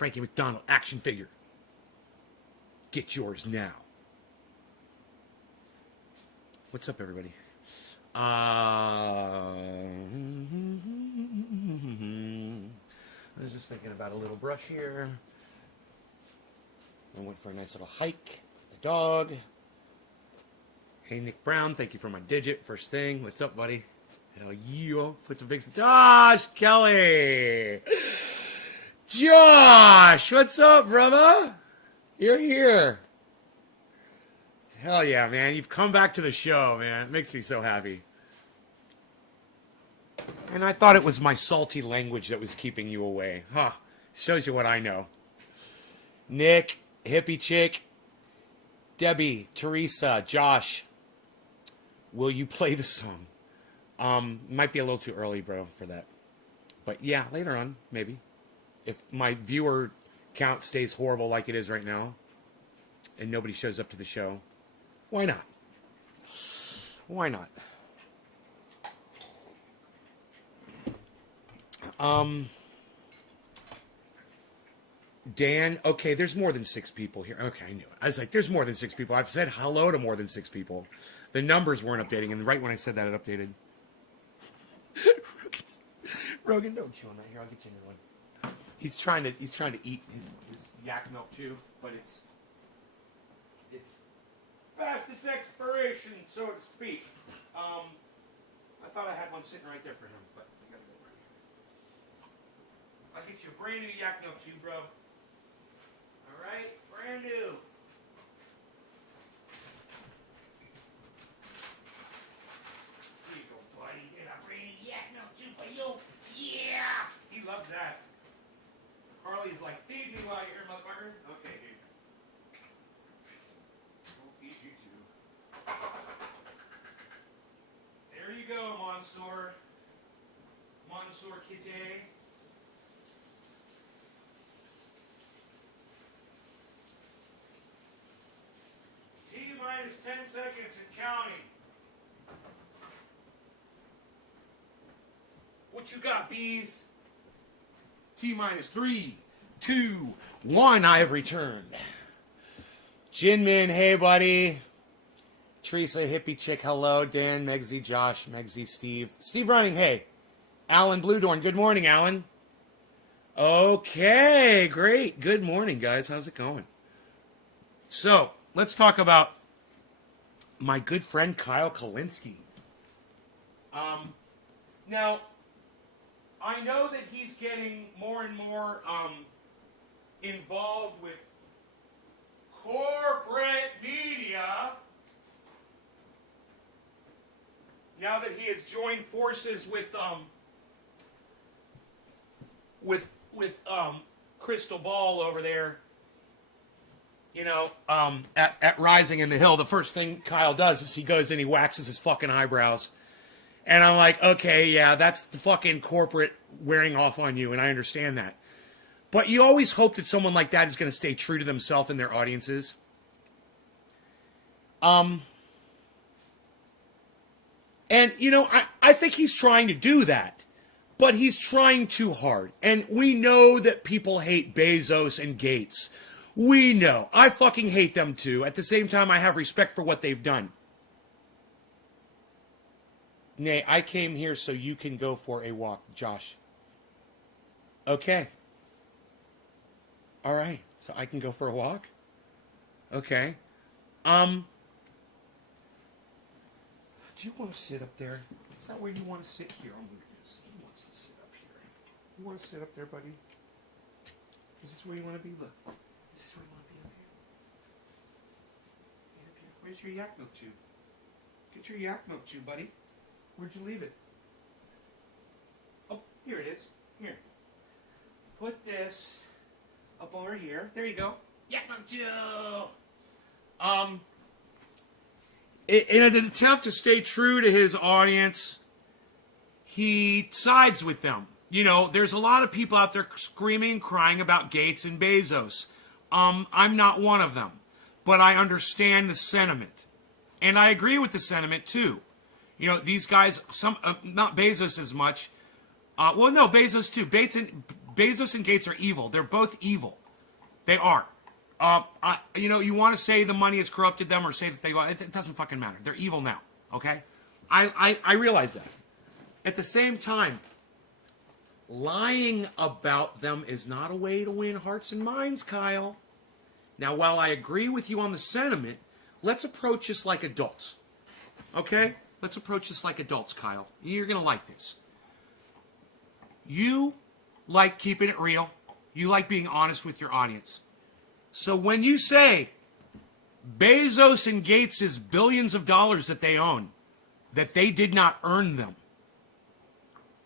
Frankie McDonald action figure. Get yours now. What's up, everybody? I was just thinking about a little brush here. I went for a nice little hike with the dog. Hey, Nick Brown, thank you for my digit. First thing. What's up, buddy? Hell yeah. Put some big... Josh Kelly! Josh! What's up, brother? You're here. Hell yeah, man. You've come back to the show, man. It makes me so happy. And I thought it was my salty language that was keeping you away. Huh. Shows you what I know. Nick, Hippie Chick, Debbie, Teresa, Josh. Will you play the song? Might be a little too early, bro, for that. But yeah, later on, maybe. If my viewer count stays horrible like it is right now, and nobody shows up to the show, why not? Why not? Dan, okay, there's more than 6 people here. Okay, I knew it. I was like, there's more than 6 people. I've said hello to more than 6 people. The numbers weren't updating, and right when I said that, it updated. Rogan, don't chew on that. Here, I'll get you a new one. He's trying to eat his Yak Milk Tube, but it's past its expiration, so to speak. I thought I had one sitting right there for him, but I gotta go right here. I'll get you a brand new Yak Milk Tube, bro. All right, brand new. Here you go, buddy. Get a brand new Yak Milk Tube for you. Yeah, he loves that. Carly's like, feed me while you're here, motherfucker. Okay, dude. We'll feed you too. There you go, Mansoor. Mansoor Kitty. T-minus 10 seconds and counting. What you got, bees? T-minus 3, 2, 1. I have returned. Jinmin, hey, buddy. Teresa, Hippie Chick, hello. Dan, Megsy, Josh, Megsy, Steve. Steve Running, hey. Alan Bluedorn, good morning, Alan. Okay, great. Good morning, guys. How's it going? So, let's talk about my good friend Kyle Kolinsky. Now, I know that he's getting more and more involved with corporate media now that he has joined forces with Crystal Ball over there. You know, at Rising in the Hill, the first thing Kyle does is he goes and he waxes his fucking eyebrows. And I'm like, okay, yeah, that's the fucking corporate wearing off on you, and I understand that. But you always hope that someone like that is going to stay true to themselves and their audiences. And, you know, I think he's trying to do that. But he's trying too hard. And we know that people hate Bezos and Gates. We know. I fucking hate them too. At the same time, I have respect for what they've done. Nay, I came here so you can go for a walk, Josh. Okay. All right. So I can go for a walk? Okay. Do you want to sit up there? Is that where you want to sit? Here, I'll move this. He wants to sit up here. You want to sit up there, buddy? Is this where you want to be? Look. This is where you want to be up here. Get up here. Where's your Yak Milk Tube? Get your Yak Milk Tube, buddy. Where'd you leave it? Oh, here it is. Here. Put this up over here. There you go. Yak Milk Tube. In an attempt to stay true to his audience, he sides with them. You know, there's a lot of people out there screaming and crying about Gates and Bezos. I'm not one of them. But I understand the sentiment. And I agree with the sentiment, too. You know, these guys, not Bezos as much. Well, no, Bezos, too. Bezos and Gates are evil. They're both evil. They are. You want to say the money has corrupted them or say that they... It doesn't fucking matter. They're evil now, okay? I realize that. At the same time, lying about them is not a way to win hearts and minds, Kyle. Now, while I agree with you on the sentiment, let's approach this like adults. Okay? Let's approach this like adults, Kyle. You're going to like this. You like keeping it real. You like being honest with your audience. So when you say Bezos and Gates' billions of dollars that they own, that they did not earn them,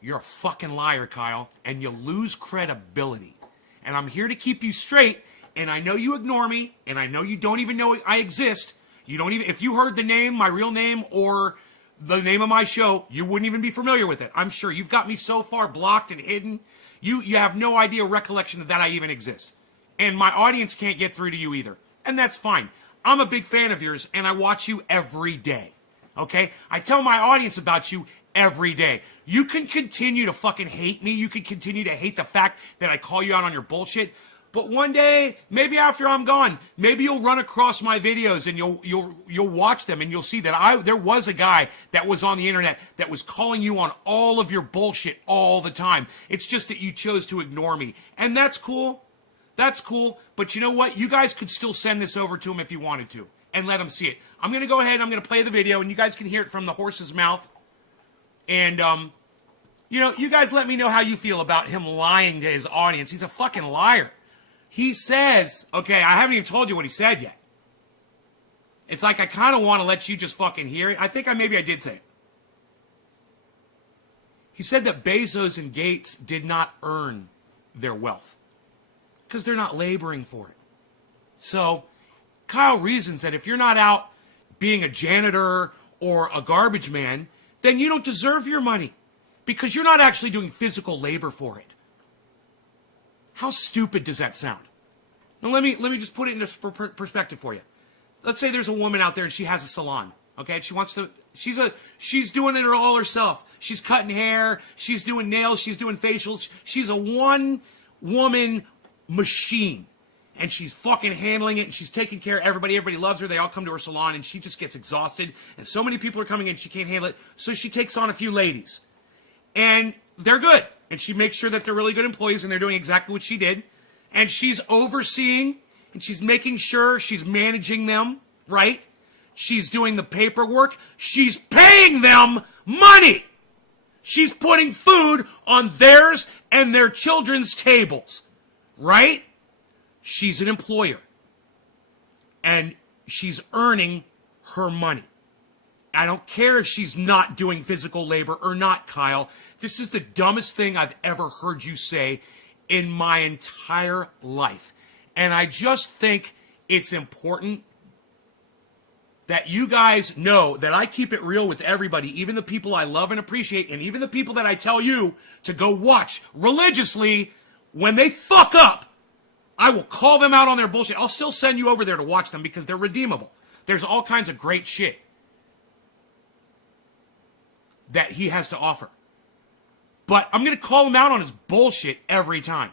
you're a fucking liar, Kyle, and you lose credibility. And I'm here to keep you straight, and I know you ignore me, and I know you don't even know I exist. You don't even, if you heard the name, my real name, or the name of my show, you wouldn't even be familiar with it. I'm sure you've got me so far blocked and hidden, you have no idea, recollection that I even exist. And my audience can't get through to you either. And that's fine. I'm a big fan of yours, and I watch you every day. Okay? I tell my audience about you every day. You can continue to fucking hate me. You can continue to hate the fact that I call you out on your bullshit. But one day, maybe after I'm gone, maybe you'll run across my videos and you'll watch them and you'll see that there was a guy that was on the internet that was calling you on all of your bullshit all the time. It's just that you chose to ignore me. And that's cool. That's cool. But you know what? You guys could still send this over to him if you wanted to and let him see it. I'm going to go ahead and I'm going to play the video and you guys can hear it from the horse's mouth. And, you guys let me know how you feel about him lying to his audience. He's a fucking liar. He says, okay, I haven't even told you what he said yet. It's like I kind of want to let you just fucking hear it. I think maybe I did say it. He said that Bezos and Gates did not earn their wealth because they're not laboring for it. So Kyle reasons that if you're not out being a janitor or a garbage man, then you don't deserve your money because you're not actually doing physical labor for it. How stupid does that sound? Now let me just put it into perspective for you. Let's say there's a woman out there and she has a salon. Okay, she's doing it all herself. She's cutting hair, she's doing nails, she's doing facials. She's a one-woman machine. And she's fucking handling it and she's taking care of everybody. Everybody loves her. They all come to her salon and she just gets exhausted. And so many people are coming in, she can't handle it. So she takes on a few ladies. And they're good. And she makes sure that they're really good employees and they're doing exactly what she did. And she's overseeing and she's making sure she's managing them, right? She's doing the paperwork. She's paying them money. She's putting food on theirs and their children's tables, right? She's an employer. And she's earning her money. I don't care if she's not doing physical labor or not, Kyle. This is the dumbest thing I've ever heard you say in my entire life. And I just think it's important that you guys know that I keep it real with everybody, even the people I love and appreciate, and even the people that I tell you to go watch religiously. When they fuck up, I will call them out on their bullshit. I'll still send you over there to watch them because they're redeemable. There's all kinds of great shit that he has to offer. But I'm going to call him out on his bullshit every time.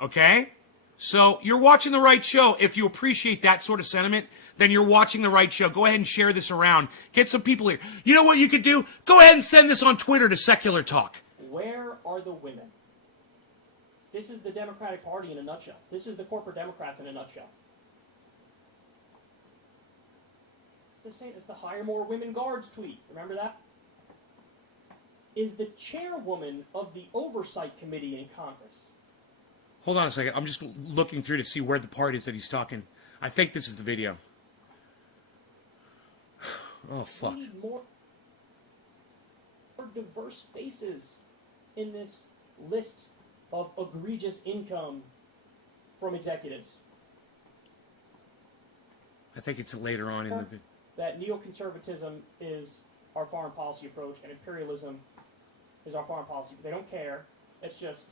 Okay? So you're watching the right show. If you appreciate that sort of sentiment, then you're watching the right show. Go ahead and share this around. Get some people here. You know what you could do? Go ahead and send this on Twitter to Secular Talk. Where are the women? This is the Democratic Party in a nutshell. This is the corporate Democrats in a nutshell. It's the same as the hire more women guards tweet. Remember that? Is the chairwoman of the Oversight Committee in Congress. Hold on a second. I'm just looking through to see where the part is that he's talking. I think this is the video. Oh, fuck. We need more diverse faces in this list of egregious income from executives. I think it's later on in the video. That neoconservatism is our foreign policy approach and imperialism is our foreign policy. They don't care. It's just,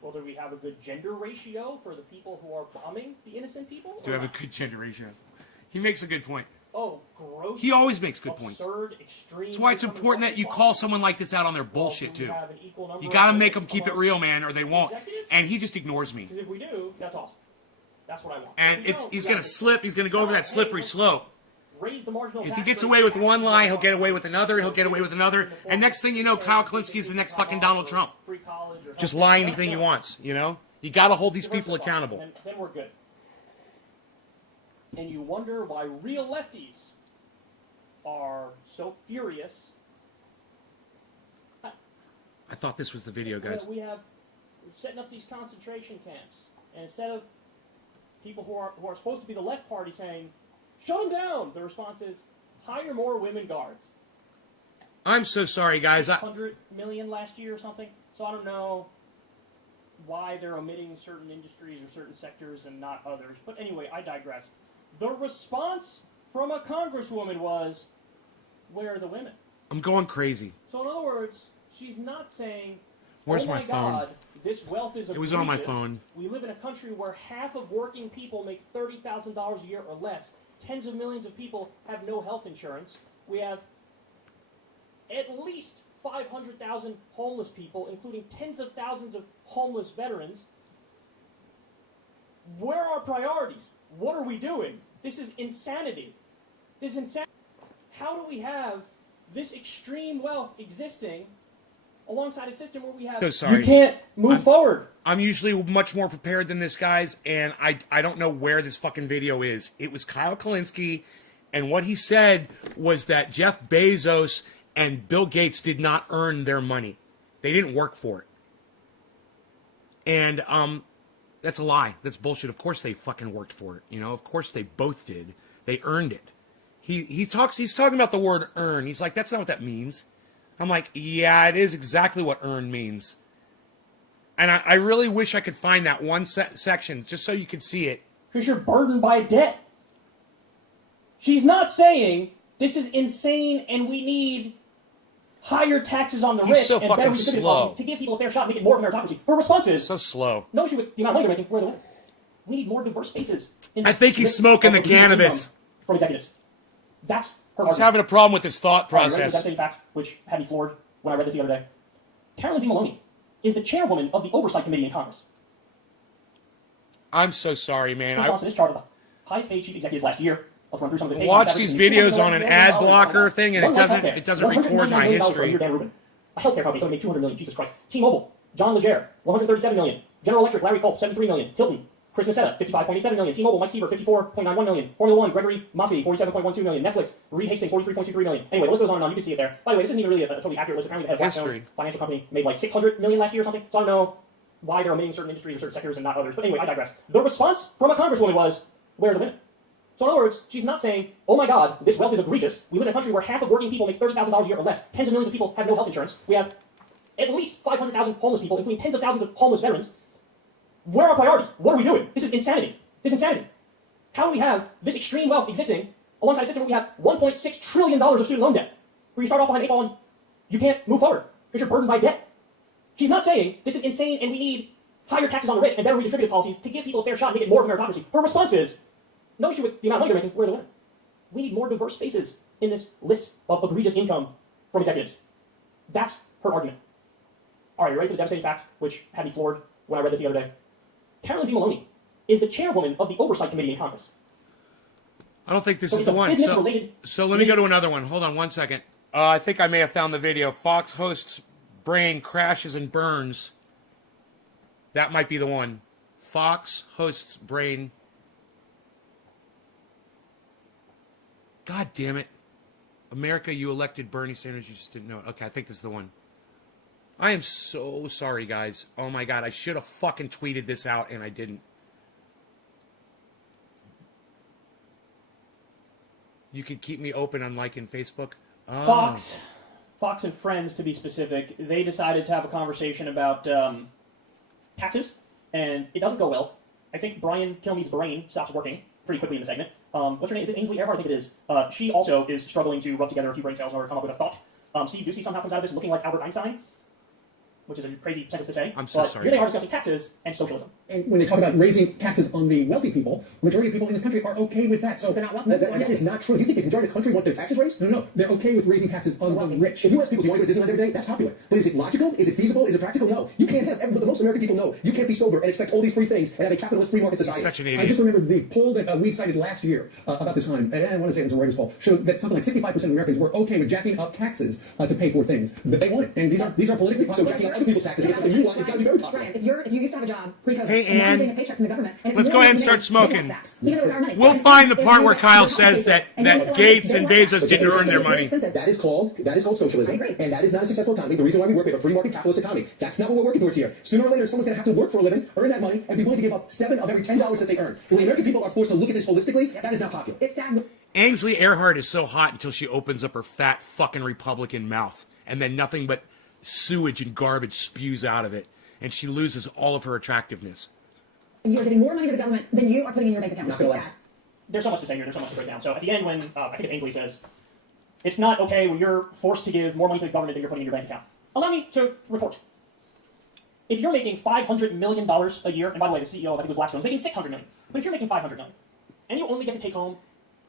well, do we have a good gender ratio for the people who are bombing the innocent people? Do we have a good gender ratio? He makes a good point. Oh, gross. He always makes good points. Absurd, extreme. That's why it's important that you call someone like this out on their bullshit too. You gotta make them keep it real, man, or they won't. And he just ignores me. Because if we do, that's awesome. That's what I want. And he's gonna slip. He's gonna go over that slippery slope. Raise the marginal If he gets away with one lie, he'll get away with another. He'll get away with another. And next thing you know, Kyle Kolinsky's the next fucking Donald Trump. Just lie anything he wants. You know. You gotta hold these people accountable. Then we're good. And you wonder why real lefties are so furious. I thought this was the video, guys. We're setting up these concentration camps, and instead of people who are supposed to be the left party saying, "Shut them down," the response is, "Hire more women guards." I'm so sorry, guys. 100 million last year or something. So I don't know why they're omitting certain industries or certain sectors and not others. But anyway, I digress. The response from a congresswoman was, "Where are the women?" I'm going crazy. So in other words, she's not saying, Where's "Oh my phone? God, this wealth is It was on my phone. We live in a country where half of working people make $30,000 a year or less. Tens of millions of people have no health insurance. We have at least 500,000 homeless people, including tens of thousands of homeless veterans. Where are our priorities? What are we doing? This is insanity. This is insanity. How do we have this extreme wealth existing alongside a system where we have... So sorry. You can't move forward. I'm usually much more prepared than this, guys, and I don't know where this fucking video is. It was Kyle Kolinsky, and what he said was that Jeff Bezos and Bill Gates did not earn their money. They didn't work for it. And that's a lie. That's bullshit. Of course they fucking worked for it. You know, of course they both did. They earned it. He's talking about the word earn. He's like, that's not what that means. I'm like, yeah, it is exactly what earn means. And I really wish I could find that one section just so you could see it. Because you're burdened by debt. She's not saying this is insane and we need higher taxes on the rich so and fucking better redistributive slow. policies to give people a fair shot and make it more of a meritocracy. Her response is, So slow. no issue with the amount of money they're making, where they're winning. We need more diverse spaces. In I think he's smoking the cannabis. From executives. That's her He's argument. having a problem with his thought Ready for process. the devastating fact, which had me floored when I read this the other day. Carolyn B. Maloney is the chairwoman of the Oversight Committee in Congress. I'm so sorry, man. In response to this chart of the highest paid chief executives last year, let's run through some of the pay Watch these videos on an ad blocker thing, and it doesn't record my history. Dan Rubin. A healthcare company, someone made $200 million. Jesus Christ. T-Mobile, John Legere, $137 million. General Electric, Larry Culp, $73 million. Hilton, Chris Nassetta, $55.87 million. T-Mobile, Mike Seaver, $54.91 million. Formula One, Gregory Maffei, $47.12 million. Netflix, Reed Hastings, $43.23 million. Anyway, the list goes on and on. You can see it there. By the way, this isn't even really a totally accurate list. Apparently, the head of Blackstone financial company made like $600 million last year or something. So I don't know why they're omitting certain industries or certain sectors and not others. But anyway, I digress. The response from a congresswoman was, where are the women? So in other words, she's not saying, oh my God, this wealth is egregious. We live in a country where half of working people make $30,000 a year or less. Tens of millions of people have no health insurance. We have at least 500,000 homeless people, including tens of thousands of homeless veterans. Where are our priorities? What are we doing? This is insanity. This is insanity. How do we have this extreme wealth existing alongside a system where we have $1.6 trillion of student loan debt, where you start off behind the 8 ball and you can't move forward because you're burdened by debt? She's not saying this is insane and we need higher taxes on the rich and better redistributive policies to give people a fair shot and make it more of a meritocracy. Her response is, no issue with the amount of money they're making, where are the women? We need more diverse spaces in this list of egregious income from executives. That's her argument. All right, you ready for the devastating fact, which had me floored when I read this the other day? Carolyn B. Maloney is the chairwoman of the Oversight Committee in Congress. I don't think this is the one. So let me go to another one. Hold on one second. I think I may have found the video. Fox hosts brain crashes and burns. That might be the one. Fox hosts brain. God damn it. America, you elected Bernie Sanders. You just didn't know. Okay, I think this is the one. I am so sorry, guys. Oh my God, I should have fucking tweeted this out and I didn't. You could keep me open on like in Facebook. Oh. Fox and Friends, to be specific, they decided to have a conversation about taxes, and it doesn't go well. I think Brian Kilmeade's brain stops working pretty quickly in the segment. What's her name? Is this Ainsley Earhart? I think it is. She also is struggling to rub together a few brain cells in order to come up with a thought. Steve Doocy somehow comes out of this looking like Albert Einstein, which is a crazy sentence to say. I'm so sorry. Here they are discussing taxes and socialism. And when they talk about raising taxes on the wealthy people, the majority of people in this country are okay with that. So they're not wealthy. that is not true. You think the majority of the country want their taxes raised? No, they're okay with raising taxes on the rich. If you ask people, do you want to go to Disneyland every day? That's popular. But is it logical? Is it feasible? Is it practical? No. You can't have, but the most American people know, you can't be sober and expect all these free things and have a capitalist free market society. Such an idiot. I just remember the poll that we cited last year about this time, and I want to say it was a Reuters poll, showed that something like 65% of Americans were okay with jacking up taxes to pay for things that they wanted. And these are politically So jacking up other people's taxes against something you want is got to be very popular. Brian, if you used to have a job pre-COVID, Hey, and now Ann. you're getting a paycheck from the government, and it's Let's more go ahead and than start they smoking. tax, even though it's our money. We'll And find the if part you where get Kyle your says tax that and you make a lot of Gates money, and they want Bezos that. didn't earn their money. That is called socialism. I agree. And that is not a successful economy. The reason why we work, we have a free market capitalist economy. That's not what we're working towards here. Sooner or later, someone's going to have to work for a living, earn that money, and be willing to give up $7 of every $10 that they earn. When the American people are forced to look at this holistically, that is not popular. It's sad. Ainsley Earhart is so hot until she opens up her fat fucking Republican mouth, and then nothing but sewage and garbage spews out of it, and she loses all of her attractiveness. You're giving more money to the government than you are putting in your bank account. Not gonna It's last. sad. There's so much to say here. There's so much to break down. So at the end, when I think it's Ainsley says, it's not okay when you're forced to give more money to the government than you're putting in your bank account. Allow me to report. If you're making $500 million a year, and by the way, the CEO of I think it was Blackstone is making $600 million, but if you're making $500 million, and you only get to take home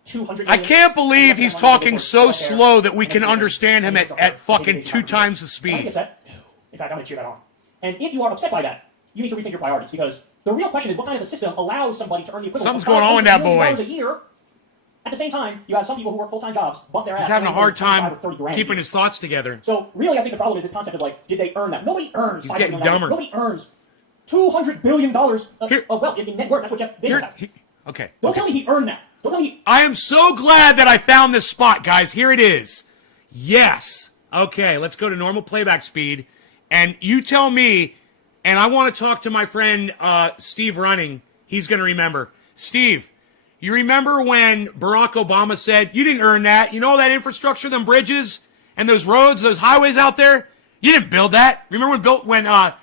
$200 million, I can't believe he's talking so slow that we and can then understand him at fucking 2 times the Am I speed. upset? No. In fact, I'm going to cheer that on. And if you are upset by that, you need to rethink your priorities, because the real question is what kind of a system allows somebody to earn the equivalent Something's of going on with that $500 million boy. a year. At the same time, you have some people who work full-time jobs, bust their ass. He's having a earning hard 25 time or 30 grand a keeping year. his thoughts together. So really, I think the problem is this concept of like, did they earn that? Nobody earns. He's $500 getting million. dumber. Nobody earns $200 billion Here- of wealth in net worth. That's what Jeff Bezos has. Okay. Don't tell me he earned that. Don't tell me. I am so glad that I found this spot, guys. Here it is. Yes. Okay, let's go to normal playback speed. And you tell me, and I want to talk to my friend Steve Running. He's going to remember. Steve, you remember when Barack Obama said, you didn't earn that. You know all that infrastructure, them bridges, and those roads, those highways out there? You didn't build that. Remember when Barack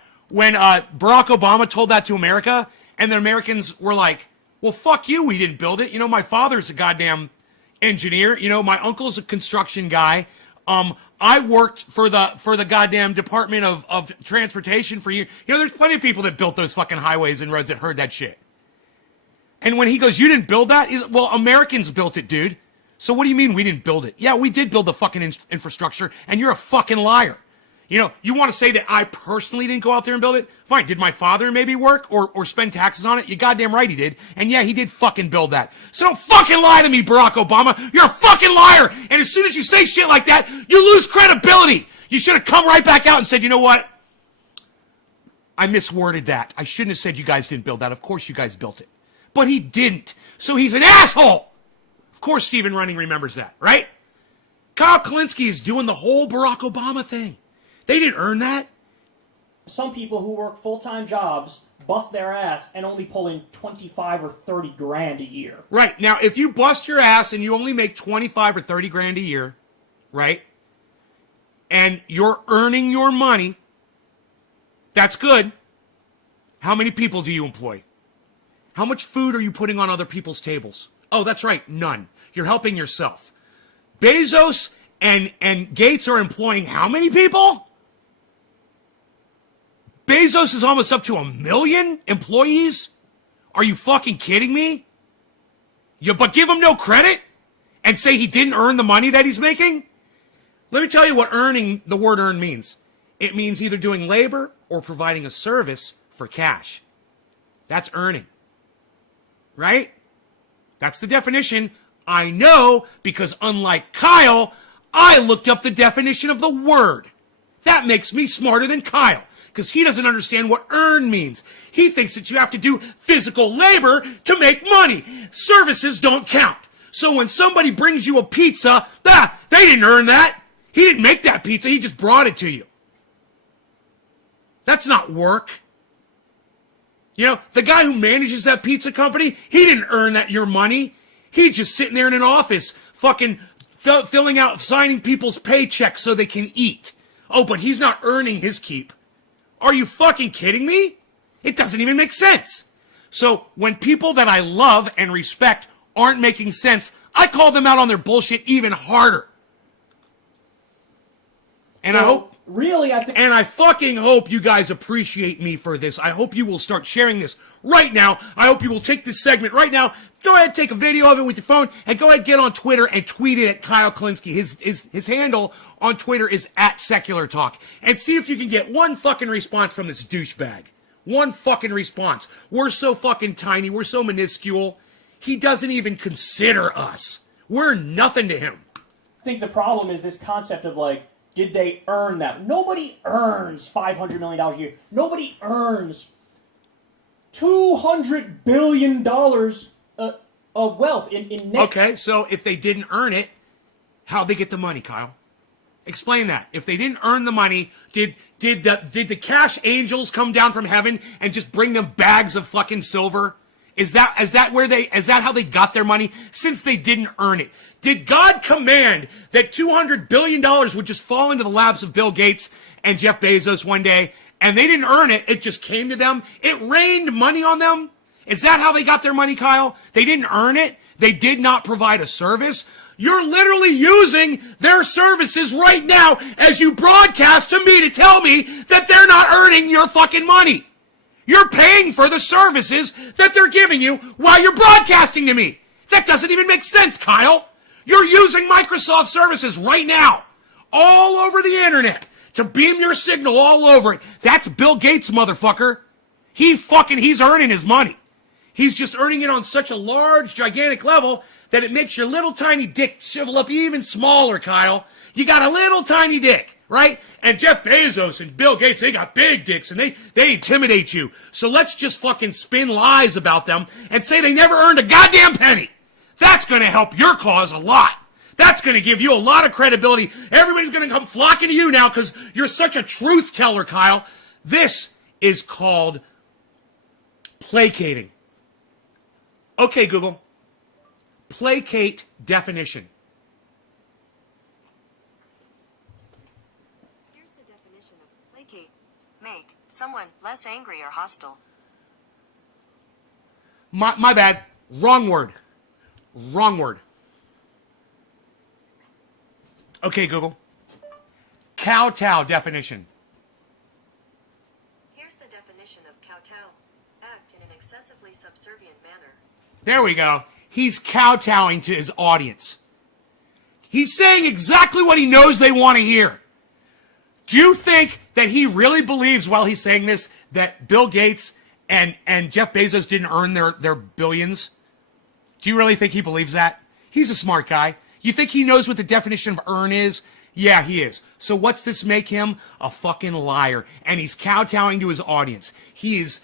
Obama told that to America? And the Americans were like, well, fuck you, we didn't build it. You know, my father's a goddamn engineer. You know, my uncle's a construction guy. I worked for the goddamn Department of Transportation for years. You know, there's plenty of people that built those fucking highways and roads that heard that shit. And when he goes, you didn't build that? He's, well, Americans built it, dude. So what do you mean we didn't build it? Yeah, we did build the fucking infrastructure, and you're a fucking liar. You know, you want to say that I personally didn't go out there and build it? Fine. Did my father maybe work or spend taxes on it? You goddamn right he did. And yeah, he did fucking build that. So don't fucking lie to me, Barack Obama. You're a fucking liar. And as soon as you say shit like that, you lose credibility. You should have come right back out and said, you know what? I misworded that. I shouldn't have said you guys didn't build that. Of course you guys built it. But he didn't. So he's an asshole. Of course Stephen Running remembers that, right? Kyle Kolinsky is doing the whole Barack Obama thing. They didn't earn that. Some people who work full-time jobs bust their ass and only pull in 25 or 30 grand a year. Right. Now, if you bust your ass and you only make 25 or 30 grand a year, right? And you're earning your money, that's good. How many people do you employ? How much food are you putting on other people's tables? Oh, that's right, none. You're helping yourself. Bezos and Gates are employing how many people? Bezos is almost up to 1 million employees? Are you fucking kidding me? But give him no credit and say he didn't earn the money that he's making? Let me tell you what the word earn means. It means either doing labor or providing a service for cash. That's earning. Right? That's the definition. I know because unlike Kyle, I looked up the definition of the word. That makes me smarter than Kyle because he doesn't understand what earn means. He thinks that you have to do physical labor to make money. Services don't count. So when somebody brings you a pizza, they didn't earn that. He didn't make that pizza. He just brought it to you. That's not work. You know, the guy who manages that pizza company, he didn't earn your money. He's just sitting there in an office, fucking filling out, signing people's paychecks so they can eat. Oh, but he's not earning his keep. Are you fucking kidding me? It doesn't even make sense. So when people that I love and respect aren't making sense, I call them out on their bullshit even harder. And I hope really, I think... And I fucking hope you guys appreciate me for this. I hope you will start sharing this right now. I hope you will take this segment right now. Go ahead, take a video of it with your phone, and go ahead, get on Twitter and tweet it at Kyle Kolinsky. His handle on Twitter is @SecularTalk. And see if you can get one fucking response from this douchebag. One fucking response. We're so fucking tiny. We're so minuscule. He doesn't even consider us. We're nothing to him. I think the problem is this concept of, like, did they earn that? Nobody earns $500 million a year. Nobody earns $200 billion of wealth in net. Okay, so if they didn't earn it, how'd they get the money, Kyle? Explain that. If they didn't earn the money, did the cash angels come down from heaven and just bring them bags of fucking silver? Is that how they got their money? Since they didn't earn it. Did God command that $200 billion would just fall into the laps of Bill Gates and Jeff Bezos one day, and they didn't earn it, it just came to them? It rained money on them? Is that how they got their money, Kyle? They didn't earn it? They did not provide a service? You're literally using their services right now as you broadcast to me to tell me that they're not earning your fucking money. You're paying for the services that they're giving you while you're broadcasting to me. That doesn't even make sense, Kyle. You're using Microsoft services right now, all over the internet, to beam your signal all over it. That's Bill Gates, motherfucker. He's earning his money. He's just earning it on such a large, gigantic level that it makes your little tiny dick shrivel up even smaller, Kyle. You got a little tiny dick, right? And Jeff Bezos and Bill Gates, they got big dicks, and they intimidate you. So let's just fucking spin lies about them and say they never earned a goddamn penny. That's going to help your cause a lot. That's going to give you a lot of credibility. Everybody's going to come flocking to you now because you're such a truth teller, Kyle. This is called placating. Okay, Google. Placate definition. Here's the definition of placate. Make someone less angry or hostile. My bad. Wrong word. Wrong word. Okay, Google. Kowtow definition. Here's the definition of kowtow. Act in an excessively subservient manner. There we go. He's kowtowing to his audience. He's saying exactly what he knows they want to hear. Do you think that he really believes while he's saying this that Bill Gates and Jeff Bezos didn't earn their billions? Do you really think he believes that? He's a smart guy. You think he knows what the definition of earn is? Yeah, he is. So what's this make him? A fucking liar. And he's kowtowing to his audience. He is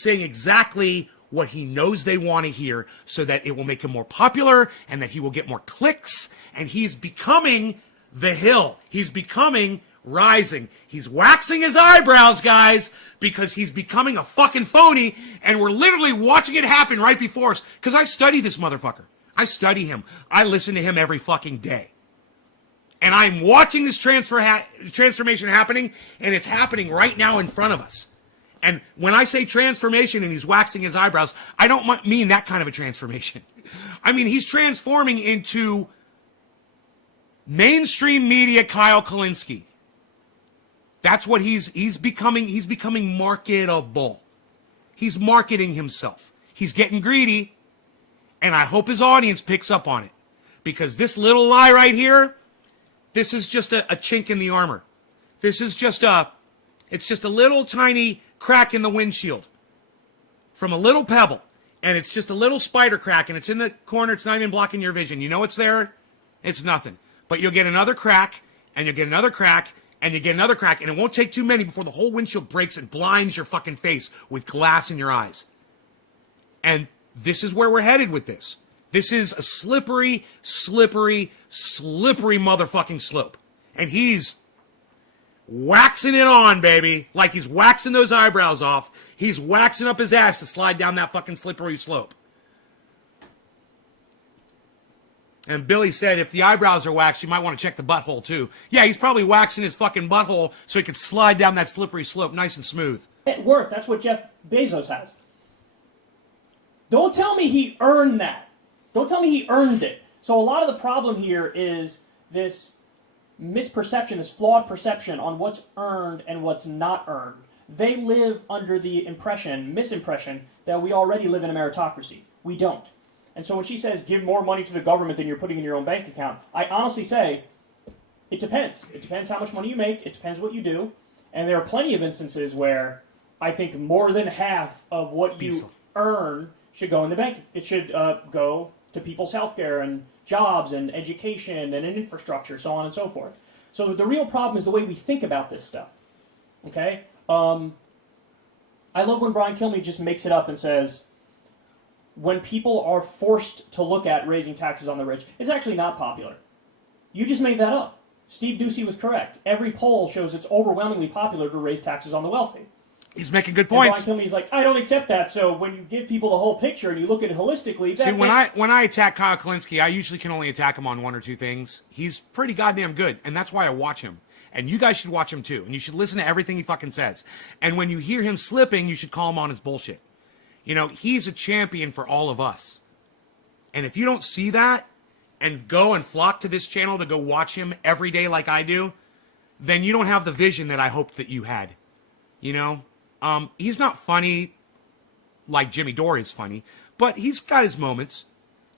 saying exactly what he knows they want to hear so that it will make him more popular and that he will get more clicks. And he's becoming the hill. He's becoming rising. He's waxing his eyebrows, guys, because he's becoming a fucking phony, and we're literally watching it happen right before us. Because I study this motherfucker. I study him. I listen to him every fucking day. And I'm watching this transformation happening, and it's happening right now in front of us. And when I say transformation and he's waxing his eyebrows, I don't mean that kind of a transformation. I mean, he's transforming into mainstream media Kyle Kolinsky. That's what he's becoming. He's becoming marketable. He's marketing himself. He's getting greedy. And I hope his audience picks up on it. Because this little lie right here, this is just a chink in the armor. This is just it's just a little tiny crack in the windshield from a little pebble. And it's just a little spider crack, and it's in the corner. It's not even blocking your vision. You know it's there? It's nothing. But you'll get another crack, and you'll get another crack, and you get another crack, and it won't take too many before the whole windshield breaks and blinds your fucking face with glass in your eyes. And this is where we're headed with this. This is a slippery, slippery, slippery motherfucking slope. And he's waxing it on, baby. Like he's waxing those eyebrows off. He's waxing up his ass to slide down that fucking slippery slope. And Billy said if the eyebrows are waxed, you might want to check the butthole too. Yeah, he's probably waxing his fucking butthole so he could slide down that slippery slope nice and smooth. Net worth, that's what Jeff Bezos has. Don't tell me he earned that. Don't tell me he earned it. So a lot of the problem here is this misperception, this flawed perception on what's earned and what's not earned. They live under the misimpression, that we already live in a meritocracy. We don't. And so when she says, give more money to the government than you're putting in your own bank account, I honestly say, it depends. It depends how much money you make. It depends what you do. And there are plenty of instances where I think more than half of what you earn should go in the bank. It should go to people's healthcare and jobs and education and infrastructure, so on and so forth. So the real problem is the way we think about this stuff. Okay? I love when Brian Kilmeade just makes it up and says, when people are forced to look at raising taxes on the rich, it's actually not popular. You just made that up. Steve Ducey was correct. Every poll shows it's overwhelmingly popular to raise taxes on the wealthy. He's making good points. And Brian Kilmeade's like, I don't accept that. So when you give people the whole picture and you look at it holistically... See, when I attack Kyle Kolinsky, I usually can only attack him on one or two things. He's pretty goddamn good, and that's why I watch him. And you guys should watch him too. And you should listen to everything he fucking says. And when you hear him slipping, you should call him on his bullshit. You know, he's a champion for all of us. And if you don't see that and go and flock to this channel to go watch him every day like I do, then you don't have the vision that I hoped that you had. You know? He's not funny like Jimmy Dore is funny, but he's got his moments.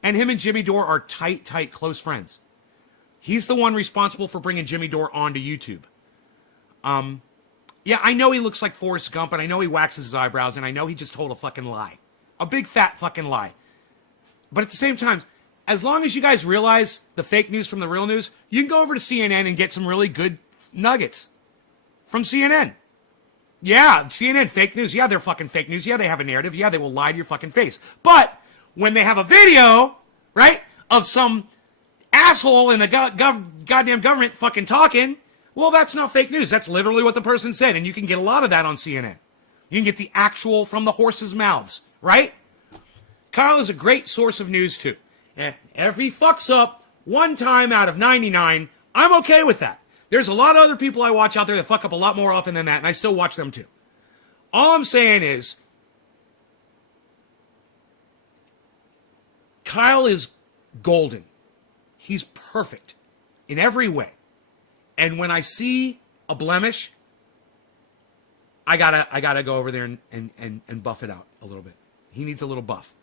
And him and Jimmy Dore are tight, close friends. He's the one responsible for bringing Jimmy Dore onto YouTube. Yeah, I know he looks like Forrest Gump, and I know he waxes his eyebrows, and I know he just told a fucking lie. A big fat fucking lie. But at the same time, as long as you guys realize the fake news from the real news, you can go over to CNN and get some really good nuggets from CNN. Yeah, CNN, fake news. Yeah, they're fucking fake news. Yeah, they have a narrative. Yeah, they will lie to your fucking face. But when they have a video, right, of some asshole in the goddamn government fucking talking, well, that's not fake news. That's literally what the person said, and you can get a lot of that on CNN. You can get the actual from the horse's mouths, right? Kyle is a great source of news, too. And if he fucks up one time out of 99, I'm okay with that. There's a lot of other people I watch out there that fuck up a lot more often than that, and I still watch them, too. All I'm saying is, Kyle is golden. He's perfect in every way. And when I see a blemish, I gotta go over there and buff it out a little bit. He needs a little buff.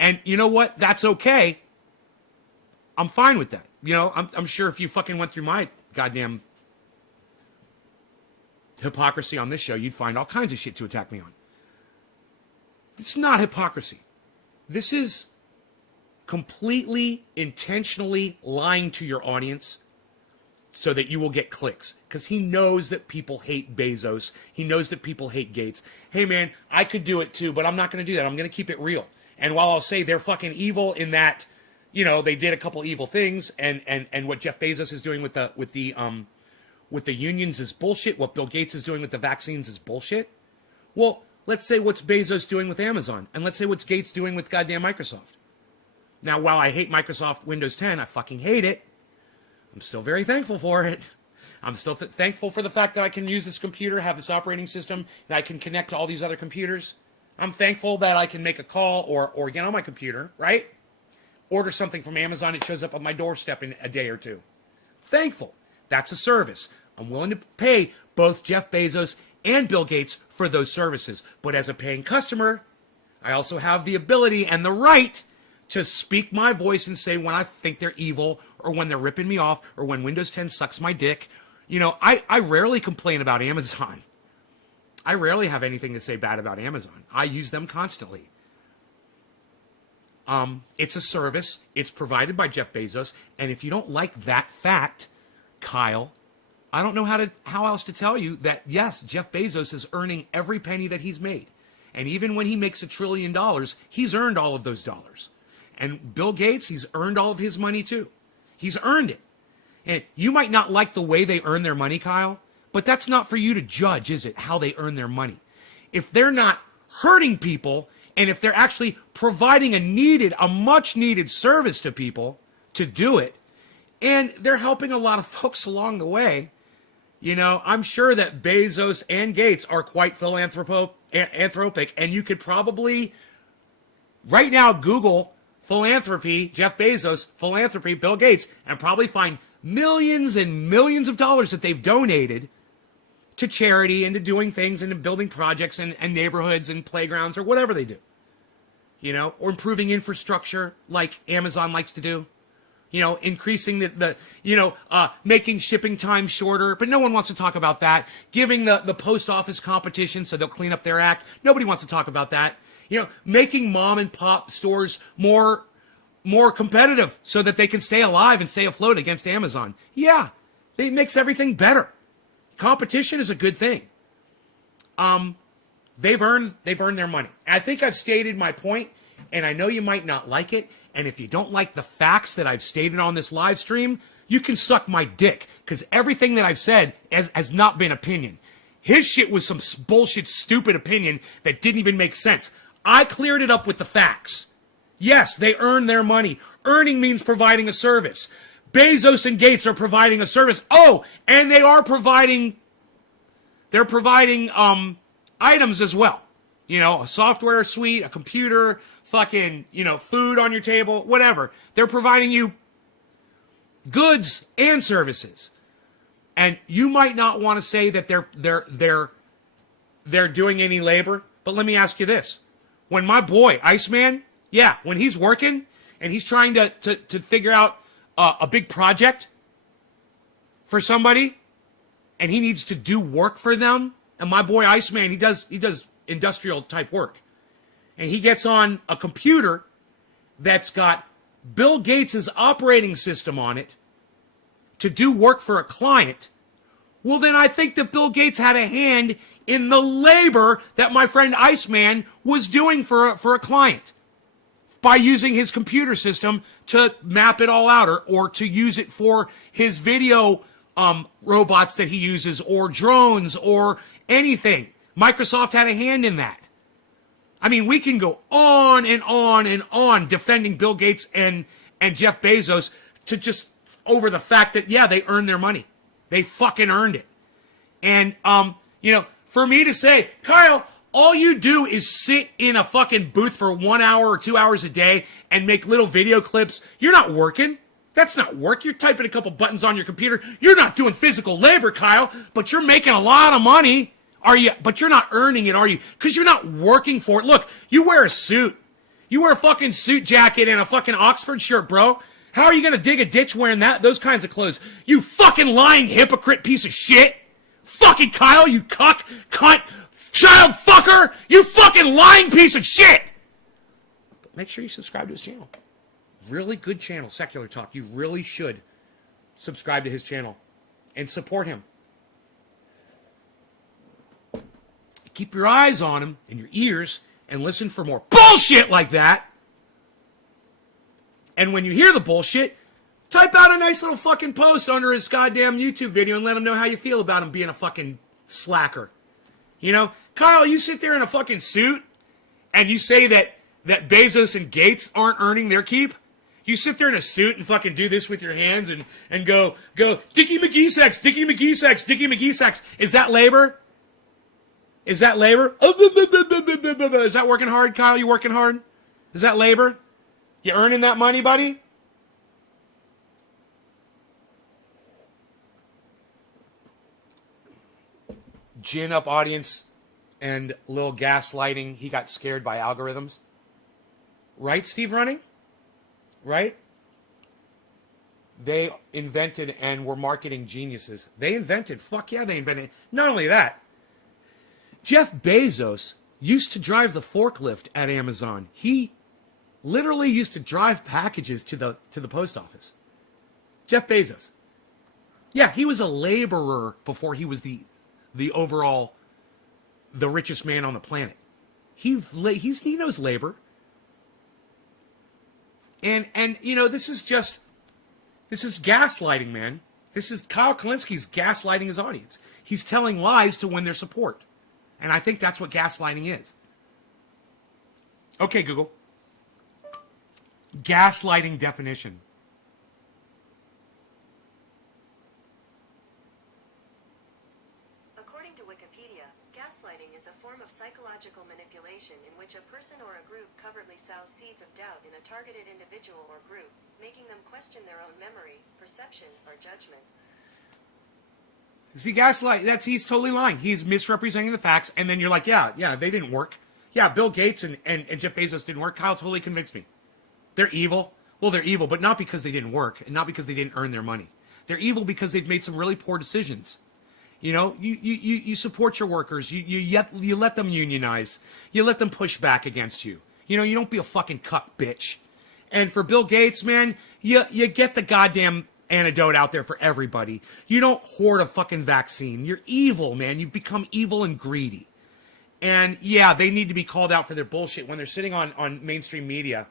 And you know what? That's okay. I'm fine with that. You know, I'm sure if you fucking went through my goddamn hypocrisy on this show, you'd find all kinds of shit to attack me on. It's not hypocrisy. This is completely, intentionally lying to your audience so that you will get clicks. Because he knows that people hate Bezos. He knows that people hate Gates. Hey, man, I could do it too, but I'm not going to do that. I'm going to keep it real. And while I'll say they're fucking evil in that, you know, they did a couple evil things, and what Jeff Bezos is doing with the unions is bullshit. What Bill Gates is doing with the vaccines is bullshit. Well, let's say what's Bezos doing with Amazon, and let's say what's Gates doing with goddamn Microsoft. Now, while I hate Microsoft Windows 10, I fucking hate it. I'm still very thankful for it. I'm still thankful for the fact that I can use this computer, have this operating system, that I can connect to all these other computers. I'm thankful that I can make a call or get on my computer, right? Order something from Amazon, it shows up on my doorstep in a day or two. Thankful. That's a service. I'm willing to pay both Jeff Bezos and Bill Gates for those services. But as a paying customer, I also have the ability and the right to speak my voice and say when I think they're evil, or when they're ripping me off, or when Windows 10 sucks my dick. You know, I rarely complain about Amazon. I rarely have anything to say bad about Amazon. I use them constantly. It's a service. It's provided by Jeff Bezos. And if you don't like that fact, Kyle, I don't know how else to tell you that, yes, Jeff Bezos is earning every penny that he's made. And even when he makes $1 trillion, he's earned all of those dollars. And Bill Gates, he's earned all of his money too. He's earned it. And you might not like the way they earn their money, Kyle, but that's not for you to judge, is it, how they earn their money? If they're not hurting people, and if they're actually providing a much needed service to people to do it, and they're helping a lot of folks along the way, you know, I'm sure that Bezos and Gates are quite philanthropic, and you could probably right now Google philanthropy, Jeff Bezos, philanthropy, Bill Gates, and probably find millions and millions of dollars that they've donated to charity and to doing things and to building projects and neighborhoods and playgrounds or whatever they do. You know, or improving infrastructure like Amazon likes to do. You know, increasing making shipping time shorter, but no one wants to talk about that. Giving the post office competition so they'll clean up their act. Nobody wants to talk about that. You know, making mom and pop stores more competitive so that they can stay alive and stay afloat against Amazon. Yeah, it makes everything better. Competition is a good thing. They've earned their money. I think I've stated my point, and I know you might not like it. And if you don't like the facts that I've stated on this live stream, you can suck my dick, because everything that I've said has not been opinion. His shit was some bullshit, stupid opinion that didn't even make sense. I cleared it up with the facts. Yes, they earn their money. Earning means providing a service. Bezos and Gates are providing a service. Oh, and they are providing items as well. You know, a software suite, a computer, fucking, you know, food on your table, whatever. They're providing you goods and services. And you might not want to say that they're doing any labor, but let me ask you this. When my boy, Iceman, yeah, when he's working and he's trying to figure out a big project for somebody and he needs to do work for them, and my boy Iceman, he does industrial type work. And he gets on a computer that's got Bill Gates' operating system on it to do work for a client. Well, then I think that Bill Gates had a hand in the labor that my friend Iceman was doing for a client by using his computer system to map it all out or to use it for his video robots that he uses or drones or anything. Microsoft had a hand in that. I mean, we can go on and on and on defending Bill Gates and Jeff Bezos to just over the fact that, yeah, they earned their money. They fucking earned it. And, for me to say, Kyle, all you do is sit in a fucking booth for 1 hour or 2 hours a day and make little video clips. You're not working. That's not work. You're typing a couple buttons on your computer. You're not doing physical labor, Kyle, but you're making a lot of money. Are you? But you're not earning it, are you? Because you're not working for it. Look, you wear a suit. You wear a fucking suit jacket and a fucking Oxford shirt, bro. How are you going to dig a ditch wearing those kinds of clothes? You fucking lying hypocrite piece of shit. Fucking Kyle, you cuck, cunt, child fucker. You fucking lying piece of shit. But make sure you subscribe to his channel. Really good channel, Secular Talk. You really should subscribe to his channel and support him. Keep your eyes on him and your ears and listen for more bullshit like that. And when you hear the bullshit, type out a nice little fucking post under his goddamn YouTube video and let him know how you feel about him being a fucking slacker. You know, Kyle, you sit there in a fucking suit and you say that Bezos and Gates aren't earning their keep. You sit there in a suit and fucking do this with your hands and go, Dickie McGee sex, Dickie McGee sex, Dickie McGee sex. Is that labor? Is that labor? Is that working hard, Kyle? You working hard? Is that labor? You earning that money, buddy? Gin up audience and little gaslighting. He got scared by algorithms. Right, Steve Running? Right? They invented and were marketing geniuses. They invented. Not only that, Jeff Bezos used to drive the forklift at Amazon. He literally used to drive packages to the post office. Jeff Bezos. Yeah, he was a laborer before he was the richest man on the planet. He knows labor. And this is gaslighting, man. This is Kyle Kolinsky's gaslighting his audience. He's telling lies to win their support. And I think that's what gaslighting is. Okay, Google. Gaslighting definition. According to Wikipedia, gaslighting is a form of psychological psychological manipulation in which a person or a group covertly sows seeds of doubt in a targeted individual or group, making them question their own memory, perception, or judgment. See, gaslight, he's totally lying. He's misrepresenting the facts, and then you're like, yeah, they didn't work. Yeah, Bill Gates and Jeff Bezos didn't work. Kyle totally convinced me. They're evil. Well, they're evil, but not because they didn't work, and not because they didn't earn their money. They're evil because they've made some really poor decisions. You know, you support your workers. You let them unionize. You let them push back against you. You know, you don't be a fucking cuck bitch. And for Bill Gates, man, you get the goddamn antidote out there for everybody. You don't hoard a fucking vaccine. You're evil, man. You've become evil and greedy. And yeah, they need to be called out for their bullshit when they're sitting on mainstream media,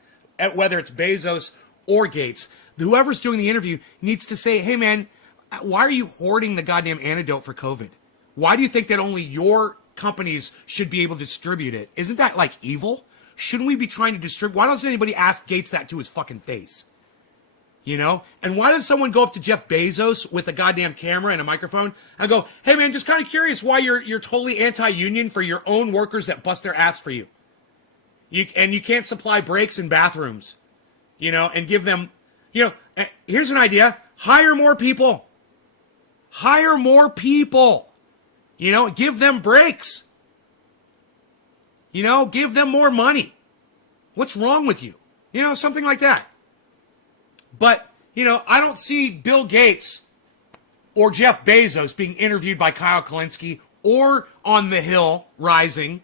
whether it's Bezos or Gates. Whoever's doing the interview needs to say, hey, man, why are you hoarding the goddamn antidote for COVID? Why do you think that only your companies should be able to distribute it? Isn't that like evil? Shouldn't we be trying to distribute? Why doesn't anybody ask Gates that to his fucking face? You know? And why does someone go up to Jeff Bezos with a goddamn camera and a microphone and go, hey man, just kind of curious why you're totally anti-union for your own workers that bust their ass for you. And you can't supply breaks in bathrooms, you know, and give them, you know, here's an idea. Hire more people. Hire more people. You know, give them breaks. You know, give them more money. What's wrong with you? You know, something like that. But, you know, I don't see Bill Gates or Jeff Bezos being interviewed by Kyle Kolinsky or on The Hill Rising,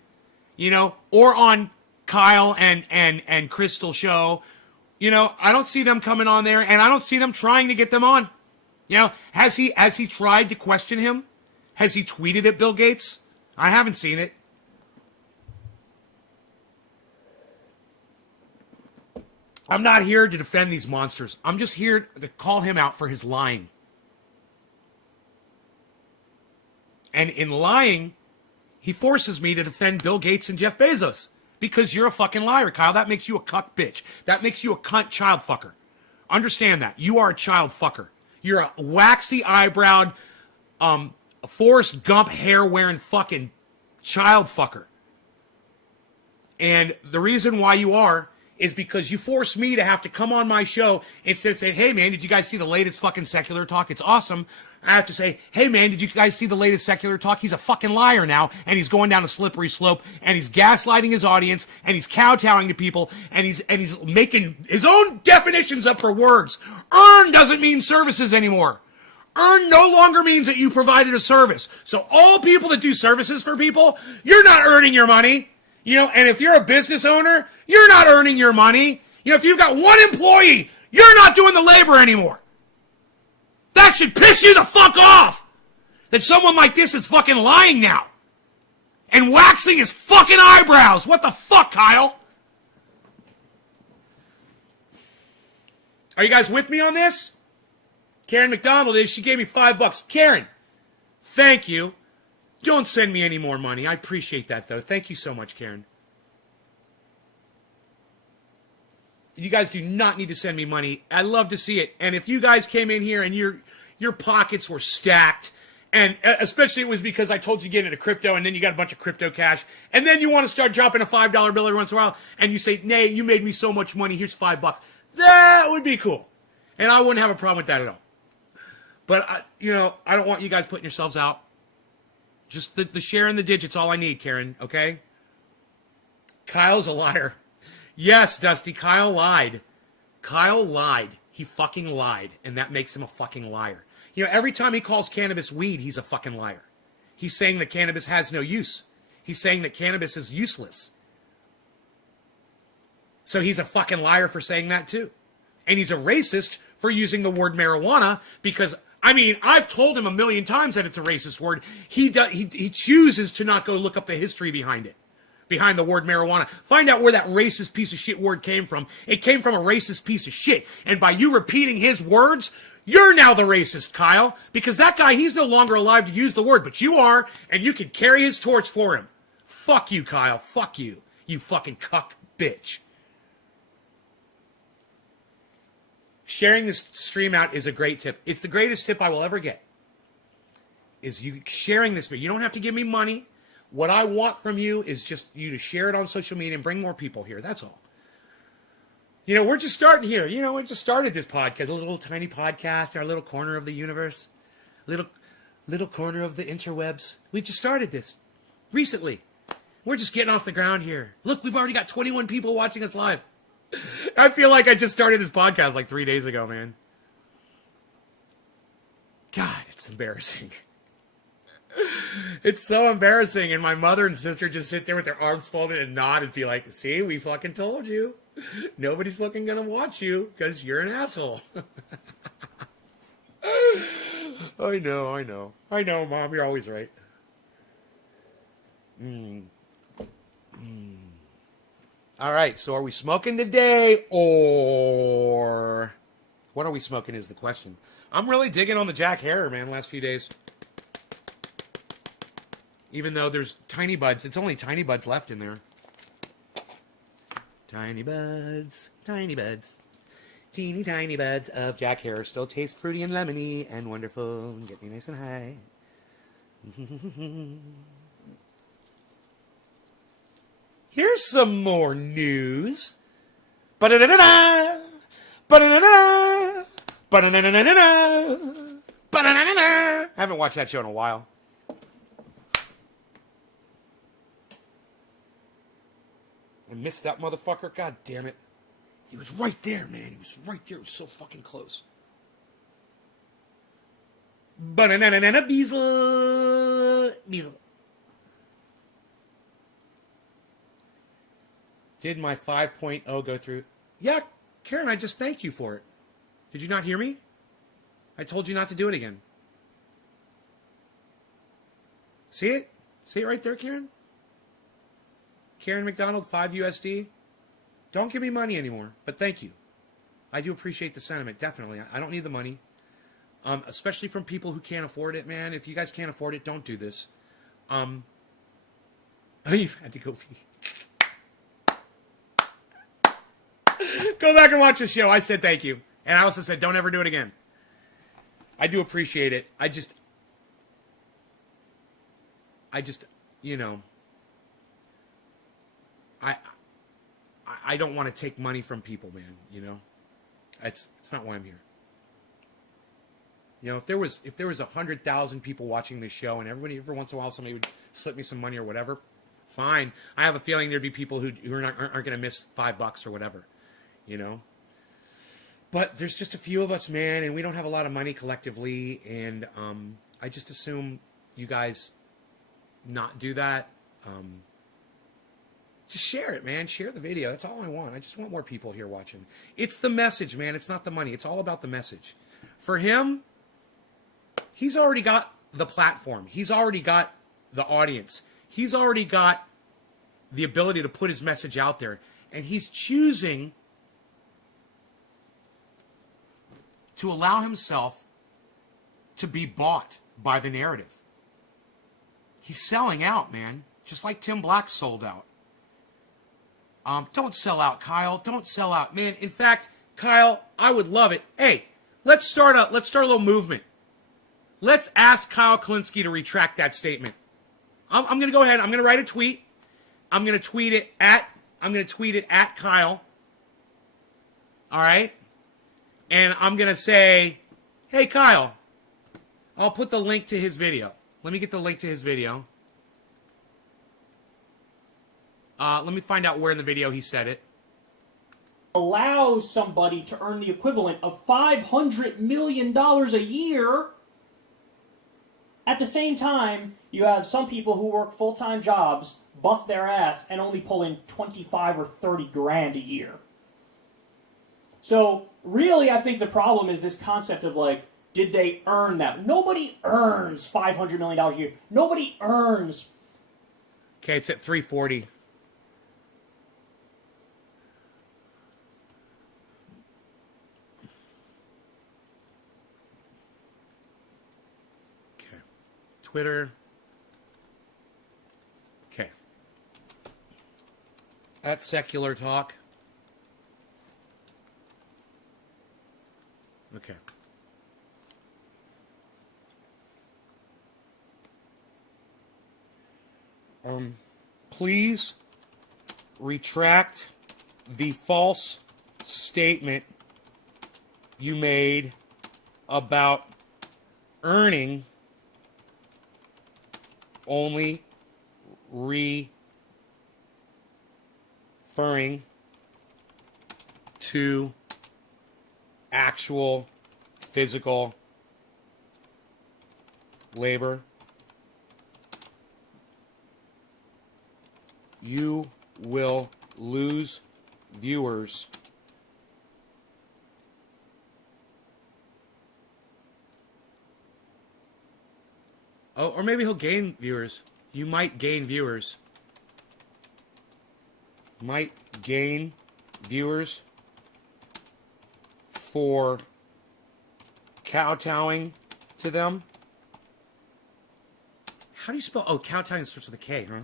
you know, or on Kyle and Crystal show. You know, I don't see them coming on there, and I don't see them trying to get them on. You know, has he tried to question him? Has he tweeted at Bill Gates? I haven't seen it. I'm not here to defend these monsters. I'm just here to call him out for his lying. And in lying, he forces me to defend Bill Gates and Jeff Bezos. Because you're a fucking liar, Kyle. That makes you a cuck bitch. That makes you a cunt child fucker. Understand that. You are a child fucker. You're a waxy eyebrowed, Forrest Gump hair wearing fucking child fucker. And the reason why you are is because you force me to have to come on my show instead of saying, hey man, did you guys see the latest fucking secular talk? It's awesome. I have to say, hey man, did you guys see the latest secular talk? He's a fucking liar now, and he's going down a slippery slope, and he's gaslighting his audience, and he's kowtowing to people, and he's making his own definitions up for words. Earn doesn't mean services anymore. Earn no longer means that you provided a service. So all people that do services for people, you're not earning your money. You know, and if you're a business owner, you're not earning your money. You know, if you've got one employee, you're not doing the labor anymore. That should piss you the fuck off. That someone like this is fucking lying now. And waxing his fucking eyebrows. What the fuck, Kyle? Are you guys with me on this? Karen McDonald is. She gave me $5. Karen, thank you. Don't send me any more money. I appreciate that, though. Thank you so much, Karen. You guys do not need to send me money. I love to see it. And if you guys came in here and your pockets were stacked, and especially it was because I told you to get into crypto, and then you got a bunch of crypto cash, and then you want to start dropping a $5 bill every once in a while, and you say, Nay, you made me so much money, here's $5. That would be cool. And I wouldn't have a problem with that at all. But, I don't want you guys putting yourselves out. Just the share and the digits, all I need, Karen, okay? Kyle's a liar. Yes, Dusty, Kyle lied. Kyle lied. He fucking lied, and that makes him a fucking liar. You know, every time he calls cannabis weed, he's a fucking liar. He's saying that cannabis has no use. He's saying that cannabis is useless. So he's a fucking liar for saying that too. And he's a racist for using the word marijuana because, I mean, I've told him a million times that it's a racist word. He chooses to not go look up the history behind it. Behind the word marijuana. Find out where that racist piece of shit word came from. It came from a racist piece of shit. And by you repeating his words, you're now the racist, Kyle. Because that guy, he's no longer alive to use the word, but you are, and you can carry his torch for him. Fuck you, Kyle. Fuck you. You fucking cuck bitch. Sharing this stream out is a great tip. It's the greatest tip I will ever get. Is you sharing this video. You don't have to give me money. What I want from you is just you to share it on social media and bring more people here. That's all. You know, we're just starting here. You know, we just started this podcast, a little tiny podcast, our little corner of the universe, little corner of the interwebs. We just started this recently. We're just getting off the ground here. Look, we've already got 21 people watching us live. I feel like I just started this podcast like 3 days ago, man. God, it's embarrassing. It's so embarrassing. And my mother and sister just sit there with their arms folded and nod and be like, see, we fucking told you. Nobody's fucking gonna watch you because you're an asshole. I know, Mom. You're always right. All right, so are we smoking today or what are we smoking is the question. I'm really digging on the Jack Hair, man, last few days. Even though there's tiny buds. It's only tiny buds left in there. Tiny buds. Teeny tiny buds of Jack Hair. Still taste fruity and lemony and wonderful. And get me nice and high. Here's some more news. Ba-da-da-da-da. Ba-da-da-da-da. Ba-da-da-da-da-da. Ba-da-da-da-da. I haven't watched that show in a while. I missed that motherfucker. God damn it. He was right there, man. He was right there. He was so fucking close. Ba-na-na-na-na-na. Beezle. Did my 5.0 go through? Yeah, Karen, I just thanked you for it. Did you not hear me? I told you not to do it again. See it? See it right there, Karen? Karen McDonald, 5 USD. Don't give me money anymore, but thank you. I do appreciate the sentiment, definitely. I don't need the money. Especially from people who can't afford it, man. If you guys can't afford it, don't do this. You've had to go pee. Go back and watch the show. I said thank you. And I also said don't ever do it again. I do appreciate it. I just, you know, I don't want to take money from people, man, you know? It's not why I'm here. You know, if there was 100,000 people watching this show and every once in a while somebody would slip me some money or whatever, fine. I have a feeling there'd be people who aren't going to miss $5 or whatever, you know? But there's just a few of us, man, and we don't have a lot of money collectively, and I just assume you guys not do that. Just share it, man. Share the video. That's all I want. I just want more people here watching. It's the message, man. It's not the money. It's all about the message. For him, he's already got the platform. He's already got the audience. He's already got the ability to put his message out there. And he's choosing to allow himself to be bought by the narrative. He's selling out, man. Just like Tim Black sold out. Don't sell out, Kyle. Don't sell out, man. In fact, Kyle, I would love it. Hey, let's start a little movement. Let's ask Kyle Kolinsky to retract that statement. I'm going to go ahead. I'm going to write a tweet. I'm going to tweet it at Kyle. All right? And I'm going to say, hey, Kyle, I'll put the link to his video. Let me get the link to his video. Let me find out where in the video he said it. Allows somebody to earn the equivalent of $500 million a year. At the same time, you have some people who work full-time jobs, bust their ass, and only pull in 25 or 30 grand a year. So, really, I think the problem is this concept of, like, did they earn that? Nobody earns $500 million a year. Nobody earns... Okay, it's at 340. Okay. Twitter. Okay. At Secular Talk. Okay. Please retract the false statement you made about earning only referring to actual physical labor. You will lose viewers or maybe he'll gain viewers. You might gain viewers. Might gain viewers for kowtowing to them. How do you spell? Oh, kowtowing starts with a K, huh?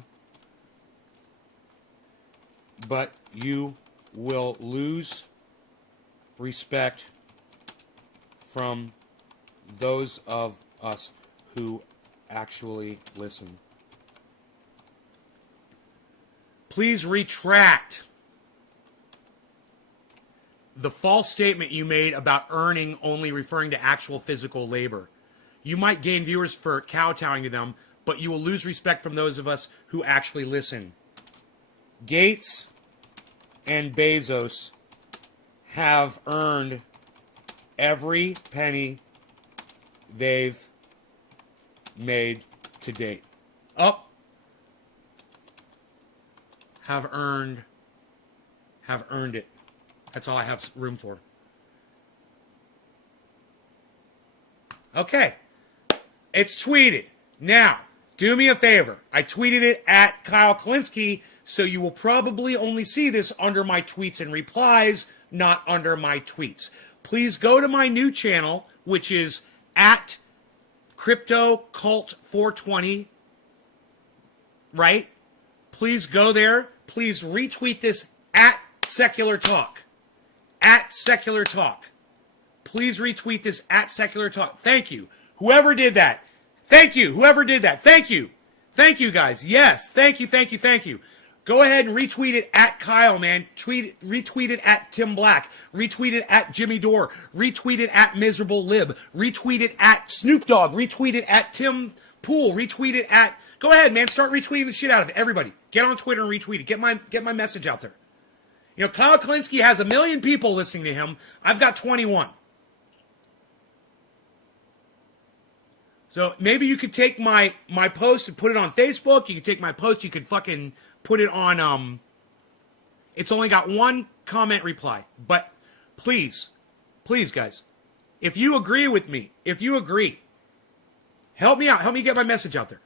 But you will lose respect from those of us who actually listen. Please retract the false statement you made about earning only referring to actual physical labor. You might gain viewers for kowtowing to them, but you will lose respect from those of us who actually listen. Gates and Bezos have earned every penny they've made to date. Have earned it. That's all I have room for. Okay. It's tweeted. Now, do me a favor. I tweeted it at Kyle Kolinsky, so you will probably only see this under my tweets and replies, not under my tweets. Please go to my new channel, which is at Cryptocult 420, right? Please go there. Please retweet this at Secular Talk. At Secular Talk. Please retweet this at Secular Talk. Thank you. Whoever did that. Thank you. Whoever did that. Thank you. Thank you, guys. Yes. Thank you. Thank you. Thank you. Go ahead and retweet it at Kyle, man. Retweet it at Tim Black. Retweet it at Jimmy Dore. Retweet it at Miserable Lib. Retweet it at Snoop Dogg. Retweet it at Tim Pool. Retweet it at... Go ahead, man. Start retweeting the shit out of it. Everybody. Get on Twitter and retweet it. Get my message out there. You know, Kyle Kolinsky has 1 million people listening to him. I've got 21. So maybe you could take my post and put it on Facebook. You could take my post. You could fucking put it on... It's only got 1 comment reply. But please, guys, if you agree with me, help me out. Help me get my message out there.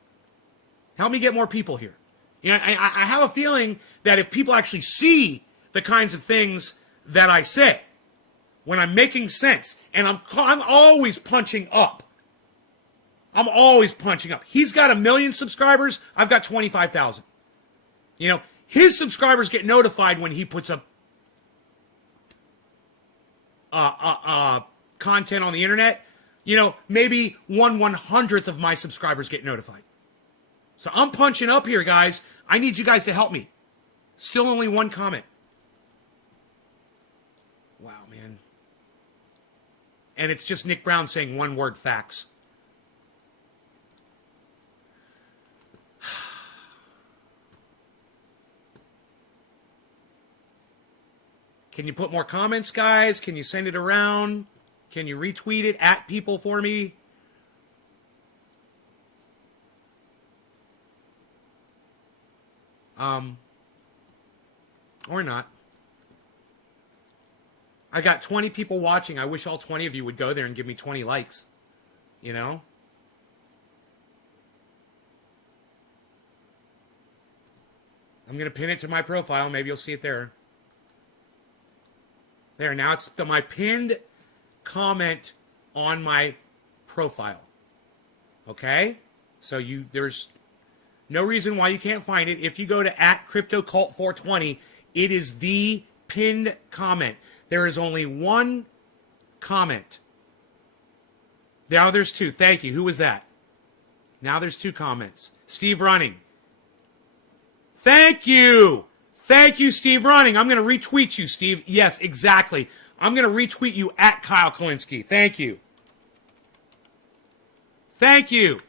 Help me get more people here. You know, I have a feeling that if people actually see the kinds of things that I say, when I'm making sense, and I'm always punching up. I'm always punching up. He's got 1 million subscribers. I've got 25,000. You know, his subscribers get notified when he puts up content on the internet. You know, maybe 1/100th of my subscribers get notified. So I'm punching up here, guys. I need you guys to help me. Still only 1 comment. Wow, man. And it's just Nick Brown saying 1 word, facts. Can you put more comments, guys? Can you send it around? Can you retweet it at people for me? Or not. I got 20 people watching. I wish all 20 of you would go there and give me 20 likes. You know? I'm going to pin it to my profile. Maybe you'll see it there. There, now it's my pinned comment on my profile. Okay? So there's no reason why you can't find it. If you go to at Cryptocult 420, it is the pinned comment. There is only 1 comment. Now there's 2. Thank you. Who was that? Now there's 2 comments. Steve Running. Thank you. Thank you, Steve Running. I'm going to retweet you, Steve. Yes, exactly. I'm going to retweet you at Kyle Kolinsky. Thank you. Thank you.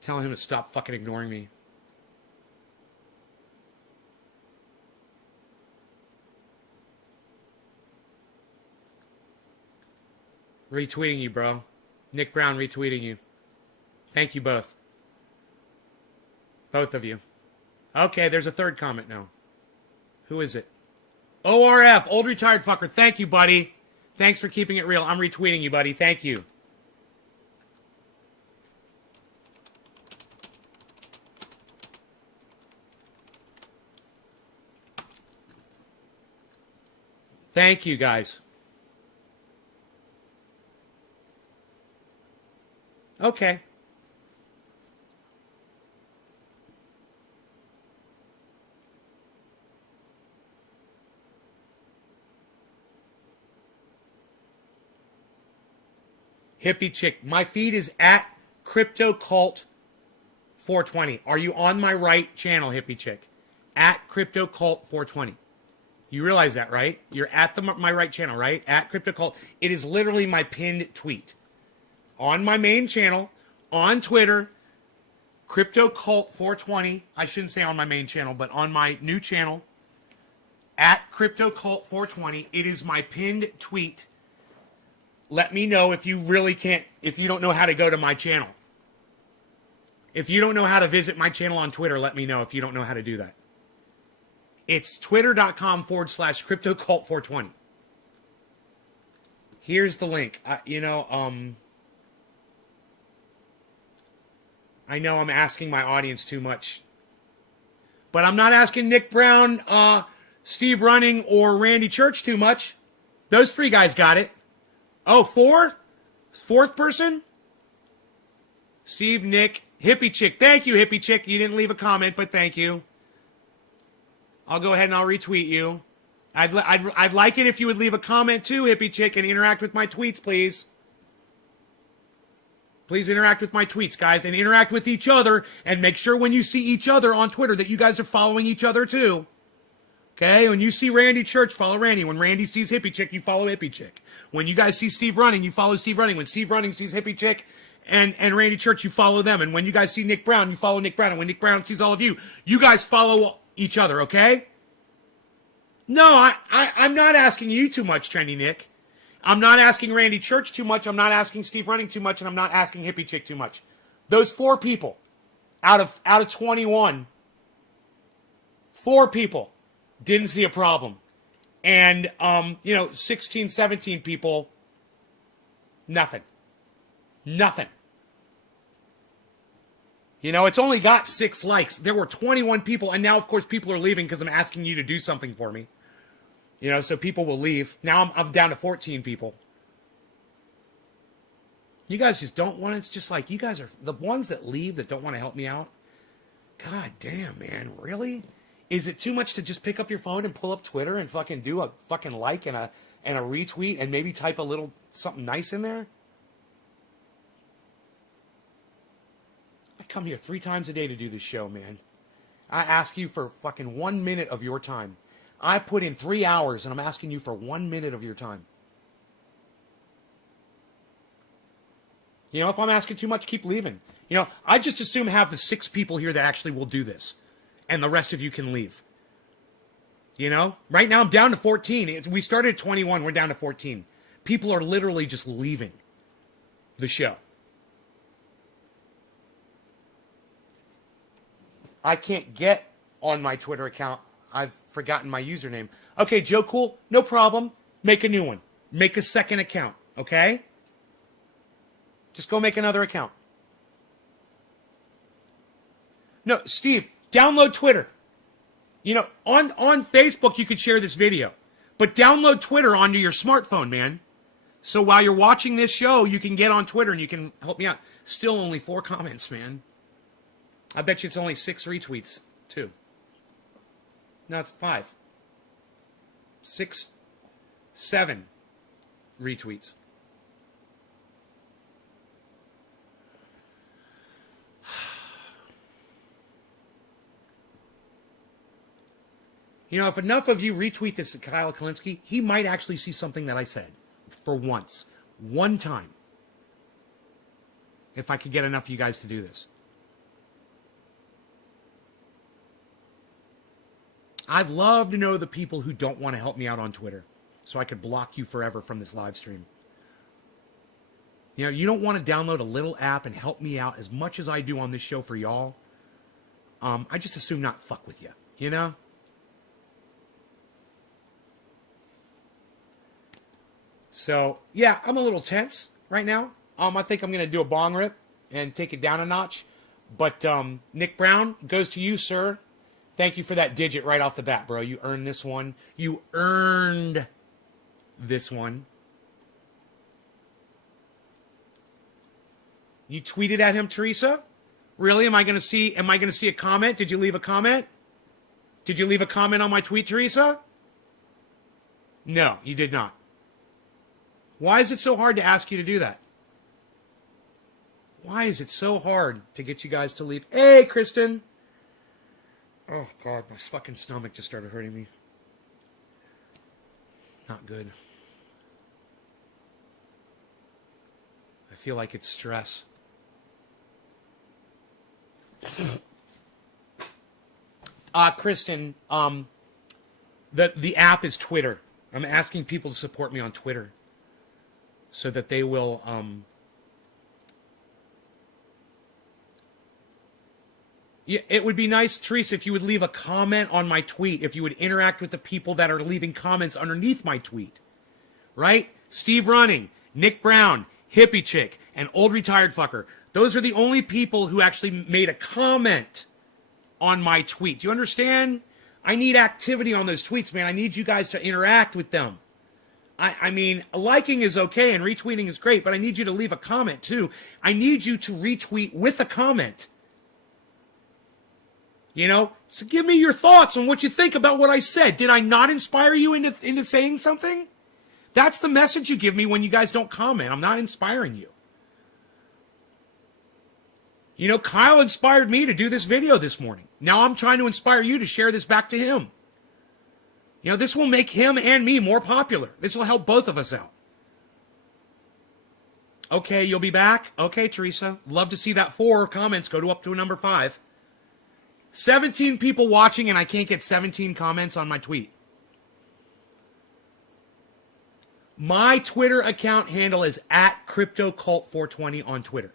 Telling him to stop fucking ignoring me. Retweeting you, bro. Nick Brown retweeting you. Thank you both. Both of you. Okay, there's a third comment now. Who is it? ORF, old retired fucker. Thank you, buddy. Thanks for keeping it real. I'm retweeting you, buddy. Thank you. Thank you, guys. Okay. Hippie chick. My feed is at Cryptocult 420. Are you on my right channel, hippie chick? At Cryptocult 420. You realize that, right? You're at my right channel, right? At Cryptocult. It is literally my pinned tweet. On my main channel, on Twitter, Cryptocult 420. I shouldn't say on my main channel, but on my new channel, at Cryptocult 420. It is my pinned tweet. Let me know if you really can't, if you don't know how to go to my channel. If you don't know how to visit my channel on Twitter, let me know if you don't know how to do that. It's twitter.com/Cryptocult420. Here's the link. I know I'm asking my audience too much. But I'm not asking Nick Brown, Steve Running, or Randy Church too much. Those three guys got it. Oh, fourth person? Steve, Nick, Hippie Chick. Thank you, Hippie Chick. You didn't leave a comment, but thank you. I'll go ahead and I'll retweet you. I'd like it if you would leave a comment too, Hippie Chick, and interact with my tweets, please. Please interact with my tweets, guys, and interact with each other, and make sure when you see each other on Twitter that you guys are following each other too. Okay? When you see Randy Church, follow Randy. When Randy sees Hippie Chick, you follow Hippie Chick. When you guys see Steve Running, you follow Steve Running. When Steve Running sees Hippie Chick and Randy Church, you follow them. And when you guys see Nick Brown, you follow Nick Brown. And when Nick Brown sees all of you, you guys follow each other, okay? No, I'm not asking you too much, Trendy Nick. I'm not asking Randy Church too much. I'm not asking Steve Running too much. And I'm not asking Hippie Chick too much. Those 4 people out of 21, 4 people didn't see a problem. And, 16, 17 people, nothing. Nothing. It's only got 6 likes. There were 21 people, and now, of course, people are leaving because I'm asking you to do something for me. So people will leave. Now I'm down to 14 people. You guys just don't want it. It's just like, you guys are the ones that leave that don't want to help me out. God damn, man. Really? Is it too much to just pick up your phone and pull up Twitter and fucking do a fucking like and a retweet and maybe type a little something nice in there? I come here 3 times a day to do this show, man. I ask you for fucking 1 minute of your time. I put in 3 hours and I'm asking you for 1 minute of your time. If I'm asking too much, keep leaving. I just assume have the 6 people here that actually will do this. And the rest of you can leave. Right now I'm down to 14. We started at 21. We're down to 14. People are literally just leaving the show. I can't get on my Twitter account. I've forgotten my username. Okay, Joe Cool, no problem. Make a new one. Make a second account, okay? Just go make another account. No, Steve, download Twitter. On Facebook you could share this video. But download Twitter onto your smartphone, man. So while you're watching this show, you can get on Twitter and you can help me out. Still only 4 comments, man. I bet you it's only 6 retweets, too. No, it's 5. 6, 7 retweets. You know, if enough of you retweet this at Kyle Kolinsky, he might actually see something that I said. For once. One time. If I could get enough of you guys to do this. I'd love to know the people who don't want to help me out on Twitter. So I could block you forever from this live stream. You know, you don't want to download a little app and help me out as much as I do on this show for y'all. I just assume not fuck with you. You know? So, yeah, I'm a little tense right now. I think I'm going to do a bong rip and take it down a notch. But Nick Brown, goes to you, sir. Thank you for that digit right off the bat, bro. You earned this one. You earned this one. You tweeted at him, Teresa? Really? Am I going to see a comment? Did you leave a comment? Did you leave a comment on my tweet, Teresa? No, you did not. Why is it so hard to ask you to do that? Why is it so hard to get you guys to leave? Hey, Kristen. Oh, God, my fucking stomach just started hurting me. Not good. I feel like it's stress. Kristen, the app is Twitter. I'm asking people to support me on Twitter so that they will, yeah, it would be nice, Teresa, if you would leave a comment on my tweet, if you would interact with the people that are leaving comments underneath my tweet, right? Steve Running, Nick Brown, Hippie Chick, and Old Retired Fucker. Those are the only people who actually made a comment on my tweet. Do you understand? I need activity on those tweets, man. I need you guys to interact with them. I mean, liking is okay and retweeting is great, but I need you to leave a comment too. I need you to retweet with a comment. You know, so give me your thoughts on what you think about what I said. Did I not inspire you into saying something? That's the message you give me when you guys don't comment. I'm not inspiring you. You know, Kyle inspired me to do this video this morning. Now I'm trying to inspire you to share this back to him. You know, this will make him and me more popular. This will help both of us out. Okay, you'll be back? Okay, Teresa. Love to see that 4 comments go up to a number 5. 17 people watching and I can't get 17 comments on my tweet. My Twitter account handle is @Cryptocult420 on Twitter.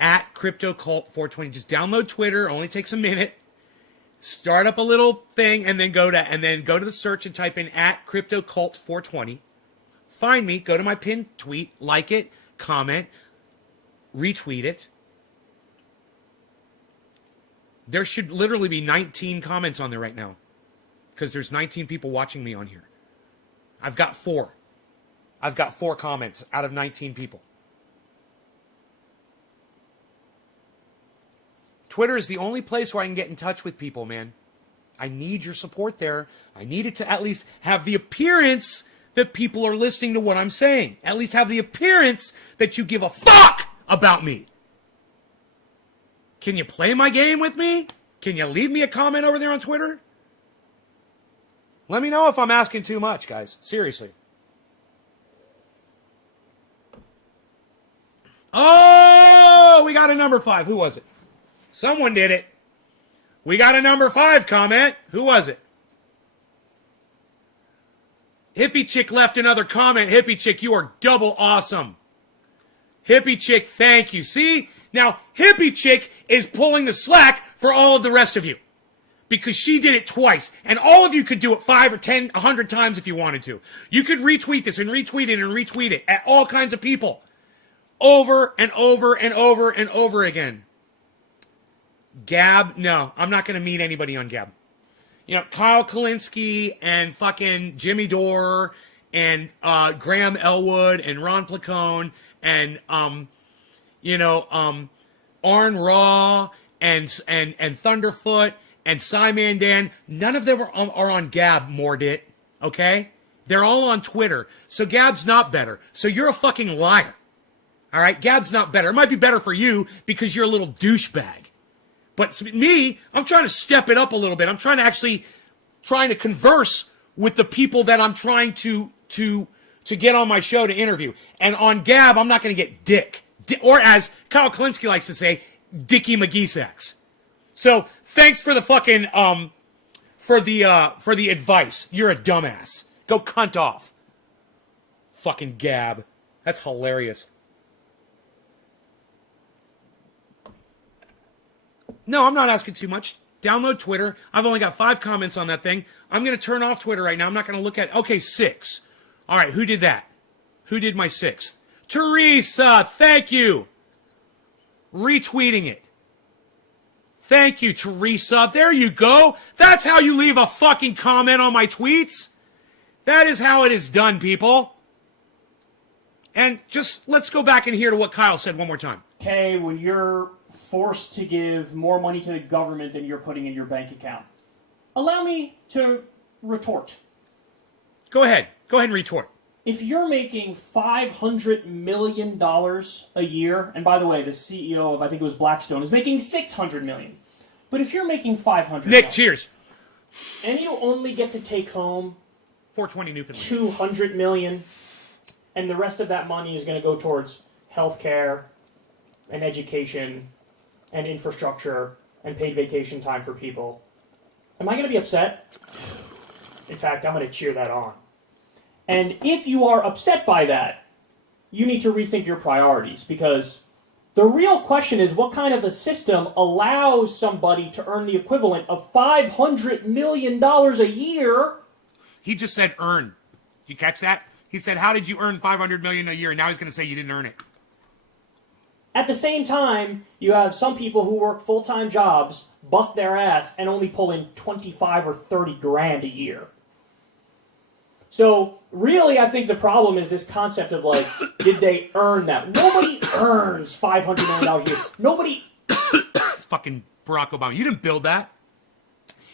@Cryptocult420. Just download Twitter. Only takes a minute. Start up a little thing and then go to the search and type in @Cryptocult420. Find me. Go to my pinned tweet. Like it. Comment. Retweet it. There should literally be 19 comments on there right now. Because there's 19 people watching me on here. I've got 4. I've got 4 comments out of 19 people. Twitter is the only place where I can get in touch with people, man. I need your support there. I need it to at least have the appearance that people are listening to what I'm saying. At least have the appearance that you give a fuck about me. Can you play my game with me? Can you leave me a comment over there on Twitter? Let me know if I'm asking too much, guys. Seriously. Oh, we got a number 5. Who was it? Someone did it. We got a number 5 comment. Who was it? Hippie Chick left another comment. Hippie Chick, you are double awesome. Hippie Chick, thank you. See? Now, Hippie Chick is pulling the slack for all of the rest of you. Because she did it twice. And all of you could do it 5 or 10, 100 times if you wanted to. You could retweet this and retweet it and retweet it at all kinds of people. Over and over and over and over again. Gab, no, I'm not going to meet anybody on Gab. You know, Kyle Kolinsky and fucking Jimmy Dore and Graham Elwood and Ron Placone and Arn Raw and Thunderfoot and Simon Dan. None of them are on Gab, Mordit. Okay, they're all on Twitter. So Gab's not better. So you're a fucking liar. All right, Gab's not better. It might be better for you because you're a little douchebag. But me, I'm trying to step it up a little bit. I'm trying to converse with the people that I'm trying to get on my show to interview. And on Gab, I'm not going to get dick. Or as Kyle Kolinsky likes to say, Dickie McGee sex. So thanks for the fucking for the advice. You're a dumbass. Go cunt off. Fucking Gab. That's hilarious. No, I'm not asking too much. Download Twitter. I've only got 5 comments on that thing. I'm going to turn off Twitter right now. I'm not going to look at... Okay, 6. All right, who did that? Who did my 6th? Teresa, thank you. Retweeting it. Thank you, Teresa. There you go. That's how you leave a fucking comment on my tweets. That is how it is done, people. And just let's go back and hear to what Kyle said one more time. Okay, when you're forced to give more money to the government than you're putting in your bank account. Allow me to retort. Go ahead. Go ahead and retort. If you're making $500 million a year, and by the way, the CEO of, I think it was Blackstone, is making $600 million. But if you're making $500 Nick, cheers. and you only get to take home 420 Newfoundland. $200 million, and the rest of that money is going to go towards healthcare and education and infrastructure and paid vacation time for people, am I going to be upset? In fact, I'm going to cheer that on. And if you are upset by that, you need to rethink your priorities, because the real question is, what kind of a system allows somebody to earn the equivalent of $500 million a year? He just said earn. Did you catch that? He said, how did you earn $500 million a year? And now he's going to say you didn't earn it. At the same time, you have some people who work full-time jobs, bust their ass, and only pull in 25 or 30 grand a year. So, really, I think the problem is this concept of, like, did they earn that? Nobody earns $500 million a year. Nobody... It's fucking Barack Obama. You didn't build that.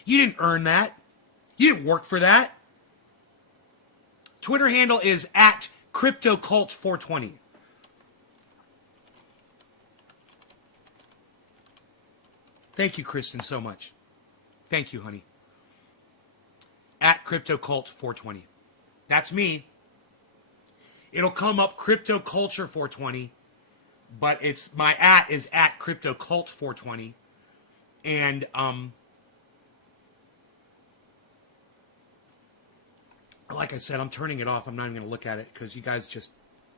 You didn't earn that. You didn't work for that. Twitter handle is at Cryptocult420. Thank you, Kristen, so much. Thank you, honey. At Cryptocult420. That's me. It'll come up CryptoCulture420, but it's my at is at CryptoCult420. And like I said, I'm turning it off. I'm not even going to look at it because you guys just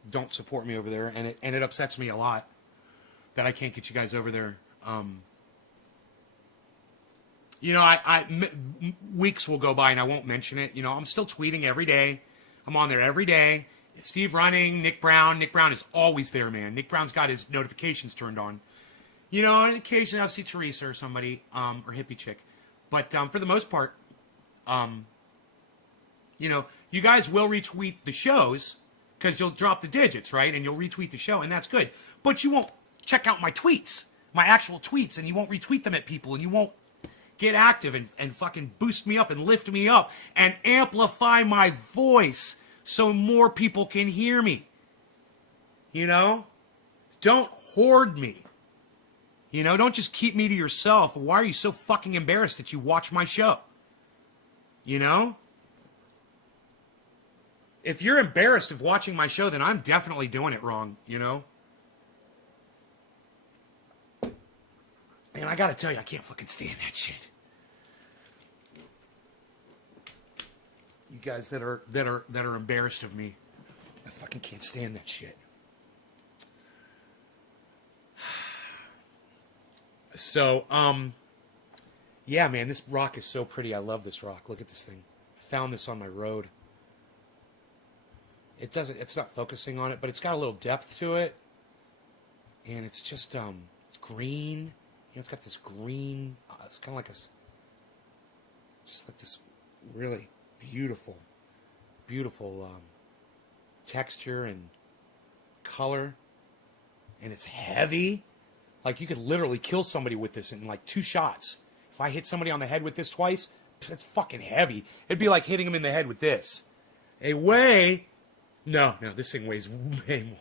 don't support me over there, and it upsets me a lot that I can't get you guys over there. You know, weeks will go by and I won't mention it. You know, I'm still tweeting every day. I'm on there every day. Steve Running, Nick Brown. Nick Brown is always there, man. Nick Brown's got his notifications turned on. You know, and occasionally I'll see Teresa or somebody, or Hippie Chick. But for the most part, you know, you guys will retweet the shows because you'll drop the digits, right? And you'll retweet the show, and that's good. But you won't check out my tweets, my actual tweets, and you won't retweet them at people, and you won't get active and fucking boost me up and lift me up and amplify my voice so more people can hear me. You know? Don't hoard me. You know, don't just keep me to yourself. Why are you so fucking embarrassed that you watch my show? You know? If you're embarrassed of watching my show, then I'm definitely doing it wrong, you know? And I gotta tell you, I can't fucking stand that shit. You guys that are embarrassed of me, I fucking can't stand that shit. So, yeah, man, this rock is so pretty. I love this rock. Look at this thing. I found this on my road. It's not focusing on it, but it's got a little depth to it. And it's just, it's green. You know, it's got this green, it's kind of like just like this really beautiful beautiful texture and color, and it's heavy. Like, you could literally kill somebody with this in like 2 shots. If I hit somebody on the head with this twice, that's fucking heavy. It'd be like hitting them in the head with this. No, this thing weighs way more.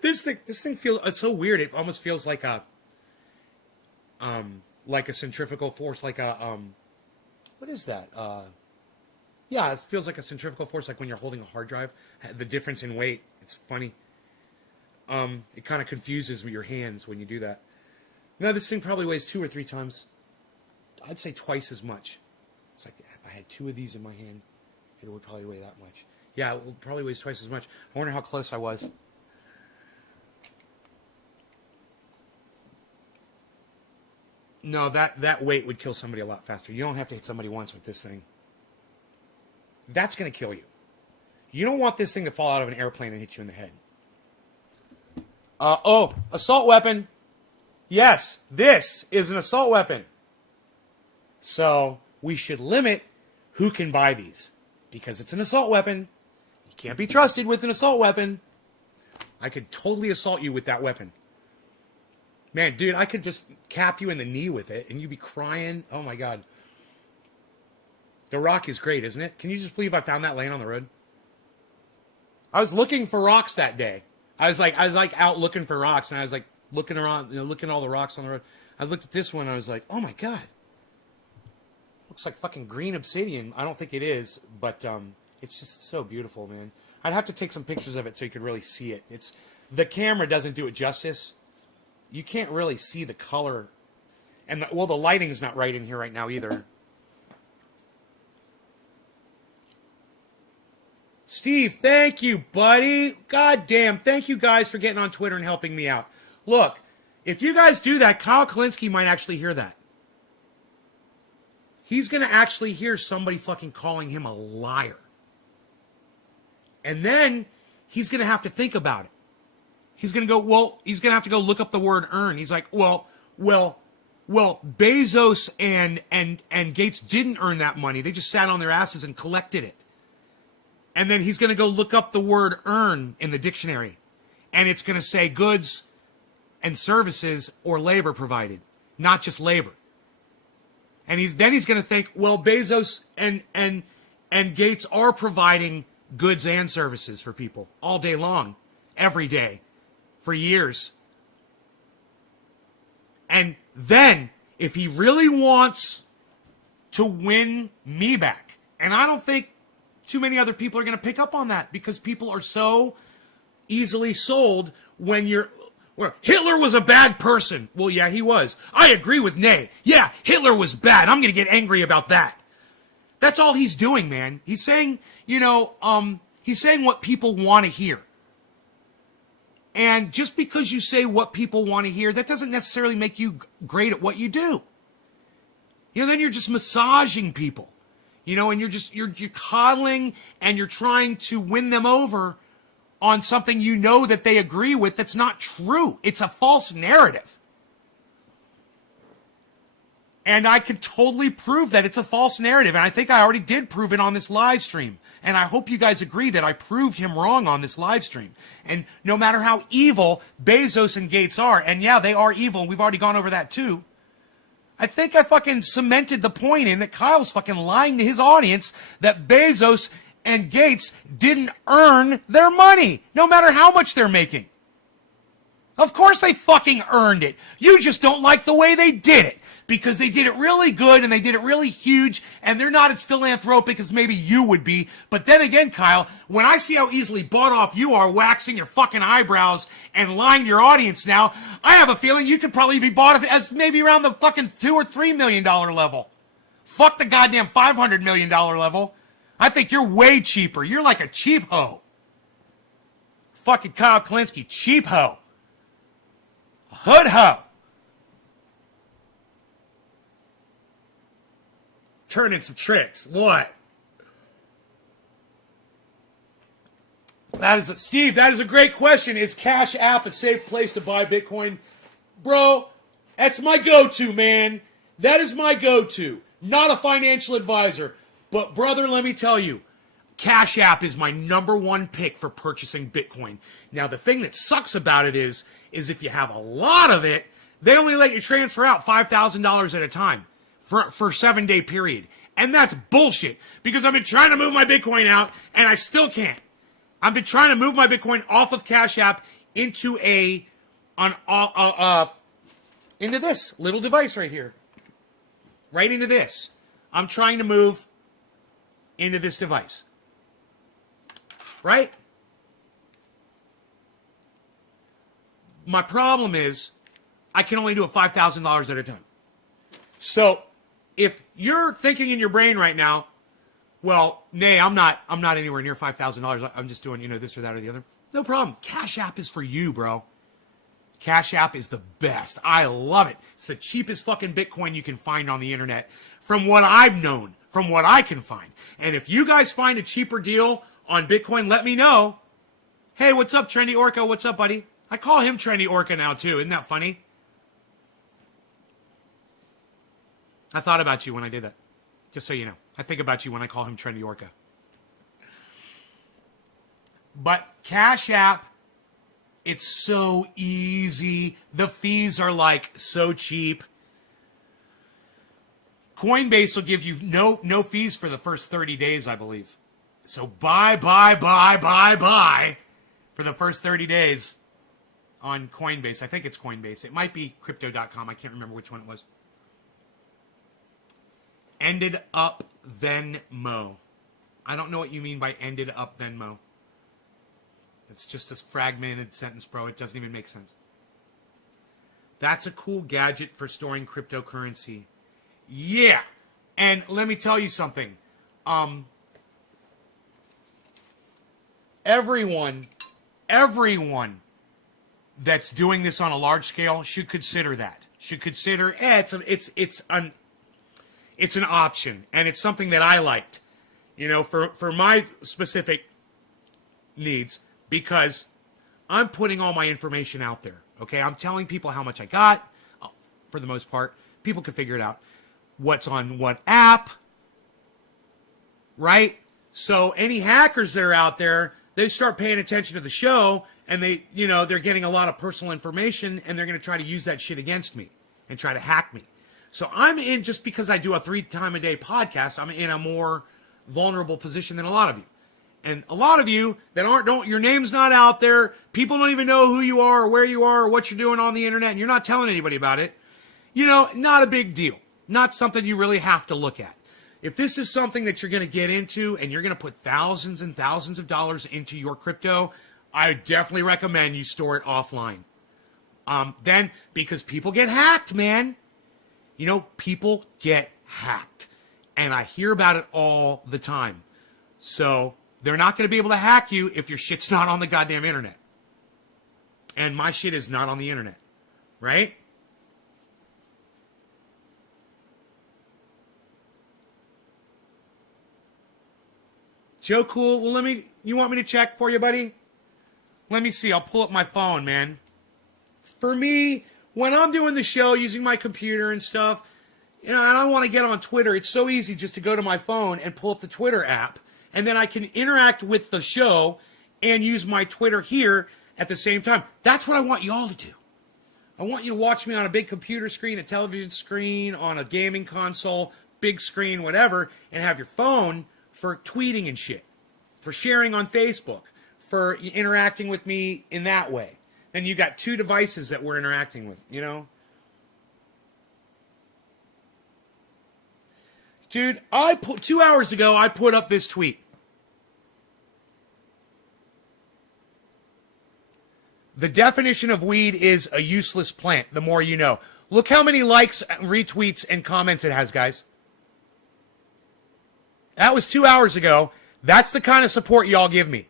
This thing feels, it's so weird. It almost feels like a centrifugal force, like a what is that? Yeah, it feels like a centrifugal force, like when you're holding a hard drive. The difference in weight, it's funny. It kind of confuses your hands when you do that. Now, this thing probably weighs 2 or 3 times. I'd say twice as much. It's like, if I had 2 of these in my hand, it would probably weigh that much. Yeah, it probably weighs twice as much. I wonder how close I was. No, that weight would kill somebody a lot faster. You don't have to hit somebody once with this thing. That's going to kill you. You don't want this thing to fall out of an airplane and hit you in the head. Assault weapon. Yes, this is an assault weapon. So we should limit who can buy these, because it's an assault weapon. You can't be trusted with an assault weapon. I could totally assault you with that weapon. Man, dude, I could just cap you in the knee with it and you'd be crying. Oh my God. The rock is great, isn't it? Can you just believe I found that laying on the road? I was looking for rocks that day. I was like out looking for rocks, and I was like looking around, looking at all the rocks on the road. I looked at this one, and I was like, oh my God. Looks like fucking green obsidian. I don't think it is, but it's just so beautiful, man. I'd have to take some pictures of it so you could really see it. The camera doesn't do it justice. You can't really see the color. And the lighting is not right in here right now either. Steve, thank you, buddy. God damn, thank you guys for getting on Twitter and helping me out. Look, if you guys do that, Kyle Kolinsky might actually hear that. He's going to actually hear somebody fucking calling him a liar. And then he's going to have to think about it. He's going to go, he's going to have to go look up the word earn. He's like, well, Bezos and Gates didn't earn that money. They just sat on their asses and collected it. And then he's going to go look up the word earn in the dictionary. And it's going to say goods and services or labor provided, not just labor. And he's going to think, well, Bezos and Gates are providing goods and services for people all day long, every day, for years. And then, if he really wants to win me back, and I don't think too many other people are going to pick up on that, because people are so easily sold when Hitler was a bad person. Well, yeah, he was. I agree with Nay. Yeah, Hitler was bad. I'm going to get angry about that. That's all he's doing, man. He's saying, he's saying what people want to hear. And just because you say what people want to hear, that doesn't necessarily make you great at what you do. Then you're just massaging people. And you're coddling, and you're trying to win them over on something that they agree with that's not true. It's a false narrative. And I could totally prove that it's a false narrative. And I think I already did prove it on this live stream. And I hope you guys agree that I proved him wrong on this live stream. And no matter how evil Bezos and Gates are, and yeah, they are evil, and we've already gone over that too, I think I fucking cemented the point in that Kyle's fucking lying to his audience that Bezos and Gates didn't earn their money, no matter how much they're making. Of course they fucking earned it. You just don't like the way they did it, because they did it really good and they did it really huge, and they're not as philanthropic as maybe you would be. But then again, Kyle, when I see how easily bought off you are, waxing your fucking eyebrows and lying to your audience now, I have a feeling you could probably be bought off as maybe around the fucking $2 or $3 million level. Fuck the goddamn $500 million level. I think you're way cheaper. You're like a cheap hoe. Fucking Kyle Kolinsky, cheap hoe. Hood hoe. Turn in some tricks. What? Steve, that is a great question. Is Cash App a safe place to buy Bitcoin? Bro, that's my go-to, man. That is my go-to. Not a financial advisor. But, brother, let me tell you, Cash App is my number one pick for purchasing Bitcoin. Now, the thing that sucks about it is if you have a lot of it, they only let you transfer out $5,000 at a time for a 7-day period. And that's bullshit, because I've been trying to move my Bitcoin out and I still can't. I've been trying to move my Bitcoin off of Cash App into into this little device right here. Right into this. I'm trying to move into this device. Right? My problem is I can only do it $5,000 at a time. So if you're thinking in your brain right now, well, nay, I'm not anywhere near $5,000. I'm just doing, this or that or the other. No problem. Cash App is for you, bro. Cash App is the best. I love it. It's the cheapest fucking Bitcoin you can find on the internet, from what I've known, from what I can find. And if you guys find a cheaper deal on Bitcoin, let me know. Hey, what's up, Trendy Orca? What's up, buddy? I call him Trendy Orca now, too. Isn't that funny? I thought about you when I did that. Just so you know. I think about you when I call him Trendy Orca. But Cash App, it's so easy. The fees are like so cheap. Coinbase will give you no fees for the first 30 days, I believe. So buy for the first 30 days on Coinbase. I think it's Coinbase. It might be Crypto.com. I can't remember which one it was. Ended up Venmo. I don't know what you mean by ended up Venmo. It's just a fragmented sentence, bro. It doesn't even make sense. That's a cool gadget for storing cryptocurrency. Yeah. And let me tell you something. Everyone that's doing this on a large scale should consider that. Should consider it's an option, and it's something that I liked, for my specific needs, because I'm putting all my information out there. Okay, I'm telling people how much I got, for the most part. People can figure it out. What's on what app, right? So any hackers that are out there, they start paying attention to the show, and they're getting a lot of personal information, and they're going to try to use that shit against me and try to hack me. So I'm in, just because I do a 3-time-a-day podcast, I'm in a more vulnerable position than a lot of you. And a lot of you that your name's not out there, people don't even know who you are or where you are or what you're doing on the internet, and you're not telling anybody about it. Not a big deal. Not something you really have to look at. If this is something that you're going to get into and you're going to put thousands and thousands of dollars into your crypto, I definitely recommend you store it offline. Then, because people get hacked, man. People get hacked. And I hear about it all the time. So they're not going to be able to hack you if your shit's not on the goddamn internet. And my shit is not on the internet. Right? Joe Cool, well, you want me to check for you, buddy? Let me see. I'll pull up my phone, man. For me, when I'm doing the show using my computer and stuff, and I want to get on Twitter, it's so easy just to go to my phone and pull up the Twitter app, and then I can interact with the show and use my Twitter here at the same time. That's what I want you all to do. I want you to watch me on a big computer screen, a television screen, on a gaming console, big screen, whatever, and have your phone for tweeting and shit, for sharing on Facebook, for interacting with me in that way. And you got 2 devices that we're interacting with, Dude, 2 hours ago, I put up this tweet. The definition of weed is a useless plant, the more you know. Look how many likes, retweets, and comments it has, guys. That was 2 hours ago. That's the kind of support y'all give me.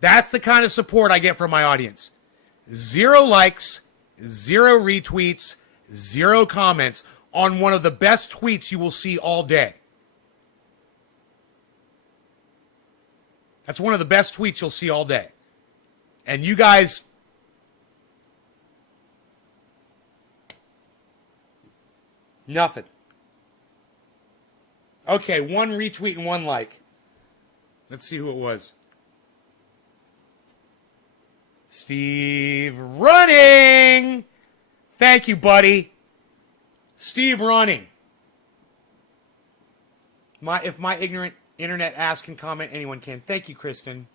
That's the kind of support I get from my audience. 0 likes, 0 retweets, 0 comments on one of the best tweets you will see all day. That's one of the best tweets you'll see all day. And you guys... Nothing. Okay, 1 retweet and 1 like. Let's see who it was. Steve Running! Thank you, buddy. Steve Running. If my ignorant internet ass can comment, anyone can. Thank you, Kristen.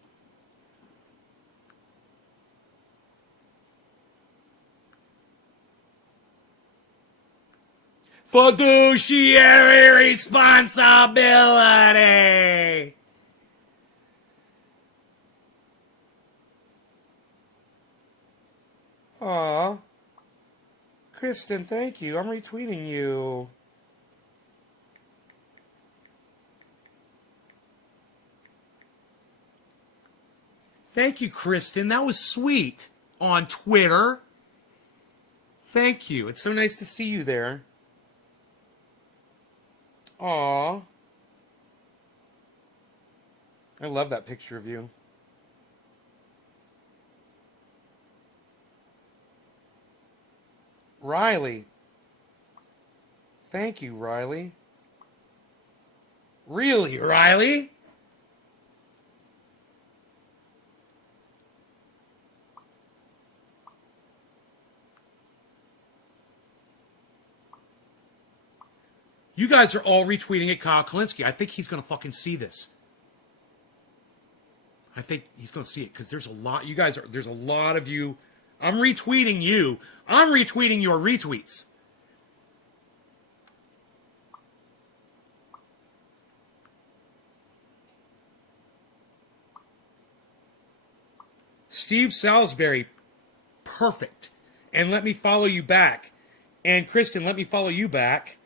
Fiduciary responsibility. Aw. Kristen, thank you. I'm retweeting you. Thank you, Kristen. That was sweet. On Twitter. Thank you. It's so nice to see you there. Aw. I love that picture of you. Riley. Thank you, Riley. Really, Riley? You guys are all retweeting at Kyle Kolinsky. I think he's going to fucking see this. I think he's going to see it because there's a lot. You guys are, there's a lot of you. I'm retweeting you. I'm retweeting your retweets. Steve Salisbury, perfect. And let me follow you back. And Kristen, let me follow you back.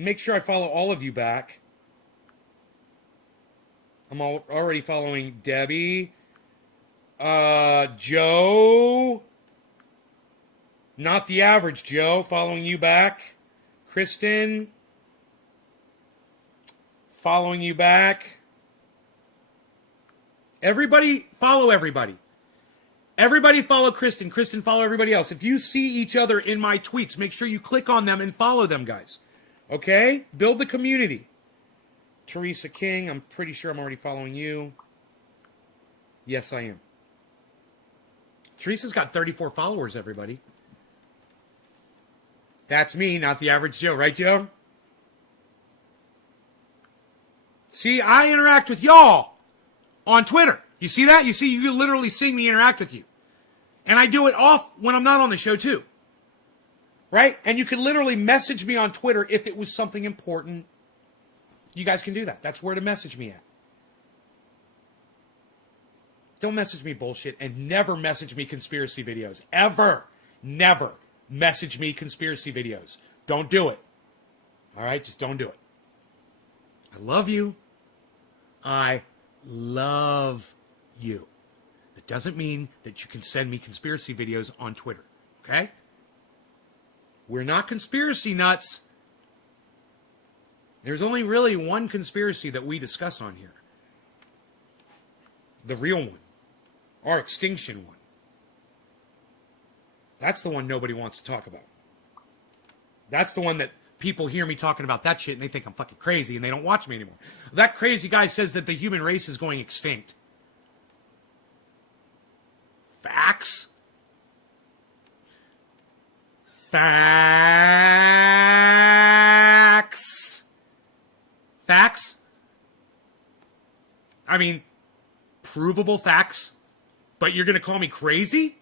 Make sure I follow all of you back. I'm already following Debbie. Joe. Not the average Joe. Following you back. Kristen. Following you back. Everybody, follow everybody. Everybody follow Kristen. Kristen, follow everybody else. If you see each other in my tweets, make sure you click on them and follow them, guys. Okay? Build the community. Teresa King, I'm pretty sure I'm already following you. Yes, I am. Teresa's got 34 followers, everybody. That's me, not the average Joe. Right, Joe? See, I interact with y'all on Twitter. You see that? You see, you literally see me interact with you. And I do it off when I'm not on the show, too. Right? And you can literally message me on Twitter if it was something important. You guys can do that. That's where to message me at. Don't message me bullshit, and never message me conspiracy videos. Ever. Never message me conspiracy videos. Don't do it. All right? Just don't do it. I love you. I love you. That doesn't mean that you can send me conspiracy videos on Twitter. Okay? We're not conspiracy nuts. There's only really one conspiracy that we discuss on here. The real one. Our extinction one. That's the one nobody wants to talk about. That's the one that people hear me talking about that shit and they think I'm fucking crazy and they don't watch me anymore. That crazy guy says that the human race is going extinct. Facts? Facts. Facts? I mean, provable facts? But you're going to call me crazy?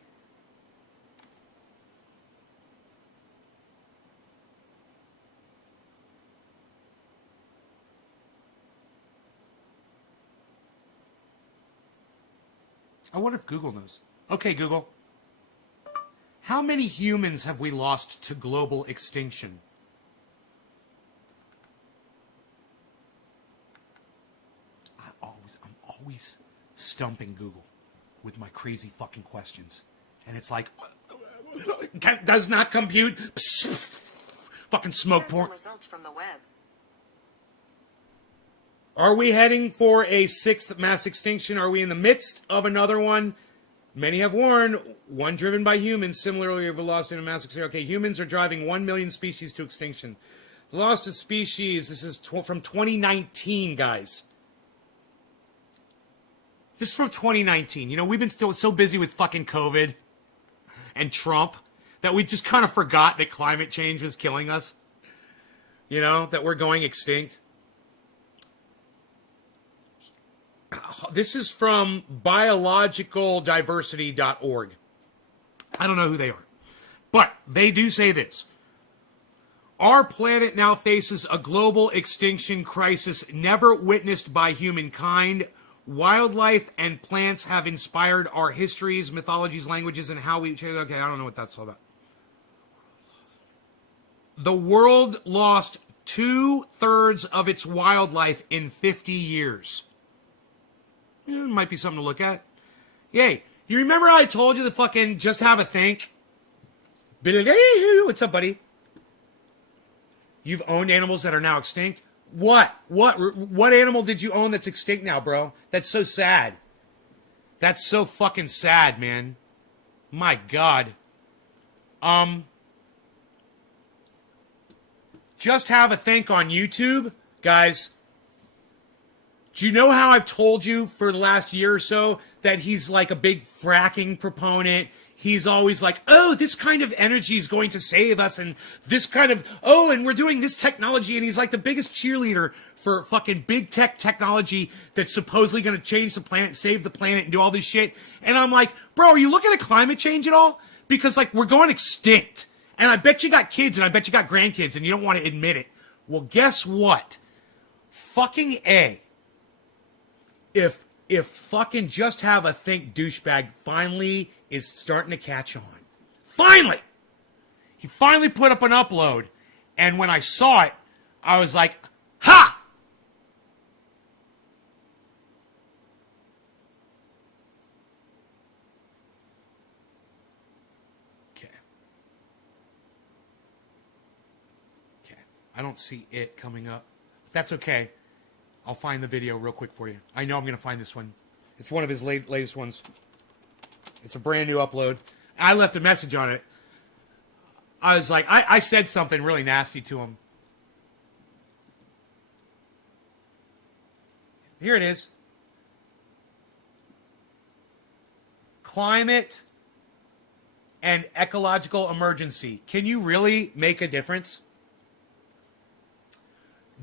I wonder if Google knows. Okay, Google. How many humans have we lost to global extinction? I'm always stumping Google with my crazy fucking questions. And it's like, does not compute. Fucking smoke porn. Results from the web. Are we heading for a 6th mass extinction? Are we in the midst of another one? Many have warned, one driven by humans, similarly of velocity and mass extinction. Okay, humans are driving 1 million species to extinction. Lost a species. This is from 2019, guys. This is from 2019. You know, we've been still so busy with fucking COVID and Trump that we just kind of forgot that climate change was killing us. You know, that we're going extinct. This is from biologicaldiversity.org. I don't know who they are. But they do say this. Our planet now faces a global extinction crisis never witnessed by humankind. Wildlife and plants have inspired our histories, mythologies, languages, and how we... Okay, I don't know what that's all about. The world lost 2/3 of its wildlife in 50 years. Yeah, it might be something to look at. Yay. You remember I told you to fucking just have a think? What's up, buddy? You've owned animals that are now extinct? What animal did you own that's extinct now, bro? That's so sad. That's so fucking sad, man. My God. Just have a think on YouTube, guys. Do you know how I've told you for the last year or so that he's like a big fracking proponent? He's always like, oh, this kind of energy is going to save us, and this kind of, oh, and we're doing this technology, and he's like the biggest cheerleader for fucking big tech technology that's supposedly going to change the planet, save the planet, and do all this shit. And I'm like, bro, are you looking at climate change at all? Because, like, we're going extinct. And I bet you got kids, and I bet you got grandkids, and you don't want to admit it. Well, guess what? Fucking A. If fucking just have a think douchebag finally is starting to catch on. Finally! He finally put up an upload, and when I saw it, I was like, ha! Okay. I don't see it coming up. That's okay. I'll find the video real quick for you. I know I'm going to find this one. It's one of his latest ones. It's a brand new upload. I left a message on it. I was like, I said something really nasty to him. Here it is. Climate and ecological emergency. Can you really make a difference?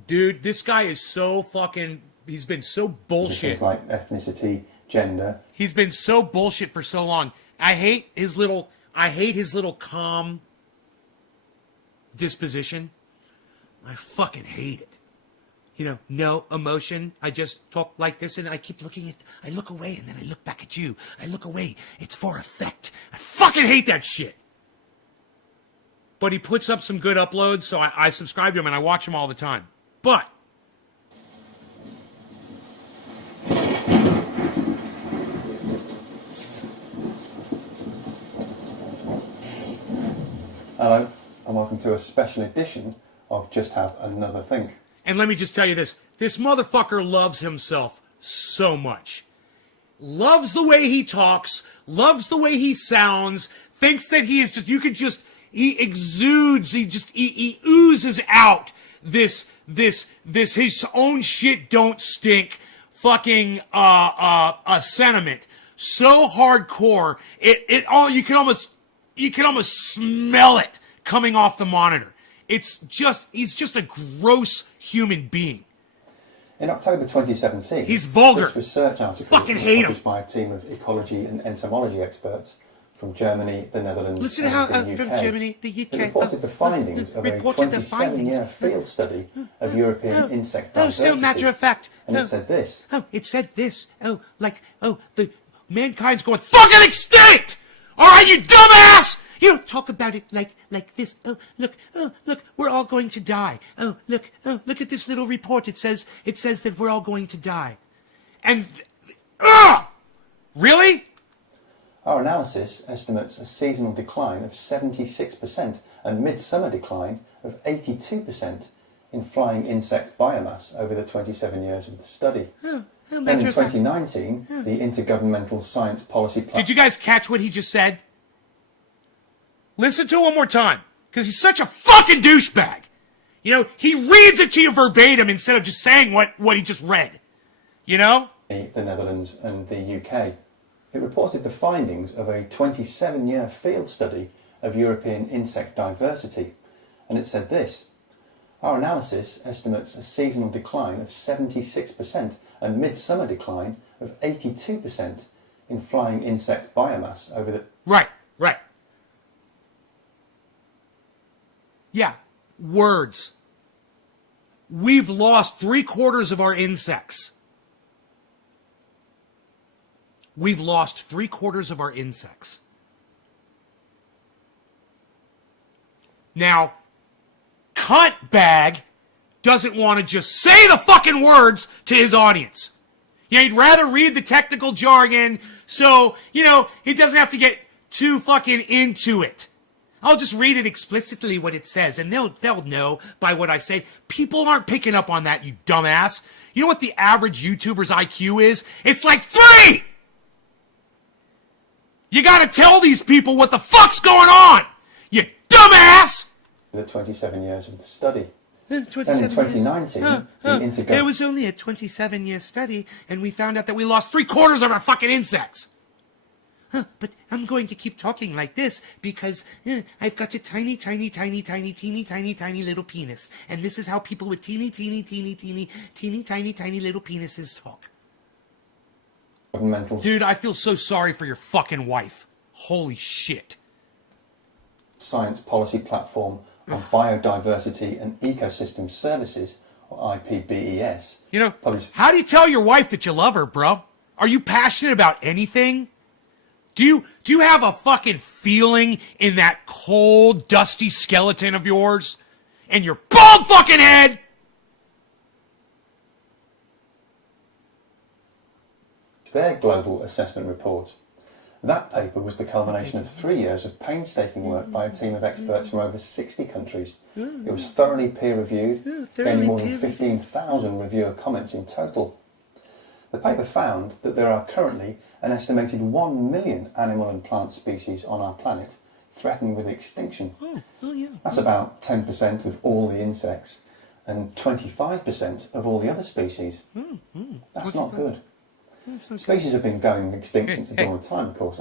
Dude, this guy is so fucking... He's been so bullshit. Things like ethnicity, gender. He's been so bullshit for so long. I hate his little calm disposition. I fucking hate it. You know, no emotion. I just talk like this and I keep looking at... I look away and then I look back at you. I look away. It's for effect. I fucking hate that shit. But he puts up some good uploads, so I subscribe to him and I watch him all the time. But... Hello, and welcome to a special edition of Just Have Another Think. And let me just tell you this. This motherfucker loves himself so much. Loves the way he talks. Loves the way he sounds. Thinks that he is just... You could just... He exudes. He oozes out this his own shit don't stink fucking a sentiment. So hardcore. It all... You can almost smell it coming off the monitor. He's just a gross human being. In October 2017, he's vulgar. This research article Fucking was hate him. published by a team of ecology and entomology experts from Germany, the Netherlands, Listen and how the UK. from Germany, the UK. It reported the findings of a 27-year field study of European insect diversity. So matter of fact. And it said this. It said this. The mankind's going fucking extinct! All right, you dumbass! You don't talk about it like this. Oh, look, we're all going to die. Oh, look at this little report. It says that we're all going to die. And, really? Our analysis estimates a seasonal decline of 76% and midsummer decline of 82% in flying insect biomass over the 27 years of the study. And in 2019, the Intergovernmental Science Policy Platform... Did you guys catch what he just said? Listen to it one more time, because he's such a fucking douchebag. You know, he reads it to you verbatim instead of just saying what he just read. You know? The Netherlands and the UK. It reported the findings of a 27-year field study of European insect diversity, and it said this: our analysis estimates a seasonal decline of 76% and midsummer decline of 82% in flying insect biomass over the... Right. Yeah, words. We've lost 3/4 of our insects. We've lost 3/4 of our insects. Now, Cuntbag doesn't want to just say the fucking words to his audience. Yeah, he'd rather read the technical jargon so, you know, he doesn't have to get too fucking into it. I'll just read it explicitly what it says, and they'll know by what I say. People aren't picking up on that, you dumbass. You know what the average YouTuber's IQ is? It's like 3! You gotta tell these people what the fuck's going on, you dumbass! The 27 years of the study. 27 Then in 2019, it was only a 27-year study, and we found out that we lost 3/4 of our fucking insects. But I'm going to keep talking like this because I've got a tiny little penis. And this is how people with teeny tiny little penises talk. governmental Dude, I feel so sorry for your fucking wife. Holy shit. science policy platform on biodiversity and ecosystem services, or IPBES. You know, published how do you tell your wife that you love her, bro? Are you passionate about anything? Do you have a fucking feeling in that cold, dusty skeleton of yours? And your bald fucking head? their global assessment report. That paper was the culmination of 3 years of painstaking work by a team of experts from over 60 countries. It was thoroughly peer-reviewed, gaining more than 15,000 reviewer comments in total. The paper found that there are currently an estimated 1 million animal and plant species on our planet threatened with extinction. That's about 10% of all the insects and 25% of all the other species. That's not good. Species have been going extinct since the dawn of time, of course.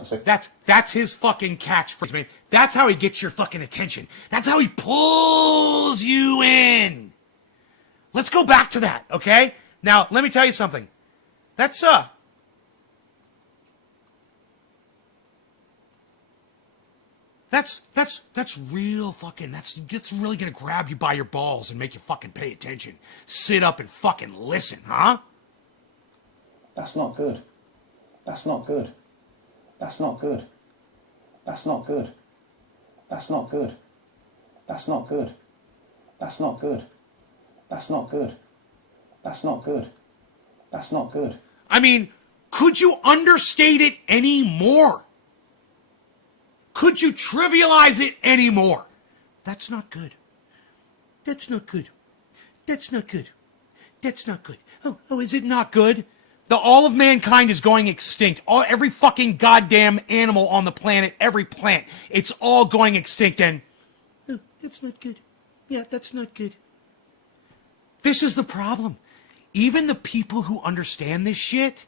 That's his fucking catchphrase, man. That's how he gets your fucking attention. That's how he pulls you in. Let's go back to that, okay? Now, let me tell you something. That's real fucking, that's really gonna grab you by your balls and make you fucking pay attention. Sit up and fucking listen, huh? That's not good. That's not good. That's not good. That's not good. That's not good. That's not good. That's not good. That's not good. That's not good. That's not good. I mean, could you understate it any more? Could you trivialize it any more? That's not good. That's not good. That's not good. That's not good. Oh, is it not good? All of mankind is going extinct. Every fucking goddamn animal on the planet, every plant, it's all going extinct, and that's not good. Yeah, that's not good. This is the problem. Even the people who understand this shit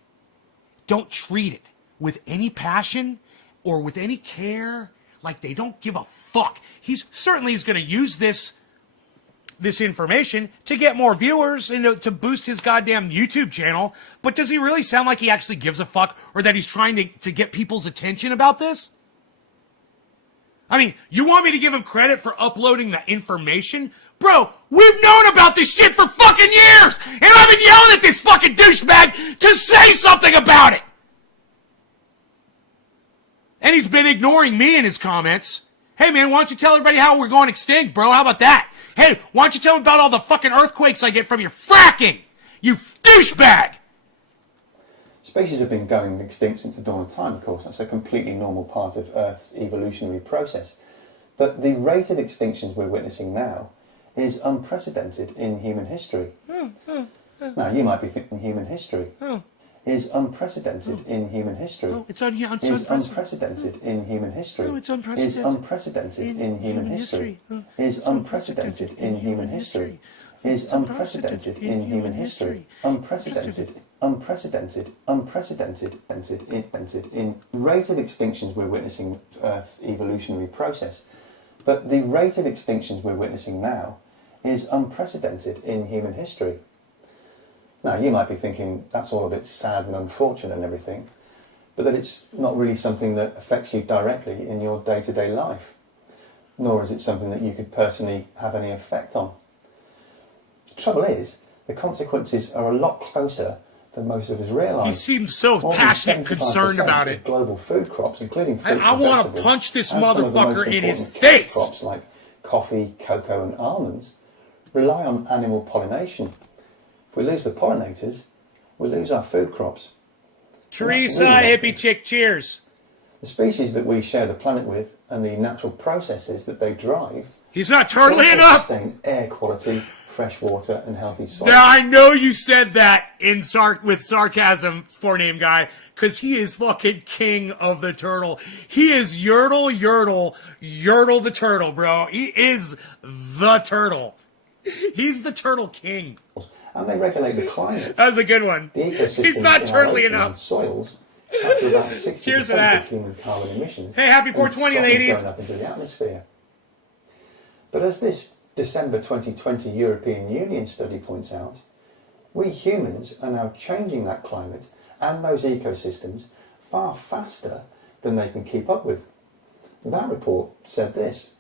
don't treat it with any passion or with any care. Like, they don't give a fuck. He's certainly going to use this information to get more viewers and to boost his goddamn YouTube channel. But does he really sound like he actually gives a fuck, or that he's trying to get people's attention about this? I mean, you want me to give him credit for uploading the information? Bro, we've known about this shit for fucking years! And I've been yelling at this fucking douchebag to say something about it! And he's been ignoring me in his comments. Hey man, why don't you tell everybody how we're going extinct, bro? How about that? Hey, why don't you tell me about all the fucking earthquakes I get from your fracking? You douchebag! Species have been going extinct since the dawn of time, of course. That's a completely normal part of Earth's evolutionary process. But the rate of extinctions we're witnessing now is unprecedented in human history. Now, you might be thinking human history. is unprecedented in human history. Oh, it's unprecedented. Is unprecedented in human history. Oh, it's unprecedented. Is unprecedented in human history. Is unprecedented in human history. Is unprecedented in human history. Unprecedented, unprecedented, unprecedented, in rate of extinctions we're witnessing Earth's evolutionary process. But the rate of extinctions we're witnessing now is unprecedented in human history. Now, you might be thinking that's all a bit sad and unfortunate and everything, but that it's not really something that affects you directly in your day-to-day life, nor is it something that you could personally have any effect on. The trouble is, the consequences are a lot closer than most of us realise. He seems so passionate, concerned about it. Global food crops, including fruits And I want to punch this motherfucker in his face. Crops like coffee, cocoa, and almonds rely on animal pollination. If we lose the pollinators, we lose our food crops. Teresa, hippie chick, cheers. The species that we share the planet with and the natural processes that they drive. He's not turtly also enough. Sustain air quality, fresh water, and healthy soil. Now I know you said that with sarcasm, forename guy, because he is fucking king of the turtle. He is Youre the turtle, bro. He is the turtle. He's the turtle king. And they regulate the climate. That was a good one. The ecosystem He's not in our turtly ocean enough. and soils capture about 60% Cheers to that. of human carbon emissions. Hey, happy and 420, stop them ladies. going up into the atmosphere. But as this December 2020 European Union study points out, we humans are now changing that climate and those ecosystems far faster than they can keep up with. That report said this: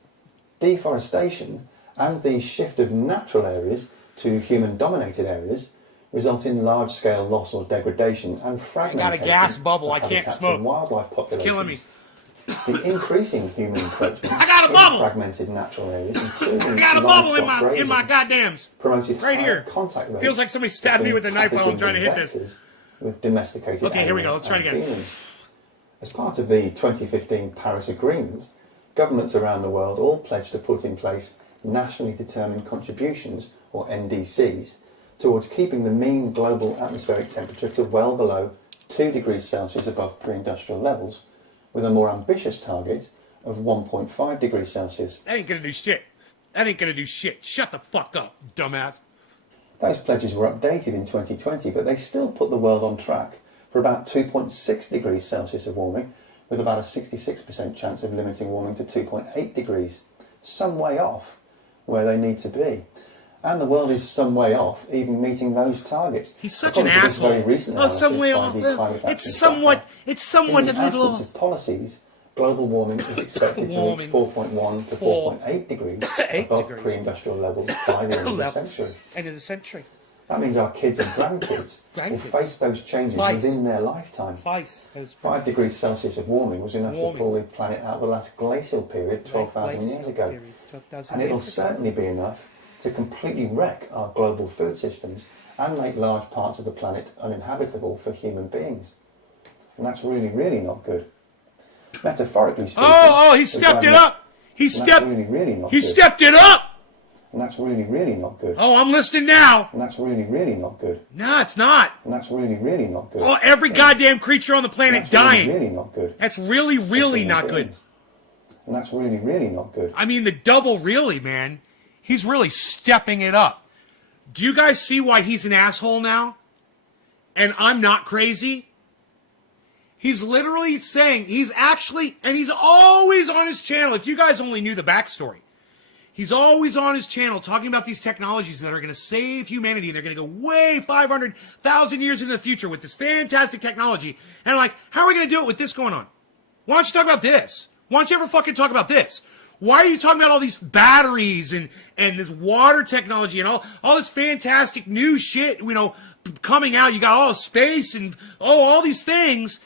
deforestation and the shift of natural areas to human-dominated areas result in large-scale loss or degradation and fragmentation a gas bubble. of I can't habitats smoke. and wildlife populations. It's killing me. The increasing human encroachment I got a bubble. in fragmented natural areas, including I got a bubble in livestock my grazing, goddams. promoted Right higher here. contact rates Feels like somebody stabbed me between with a knife while I'm pathogens trying to and hit this. vectors with domesticated Okay, here we go. animals Let's try it and again. humans. As part of the 2015 Paris Agreement, governments around the world all pledged to put in place nationally determined contributions, or NDCs, towards keeping the mean global atmospheric temperature to well below 2 degrees Celsius above pre-industrial levels, with a more ambitious target of 1.5 degrees Celsius. That ain't gonna do shit. That ain't gonna do shit. Shut the fuck up, dumbass. Those pledges were updated in 2020, but they still put the world on track for about 2.6 degrees Celsius of warming, with about a 66% chance of limiting warming to 2.8 degrees. Some way off where they need to be. And the world is some way off even meeting those targets. He's such an According to this asshole. very recent Oh, some analysis way by off. the Climate Action It's somewhat Tracker, a in the little absence of policies, global warming is expected to Warming. reach 4.1 to 4.8 degrees 8 above degrees. pre-industrial levels by the end of the century. end of the century. That means our kids and grandkids will Grandkids. face those changes Twice. within their lifetime. Vice. 5 degrees Celsius of warming was enough Warming. to pull the planet out of the last glacial period 12,000 years ago. And it'll certainly be enough to completely wreck our global food systems and make large parts of the planet uninhabitable for human beings. And that's really, really not good. Metaphorically speaking... He stepped it up! He stepped it up! And that's really, really not good. Oh, I'm listening now! And that's really, really not good. No, it's not. And that's really, really not good. Oh, every goddamn creature on the planet That's dying. really, really not good. That's really, really not good. And that's really, really not good. I mean, the double really, man. He's really stepping it up. Do you guys see why he's an asshole now? And I'm not crazy? He's literally saying, he's always on his channel. If you guys only knew the backstory. He's always on his channel talking about these technologies that are going to save humanity. And they're going to go way 500,000 years into the future with this fantastic technology. And like, how are we going to do it with this going on? Why don't you talk about this? Why don't you ever fucking talk about this? Why are you talking about all these batteries and this water technology and all this fantastic new shit, coming out? You got all space and all these things.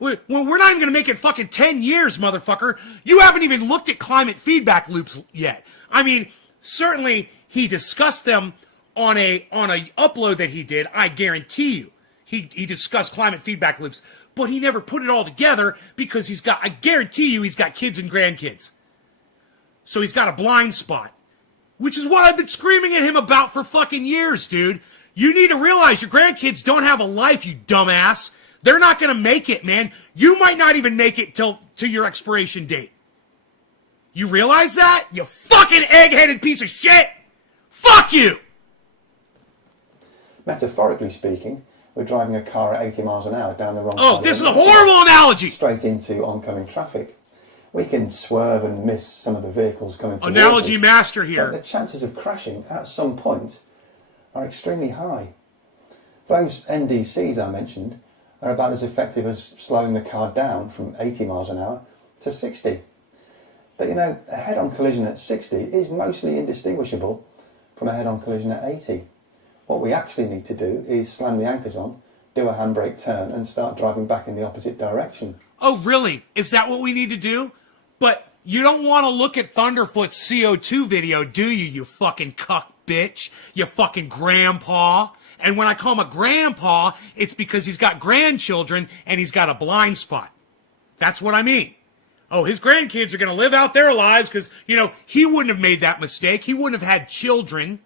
We're not even going to make it fucking 10 years, motherfucker. You haven't even looked at climate feedback loops yet. I mean, certainly he discussed them on a upload that he did. I guarantee you, he discussed climate feedback loops, but he never put it all together because I guarantee you, he's got kids and grandkids. So he's got a blind spot, which is what I've been screaming at him about for fucking years, dude. You need to realize your grandkids don't have a life, you dumbass. They're not going to make it, man. You might not even make it to your expiration date. You realize that? You fucking egg-headed piece of shit! Fuck you! Metaphorically speaking, we're driving a car at 80 miles an hour down the wrong side. Oh, this is a horrible analogy! Straight into oncoming traffic. We can swerve and miss some of the vehicles coming towards Analogy us, master here. but the chances of crashing at some point are extremely high. Those NDCs I mentioned are about as effective as slowing the car down from 80 miles an hour to 60. But you know, a head-on collision at 60 is mostly indistinguishable from a head-on collision at 80. What we actually need to do is slam the anchors on, do a handbrake turn and start driving back in the opposite direction. Oh, really? Is that what we need to do? But you don't want to look at Thunderfoot's CO2 video, do you, you fucking cuck bitch? You fucking grandpa? And when I call him a grandpa, it's because he's got grandchildren and he's got a blind spot. That's what I mean. Oh, his grandkids are going to live out their lives because, you know, he wouldn't have made that mistake. He wouldn't have had children,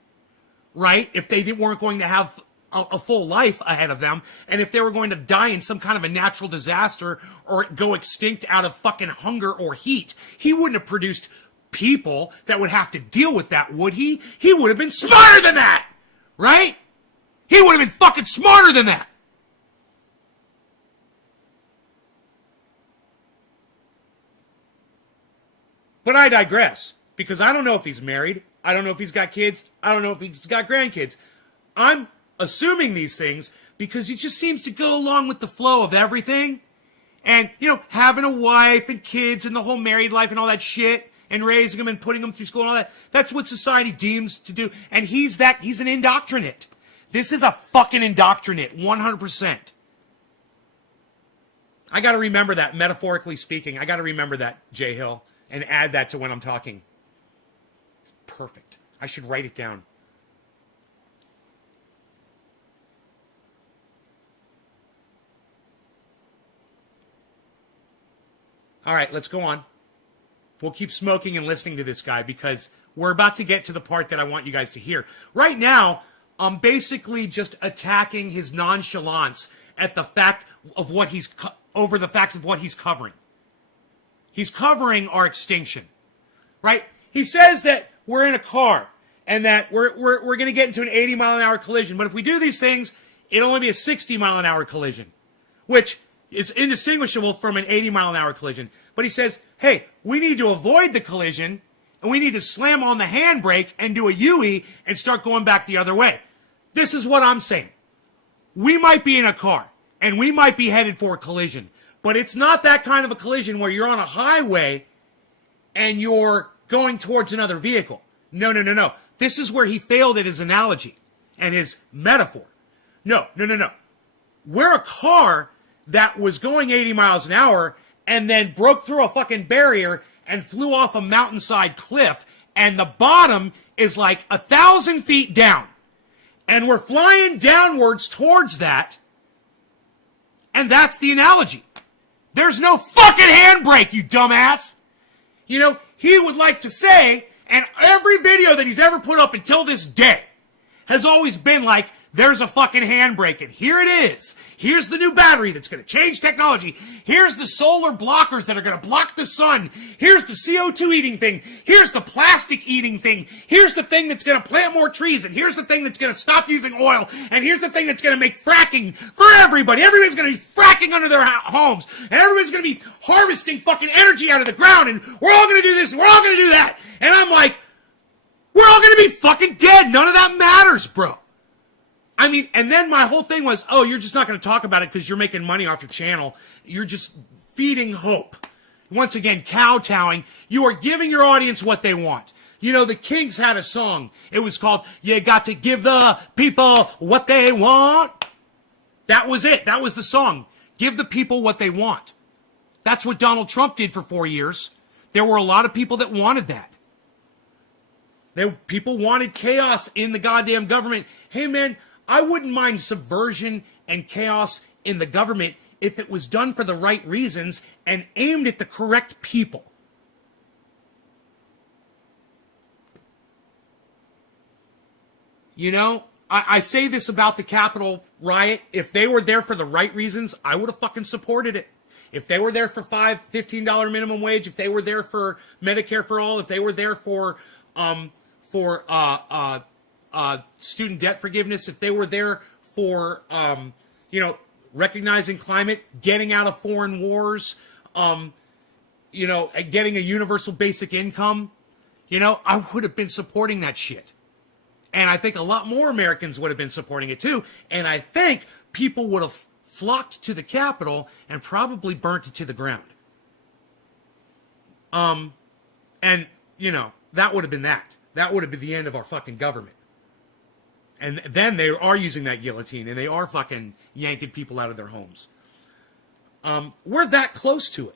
right, if they weren't going to have a full life ahead of them, and if they were going to die in some kind of a natural disaster or go extinct out of fucking hunger or heat. He wouldn't have produced people that would have to deal with that, would he? He would have been smarter than that, right? He would have been fucking smarter than that. But I digress, because I don't know if he's married. I don't know if he's got kids. I don't know if he's got grandkids. I'm assuming these things because he just seems to go along with the flow of everything. And, you know, having a wife and kids and the whole married life and all that shit and raising them and putting them through school and all that. That's what society deems to do. And he's an indoctrinate. This is a fucking indoctrinate, 100%. I got to remember that, metaphorically speaking. I got to remember that, Jay Hill, and add that to when I'm talking. It's perfect. I should write it down. All right, let's go on. We'll keep smoking and listening to this guy because we're about to get to the part that I want you guys to hear. Right now, I'm basically just attacking his nonchalance at the fact of what he's over the facts of what he's covering. He's covering our extinction, right? He says that we're in a car and that we're going to get into an 80 mile an hour collision. But if we do these things, it'll only be a 60 mile an hour collision, which is indistinguishable from an 80 mile an hour collision. But he says, hey, we need to avoid the collision and we need to slam on the handbrake and do a Youre and start going back the other way. This is what I'm saying. We might be in a car and we might be headed for a collision, but it's not that kind of a collision where you're on a highway and you're going towards another vehicle. No. This is where he failed at his analogy and his metaphor. No. We're a car that was going 80 miles an hour and then broke through a fucking barrier and flew off a mountainside cliff, and the bottom is like 1,000 feet down. And we're flying downwards towards that, and that's the analogy. There's no fucking handbrake, you dumbass! You know, he would like to say, and every video that he's ever put up until this day has always been like, there's a fucking handbrake, and here it is. Here's the new battery that's going to change technology. Here's the solar blockers that are going to block the sun. Here's the CO2 eating thing. Here's the plastic eating thing. Here's the thing that's going to plant more trees, and here's the thing that's going to stop using oil, and here's the thing that's going to make fracking for everybody. Everybody's going to be fracking under their homes, and everybody's going to be harvesting fucking energy out of the ground, and we're all going to do this, and we're all going to do that. And I'm like, we're all going to be fucking dead. None of that matters, bro. I mean, and then my whole thing was, oh, you're just not going to talk about it because you're making money off your channel. You're just feeding hope. Once again, kowtowing. You are giving your audience what they want. You know, the Kings had a song. It was called, You Got to Give the People What They Want. That was it. That was the song. Give the people what they want. That's what Donald Trump did for 4 years. There were a lot of people that wanted that. People wanted chaos in the goddamn government. Hey, man, I wouldn't mind subversion and chaos in the government if it was done for the right reasons and aimed at the correct people. You know, I say this about the Capitol riot. If they were there for the right reasons, I would have fucking supported it. If they were there for $15 minimum wage, if they were there for Medicare for all, if they were there for student debt forgiveness, if they were there for recognizing climate, getting out of foreign wars, getting a universal basic income, I would have been supporting that shit. And I think a lot more Americans would have been supporting it too. And I think people would have flocked to the Capitol and probably burnt it to the ground. And, that would have been that. That would have been the end of our fucking government. And then they are using that guillotine and they are fucking yanking people out of their homes. We're that close to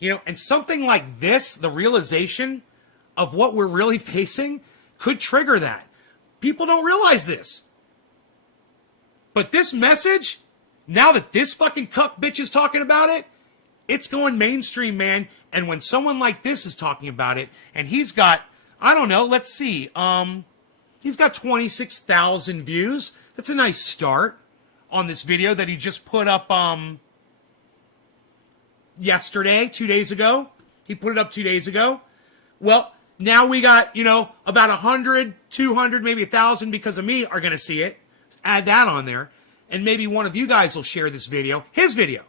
it. And something like this, the realization of what we're really facing, could trigger that. People don't realize this. But this message, now that this fucking cuck bitch is talking about it, it's going mainstream, man. And when someone like this is talking about it, and he's got, I don't know, let's see, he's got 26,000 views. That's a nice start on this video that he just put up yesterday, 2 days ago. He put it up 2 days ago. Well, now we got, about 100, 200, maybe 1,000 because of me are going to see it. Add that on there. And maybe one of you guys will share this video. His video.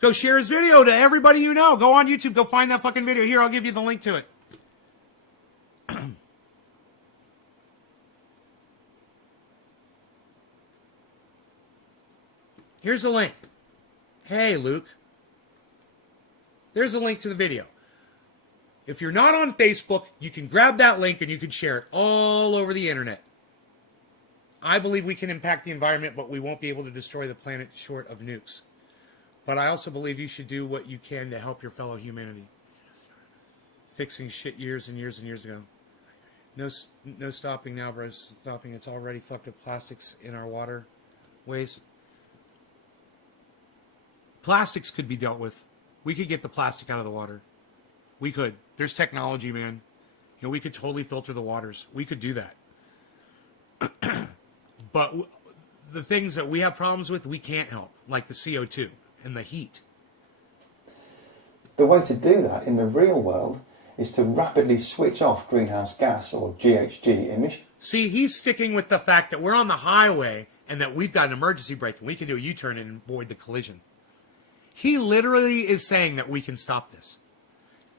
Go share his video to everybody you know. Go on YouTube. Go find that fucking video. Here, I'll give you the link to it. Here's the link. Hey, Luke. There's a link to the video. If you're not on Facebook, you can grab that link and you can share it all over the internet. I believe we can impact the environment, but we won't be able to destroy the planet short of nukes. But I also believe you should do what you can to help your fellow humanity. Fixing shit years and years and years ago. No stopping now, bro. Stopping. It's already fucked up plastics in our waterways. Plastics could be dealt with. We could get the plastic out of the water. We could. There's technology, man. We could totally filter the waters. We could do that. But the things that we have problems with, we can't help, like the CO2 and the heat. The way to do that in the real world is to rapidly switch off greenhouse gas or GHG emissions. See, he's sticking with the fact that we're on the highway and that we've got an emergency brake and we can do a U-turn and avoid the collision. He literally is saying that we can stop this.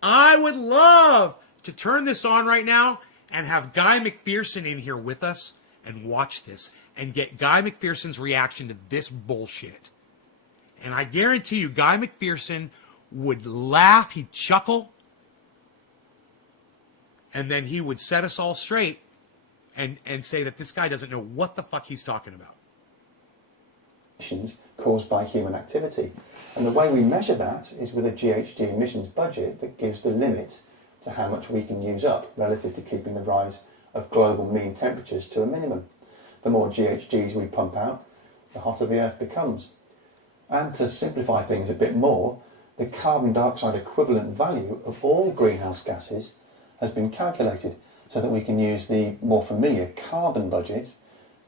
I would love to turn this on right now and have Guy McPherson in here with us and watch this and get Guy McPherson's reaction to this bullshit. And I guarantee you, Guy McPherson would laugh, he'd chuckle, and then he would set us all straight and say that this guy doesn't know what the fuck he's talking about. Emissions caused by human activity. And the way we measure that is with a GHG emissions budget that gives the limit to how much we can use up relative to keeping the rise of global mean temperatures to a minimum. The more GHGs we pump out, the hotter the Earth becomes. And to simplify things a bit more, the carbon dioxide equivalent value of all greenhouse gases has been calculated so that we can use the more familiar carbon budget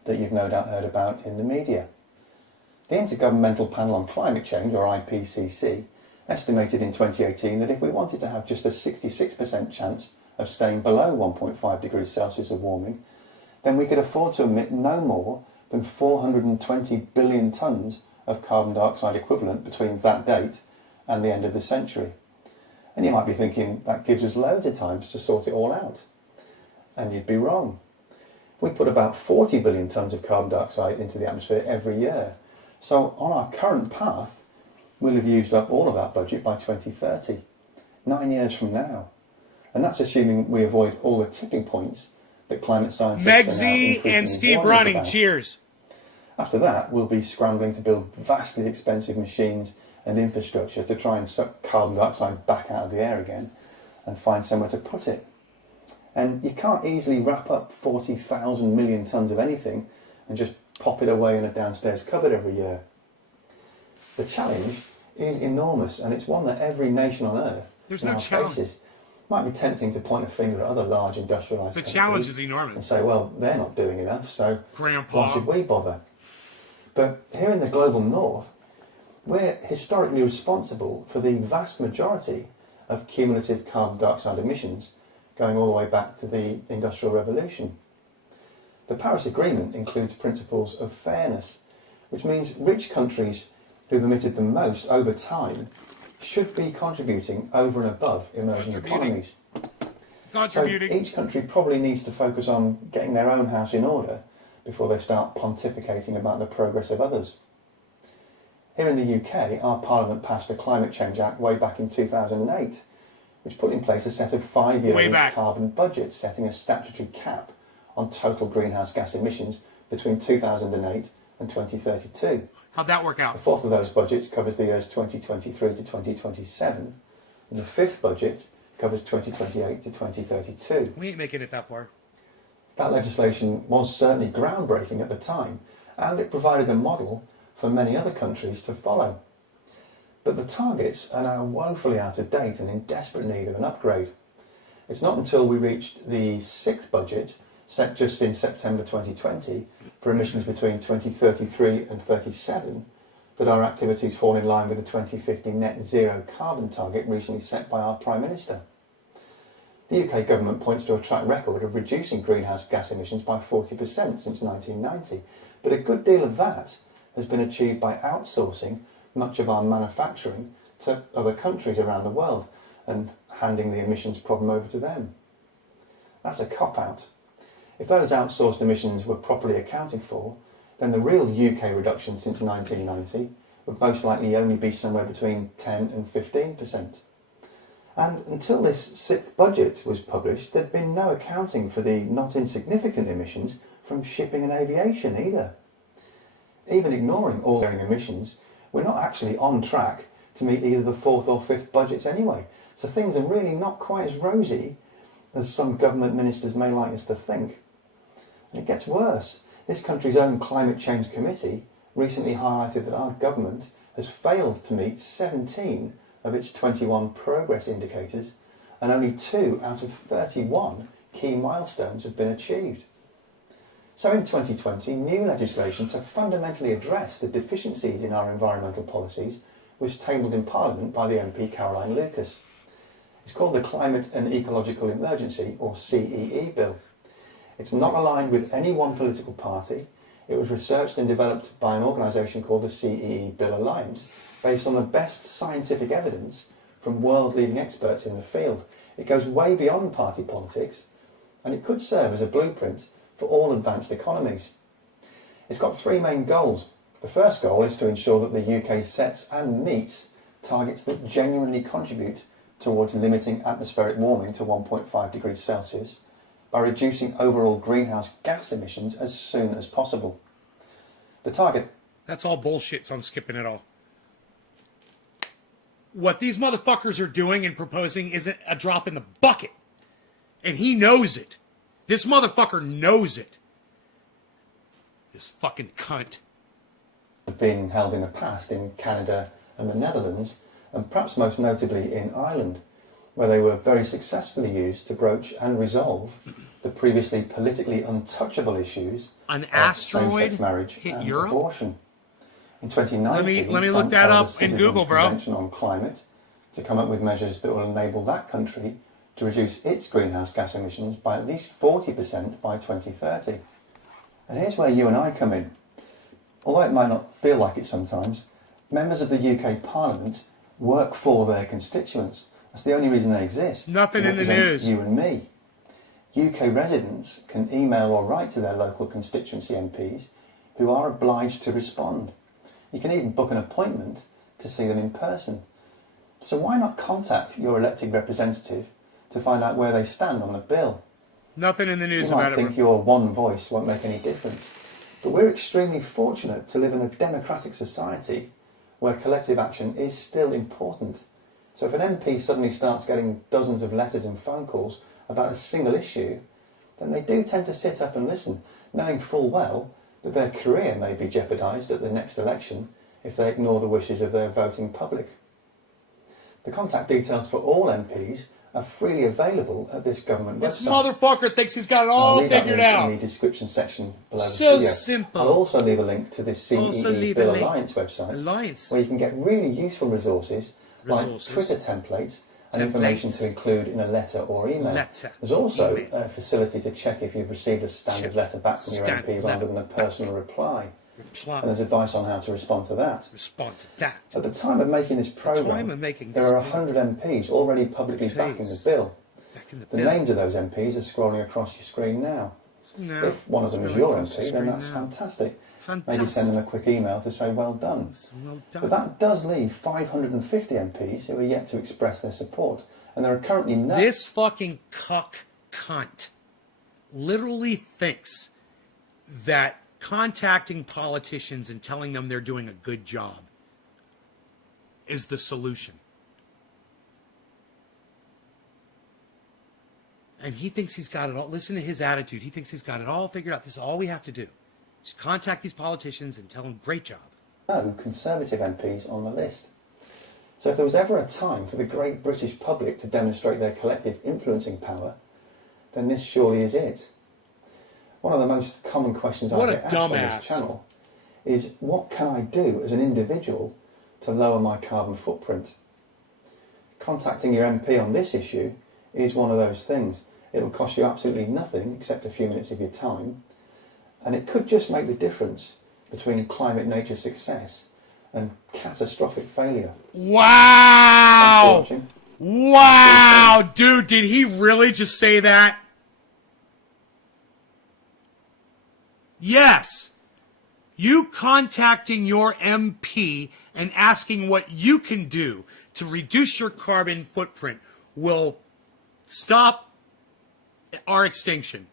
that you've no doubt heard about in the media. The Intergovernmental Panel on Climate Change, or IPCC, estimated in 2018 that if we wanted to have just a 66% chance of staying below 1.5 degrees Celsius of warming, then we could afford to emit no more than 420 billion tonnes of carbon dioxide equivalent between that date and the end of the century. And you might be thinking that gives us loads of time to sort it all out. And you'd be wrong. We put about 40 billion tonnes of carbon dioxide into the atmosphere every year. So on our current path, we'll have used up all of that budget by 2030, 9 years from now. And that's assuming we avoid all the tipping points that climate scientists are now Megzy and Steve Running, about. Cheers. After that, we'll be scrambling to build vastly expensive machines and infrastructure to try and suck carbon dioxide back out of the air again and find somewhere to put it. And you can't easily wrap up 40,000 million tonnes of anything and just pop it away in a downstairs cupboard every year. The challenge is enormous, and it's one that every nation on Earth There's now no challenge. faces. Might be tempting to point a finger at other large industrialised The countries challenge is and enormous. say, well, they're not doing enough, so Grandpa. why should we bother? But here in the global north, we're historically responsible for the vast majority of cumulative carbon dioxide emissions going all the way back to the Industrial Revolution. The Paris Agreement includes principles of fairness, which means rich countries who've emitted the most over time should be contributing over and above emerging economies. So each country probably needs to focus on getting their own house in order before they start pontificating about the progress of others. Here in the UK, our Parliament passed a Climate Change Act way back in 2008, which put in place a set of 5-year carbon budgets setting a statutory cap on total greenhouse gas emissions between 2008 and 2032. How'd that work out? The fourth of those budgets covers the years 2023 to 2027, and the fifth budget covers 2028 to 2032. We ain't making it that far. That legislation was certainly groundbreaking at the time, and it provided a model for many other countries to follow. But the targets are now woefully out of date and in desperate need of an upgrade. It's not until we reached the sixth budget, set just in September 2020, for emissions between 2033 and 37, that our activities fall in line with the 2050 net zero carbon target recently set by our Prime Minister. The UK government points to a track record of reducing greenhouse gas emissions by 40% since 1990, but a good deal of that has been achieved by outsourcing much of our manufacturing to other countries around the world and handing the emissions problem over to them. That's a cop-out. If those outsourced emissions were properly accounted for, then the real UK reduction since 1990 would most likely only be somewhere between 10 and 15%. And until this sixth budget was published, there'd been no accounting for the not insignificant emissions from shipping and aviation either. Even ignoring all their emissions, we're not actually on track to meet either the fourth or fifth budgets anyway. So things are really not quite as rosy as some government ministers may like us to think. And it gets worse. This country's own Climate Change Committee recently highlighted that our government has failed to meet 17 of its 21 progress indicators, and only 2 out of 31 key milestones have been achieved. So in 2020, new legislation to fundamentally address the deficiencies in our environmental policies was tabled in Parliament by the MP Caroline Lucas. It's called the Climate and Ecological Emergency, or CEE Bill. It's not aligned with any one political party. It was researched and developed by an organisation called the CEE Bill Alliance, based on the best scientific evidence from world-leading experts in the field. It goes way beyond party politics, and it could serve as a blueprint for all advanced economies. It's got 3 main goals. The first goal is to ensure that the UK sets and meets targets that genuinely contribute towards limiting atmospheric warming to 1.5 degrees Celsius by reducing overall greenhouse gas emissions as soon as possible. The target... That's all bullshit, so I'm skipping it all. What these motherfuckers are doing and proposing isn't a drop in the bucket. And he knows it. This motherfucker knows it. This fucking cunt. Been held in the past in Canada and the Netherlands, and perhaps most notably in Ireland, where they were very successfully used to broach and resolve the previously politically untouchable issues An of asteroid same-sex marriage hit and Europe? abortion. In 2019, Let me look France that held up a in Citizens' Google, bro. Convention on Climate to come up with measures that will enable that country to reduce its greenhouse gas emissions by at least 40% by 2030. And here's where you and I come in. Although it might not feel like it sometimes, members of the UK Parliament work for their constituents. That's the only reason they exist. Nothing to in the represent news. You and me. UK residents can email or write to their local constituency MPs, who are obliged to respond. You can even book an appointment to see them in person. So why not contact your elected representative to find out where they stand on the bill? Nothing in the news You might about think it. your one voice won't make any difference, but we're extremely fortunate to live in a democratic society where collective action is still important. So if an MP suddenly starts getting dozens of letters and phone calls about a single issue, then they do tend to sit up and listen, knowing full well that their career may be jeopardised at the next election if they ignore the wishes of their voting public. The contact details for all MPs are freely available at this government This website. motherfucker thinks he's got it I'll all leave that figured link out. in the description section below So the video. simple. I'll also leave a link to this Also CEE leave a Bill link. Alliance website, Alliance. where you can get really useful resources like Twitter templates and information to include in a letter or email. There's also a facility to check if you've received a standard letter back from your MP rather than a personal reply. And there's advice on how to respond to that. Respond to that. At the time of making this program, there are 100 MPs already publicly backing the bill. The names of those MPs are scrolling across your screen now. If one of them is your MP, then that's fantastic. Maybe send them a quick email to say well done. But that does leave 550 MPs who are yet to express their support. And there are currently no... This fucking cunt literally thinks that contacting politicians and telling them they're doing a good job is the solution. And he thinks he's got it all. Listen to his attitude. He thinks he's got it all figured out. This is all we have to do. Just contact these politicians and tell them, great job. No Conservative MPs on the list. So if there was ever a time for the great British public to demonstrate their collective influencing power, then this surely is it. One of the most common questions I get asked on this channel is, what can I do as an individual to lower my carbon footprint? Contacting your MP on this issue is one of those things. It'll cost you absolutely nothing except a few minutes of your time, and it could just make the difference between climate nature success and catastrophic failure. Wow! Wow! Dude, did he really just say that? Yes. You contacting your MP and asking what you can do to reduce your carbon footprint will stop our extinction.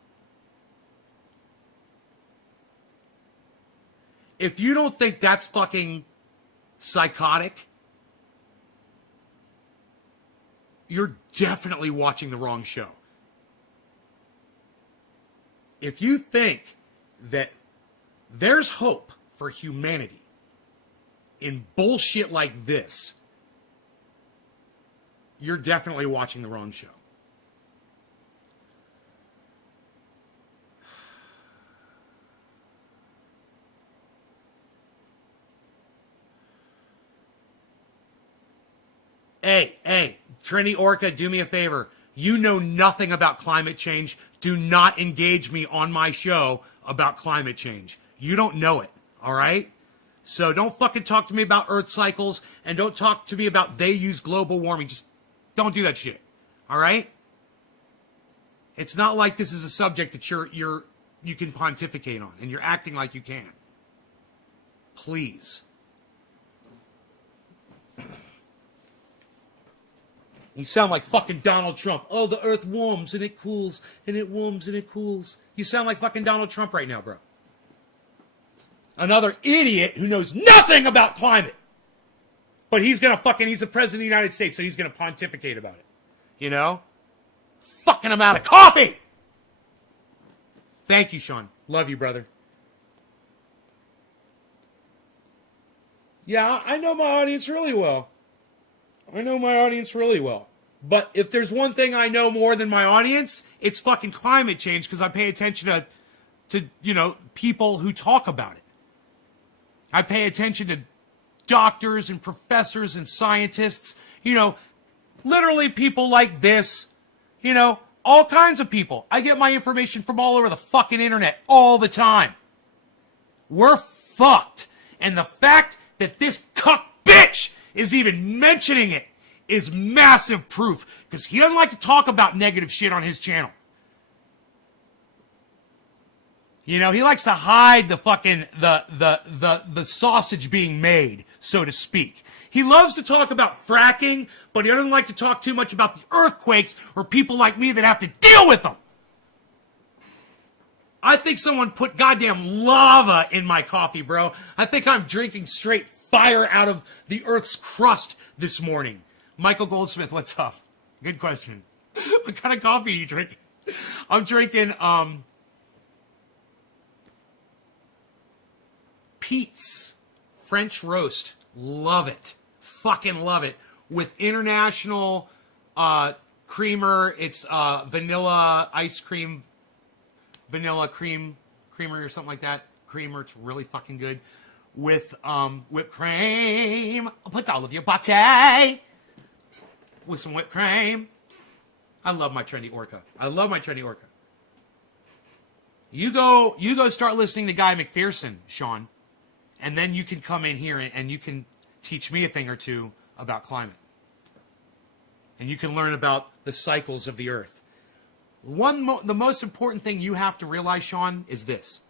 If you don't think that's fucking psychotic, you're definitely watching the wrong show. If you think that there's hope for humanity in bullshit like this, you're definitely watching the wrong show. Hey, Trini Orca, do me a favor. You know nothing about climate change. Do not engage me on my show about climate change. You don't know it, all right? So don't fucking talk to me about Earth cycles, and don't talk to me about they use global warming. Just don't do that shit, all right? It's not like this is a subject that you can pontificate on, and you're acting like you can. Please. You sound like fucking Donald Trump. Oh, the earth warms and it cools, and it warms and it cools. You sound like fucking Donald Trump right now, bro. Another idiot who knows nothing about climate. But he's the president of the United States, so he's gonna pontificate about it. You know? Fucking I'm out of coffee! Thank you, Sean. Love you, brother. Yeah, I know my audience really well. But if there's one thing I know more than my audience, it's fucking climate change, because I pay attention to people who talk about it. I pay attention to doctors and professors and scientists, literally people like this, all kinds of people. I get my information from all over the fucking internet all the time. We're fucked. And the fact that this cuck bitch is even mentioning it is massive proof, because he doesn't like to talk about negative shit on his channel. He likes to hide the fucking the sausage being made, so to speak. He loves to talk about fracking, but he doesn't like to talk too much about the earthquakes or people like me that have to deal with them. I think someone put goddamn lava in my coffee, bro. I think I'm drinking straight fire out of the earth's crust this morning. Michael Goldsmith, what's up? Good question. What kind of coffee are you drinking? I'm drinking Pete's French roast. Love it. Fucking love it. With international creamer. It's vanilla ice cream, vanilla creamer or something like that. Creamer. It's really fucking good with whipped cream. I'll put all of your butter with some whipped cream. I love my trendy orca. You go start listening to Guy McPherson, Sean, and then you can come in here and you can teach me a thing or two about climate. And you can learn about the cycles of the earth. The most important thing you have to realize, Sean, is this.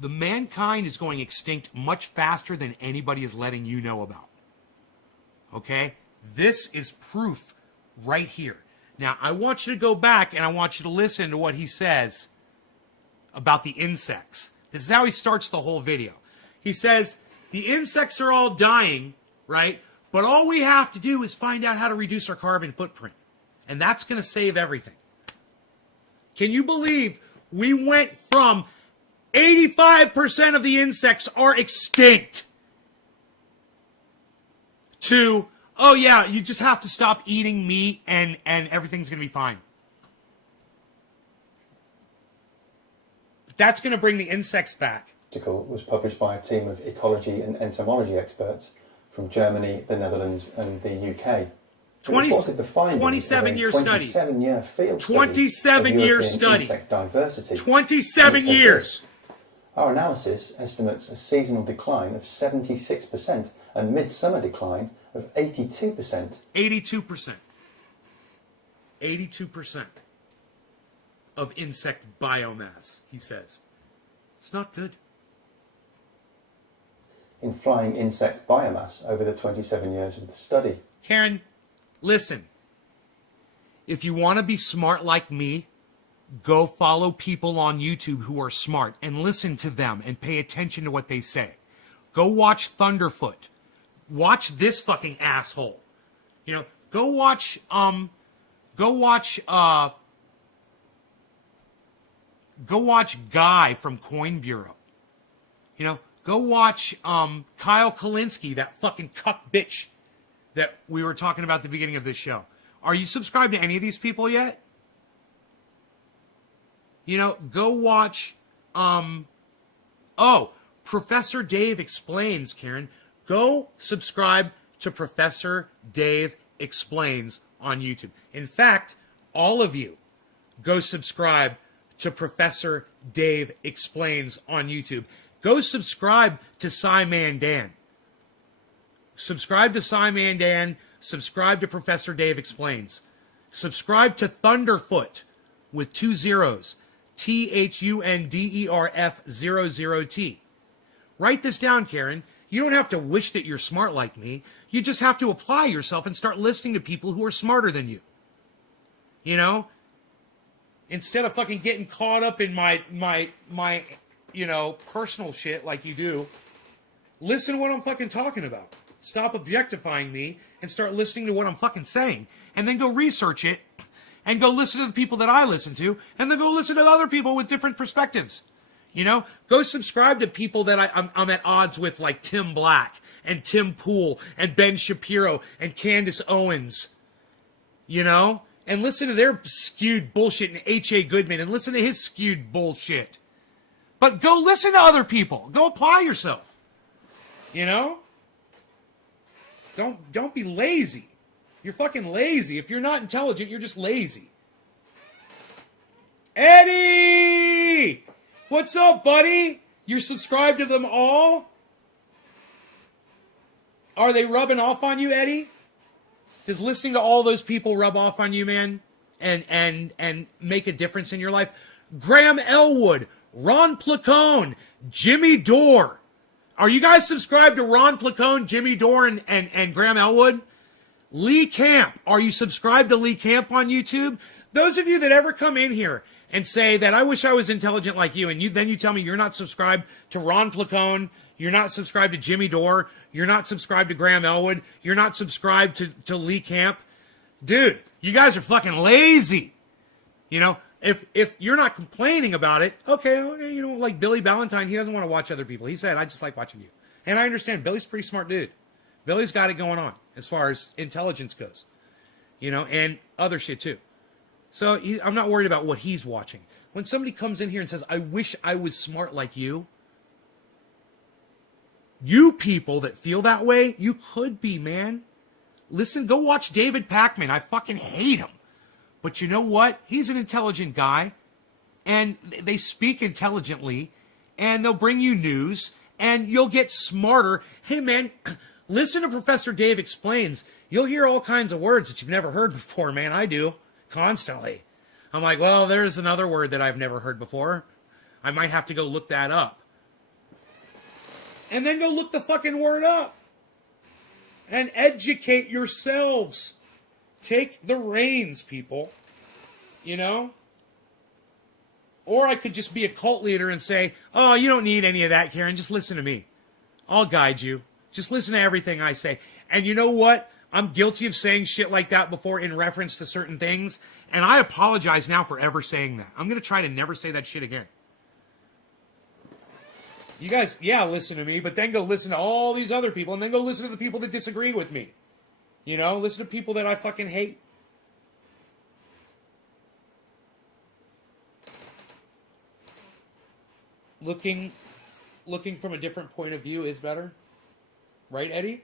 The mankind is going extinct much faster than anybody is letting you know about. Okay? This is proof right here. Now, I want you to go back and I want you to listen to what he says about the insects. This is how he starts the whole video. He says, the insects are all dying, right? But all we have to do is find out how to reduce our carbon footprint. And that's going to save everything. Can you believe we went from 85% of the insects are extinct to, oh yeah, you just have to stop eating meat and everything's going to be fine. That's going to bring the insects back. Article was published by a team of ecology and entomology experts from Germany, the Netherlands, and the UK. 27-year study. 27-year field 27-year study. Insect diversity. 27 years. Our analysis estimates a seasonal decline of 76% and midsummer decline of 82%. 82%. 82% of insect biomass, he says. It's not good. In flying insect biomass over the 27 years of the study. Karen, listen. If you want to be smart like me, go follow people on YouTube who are smart and listen to them and pay attention to what they say. Go watch Thunderfoot. Watch this fucking asshole. You know, go watch Guy from Coin Bureau. You know, go watch Kyle Kolinsky, that fucking cuck bitch that we were talking about at the beginning of this show. Are you subscribed to any of these people yet? You know, go watch, Professor Dave Explains, Karen. Go subscribe to Professor Dave Explains on YouTube. In fact, all of you, go subscribe to Professor Dave Explains on YouTube. Go subscribe to Psyman Dan. Subscribe to Psyman Dan. Subscribe to Professor Dave Explains. Subscribe to Thunderfoot with 2 zeros. THUNDERF00T. Write this down, Karen. You don't have to wish that you're smart like me. You just have to apply yourself and start listening to people who are smarter than you. You know? Instead of fucking getting caught up in my personal shit like you do, listen to what I'm fucking talking about. Stop objectifying me and start listening to what I'm fucking saying. And then go research it and go listen to the people that I listen to, and then go listen to other people with different perspectives. You know, go subscribe to people that I'm at odds with, like Tim Black and Tim Pool and Ben Shapiro and Candace Owens. You know, and listen to their skewed bullshit and H.A. Goodman and listen to his skewed bullshit. But go listen to other people. Go apply yourself. You know? Don't be lazy. You're fucking lazy. If you're not intelligent, you're just lazy. Eddie! What's up, buddy? You're subscribed to them all? Are they rubbing off on you, Eddie? Does listening to all those people rub off on you, man? And make a difference in your life? Graham Elwood, Ron Placone, Jimmy Dore. Are you guys subscribed to Ron Placone, Jimmy Dore, and Graham Elwood? Lee Camp. Are you subscribed to Lee Camp on YouTube? Those of you that ever come in here and say that I wish I was intelligent like you, and then you tell me you're not subscribed to Ron Placone, you're not subscribed to Jimmy Dore, you're not subscribed to Graham Elwood, you're not subscribed to Lee Camp. Dude, you guys are fucking lazy. You know, if you're not complaining about it, okay, you know, like Billy Ballantyne, he doesn't want to watch other people. He said, I just like watching you. And I understand, Billy's a pretty smart dude. Billy's got it going on as far as intelligence goes. and other shit too. So I'm not worried about what he's watching. When somebody comes in here and says, I wish I was smart like you, you people that feel that way, you could be, man. Listen, go watch David Pakman. I fucking hate him. But you know what? He's an intelligent guy, and they speak intelligently, and they'll bring you news, and you'll get smarter. Hey, man, listen to Professor Dave Explains. You'll hear all kinds of words that you've never heard before, man. I do, constantly. I'm like, well, there's another word that I've never heard before. I might have to go look that up. And then go look the fucking word up. And educate yourselves. Take the reins, people. Or I could just be a cult leader and say, oh, you don't need any of that, Karen. Just listen to me. I'll guide you. Just listen to everything I say. And you know what? I'm guilty of saying shit like that before in reference to certain things. And I apologize now for ever saying that. I'm going to try to never say that shit again. You guys, listen to me, but then go listen to all these other people, and then go listen to the people that disagree with me. Listen to people that I fucking hate. Looking from a different point of view is better. Right, Eddie?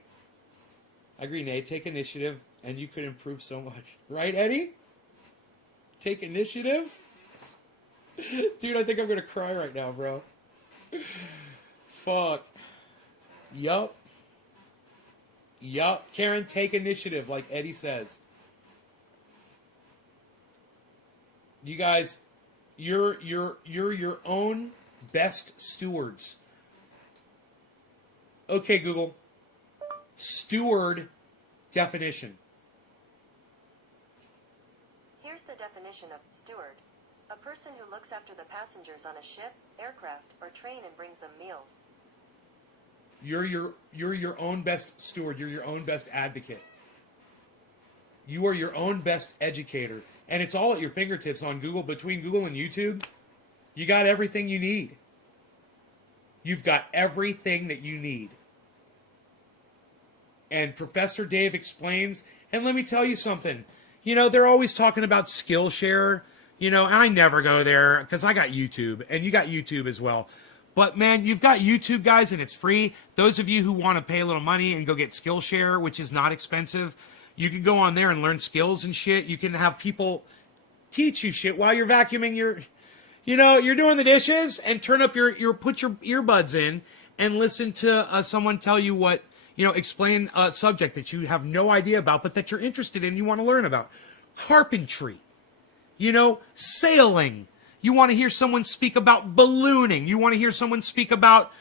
I agree, Nate. Take initiative, and you could improve so much. Right, Eddie? Take initiative? Dude, I think I'm going to cry right now, bro. Fuck. Yup. Karen, take initiative, like Eddie says. You guys, you're your own best stewards. Okay, Google. Steward definition. Here's the definition of steward. A person who looks after the passengers on a ship, aircraft, or train and brings them meals. You're your own best steward. You're your own best advocate. You are your own best educator. And it's all at your fingertips on Google. Between Google and YouTube, you got everything you need. You've got everything that you need. And Professor Dave Explains. And let me tell you something. They're always talking about Skillshare. And I never go there because I got YouTube. And you got YouTube as well. But, man, you've got YouTube, guys, and it's free. Those of you who want to pay a little money and go get Skillshare, which is not expensive, you can go on there and learn skills and shit. You can have people teach you shit while you're vacuuming you're doing the dishes, and turn up put your earbuds in and listen to someone tell you what, explain a subject that you have no idea about, but that you're interested in, you want to learn about. Carpentry, sailing. You want to hear someone speak about ballooning. You want to hear someone speak about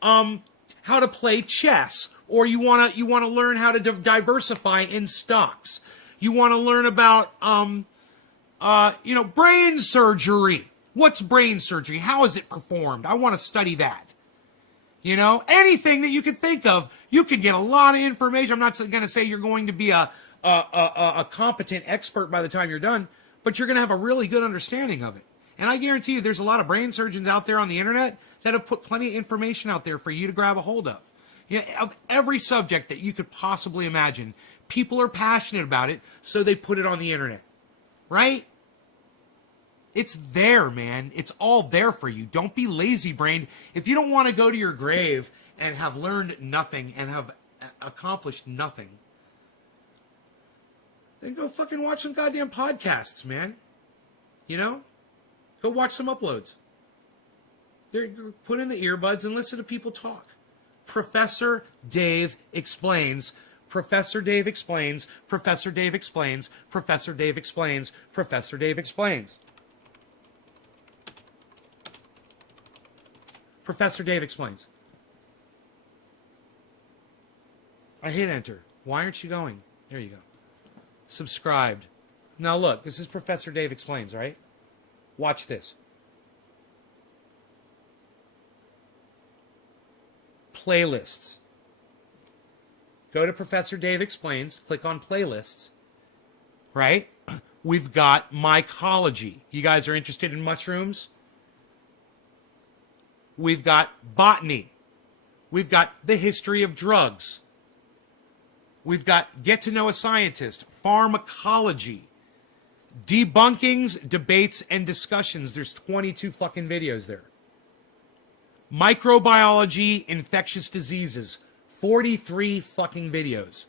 how to play chess, or you want to learn how to diversify in stocks. You want to learn about brain surgery. What's brain surgery? How is it performed? I want to study that. Anything that you can think of, you can get a lot of information. I'm not going to say you're going to be a competent expert by the time you're done, but you're going to have a really good understanding of it. And I guarantee you there's a lot of brain surgeons out there on the internet that have put plenty of information out there for you to grab a hold of. Of every subject that you could possibly imagine. People are passionate about it, so they put it on the internet. Right? It's there, man. It's all there for you. Don't be lazy-brained. If you don't want to go to your grave and have learned nothing and have accomplished nothing, then go fucking watch some goddamn podcasts, man. Go watch some uploads. Put in the earbuds and listen to people talk. Professor Dave Explains. Professor Dave Explains. Professor Dave Explains. Professor Dave Explains. Professor Dave Explains. Professor Dave Explains. I hit enter. Why aren't you going? There you go. Subscribed. Now look, this is Professor Dave Explains, right? Watch this. Playlists. Go to Professor Dave Explains, click on playlists, right? We've got mycology. You guys are interested in mushrooms? We've got botany. We've got the history of drugs. We've got get to know a scientist, pharmacology, debunkings, debates, and discussions. There's 22 fucking videos there. Microbiology, infectious diseases, 43 fucking videos.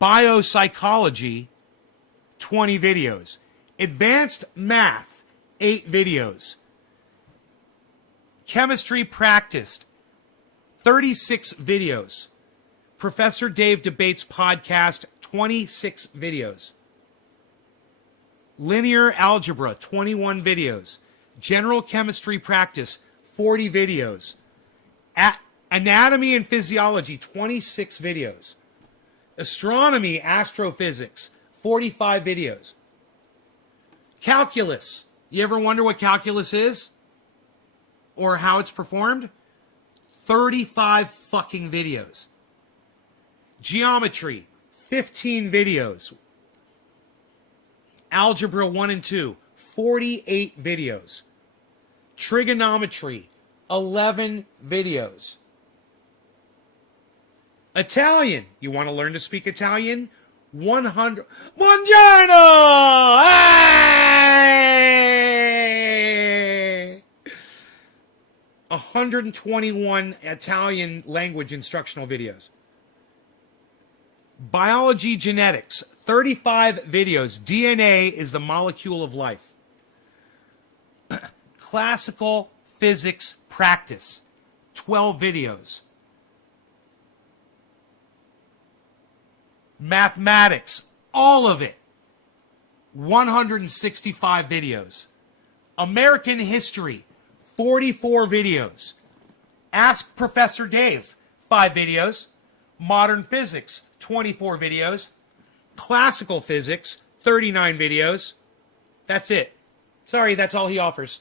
Biopsychology, 20 videos. Advanced math, 8 videos. Chemistry practiced, 36 videos. Professor Dave Debates podcast, 26 videos. Linear algebra, 21 videos. General chemistry practice, 40 videos. Anatomy and physiology, 26 videos. Astronomy, astrophysics, 45 videos. Calculus. You ever wonder what calculus is? Or how it's performed? 35 fucking videos. Geometry, 15 videos. Algebra 1 and 2, 48 videos. Trigonometry, 11 videos. Italian. You want to learn to speak Italian? 100. Buongiorno! Hey! 121 Italian language instructional videos. Biology genetics, 35 videos. DNA is the molecule of life. Classical physics practice, 12 videos. Mathematics, all of it, 165 videos. American history, 44 videos. Ask Professor Dave, 5 videos. Modern physics, 24 videos. Classical physics, 39 videos. That's it. Sorry, that's all he offers.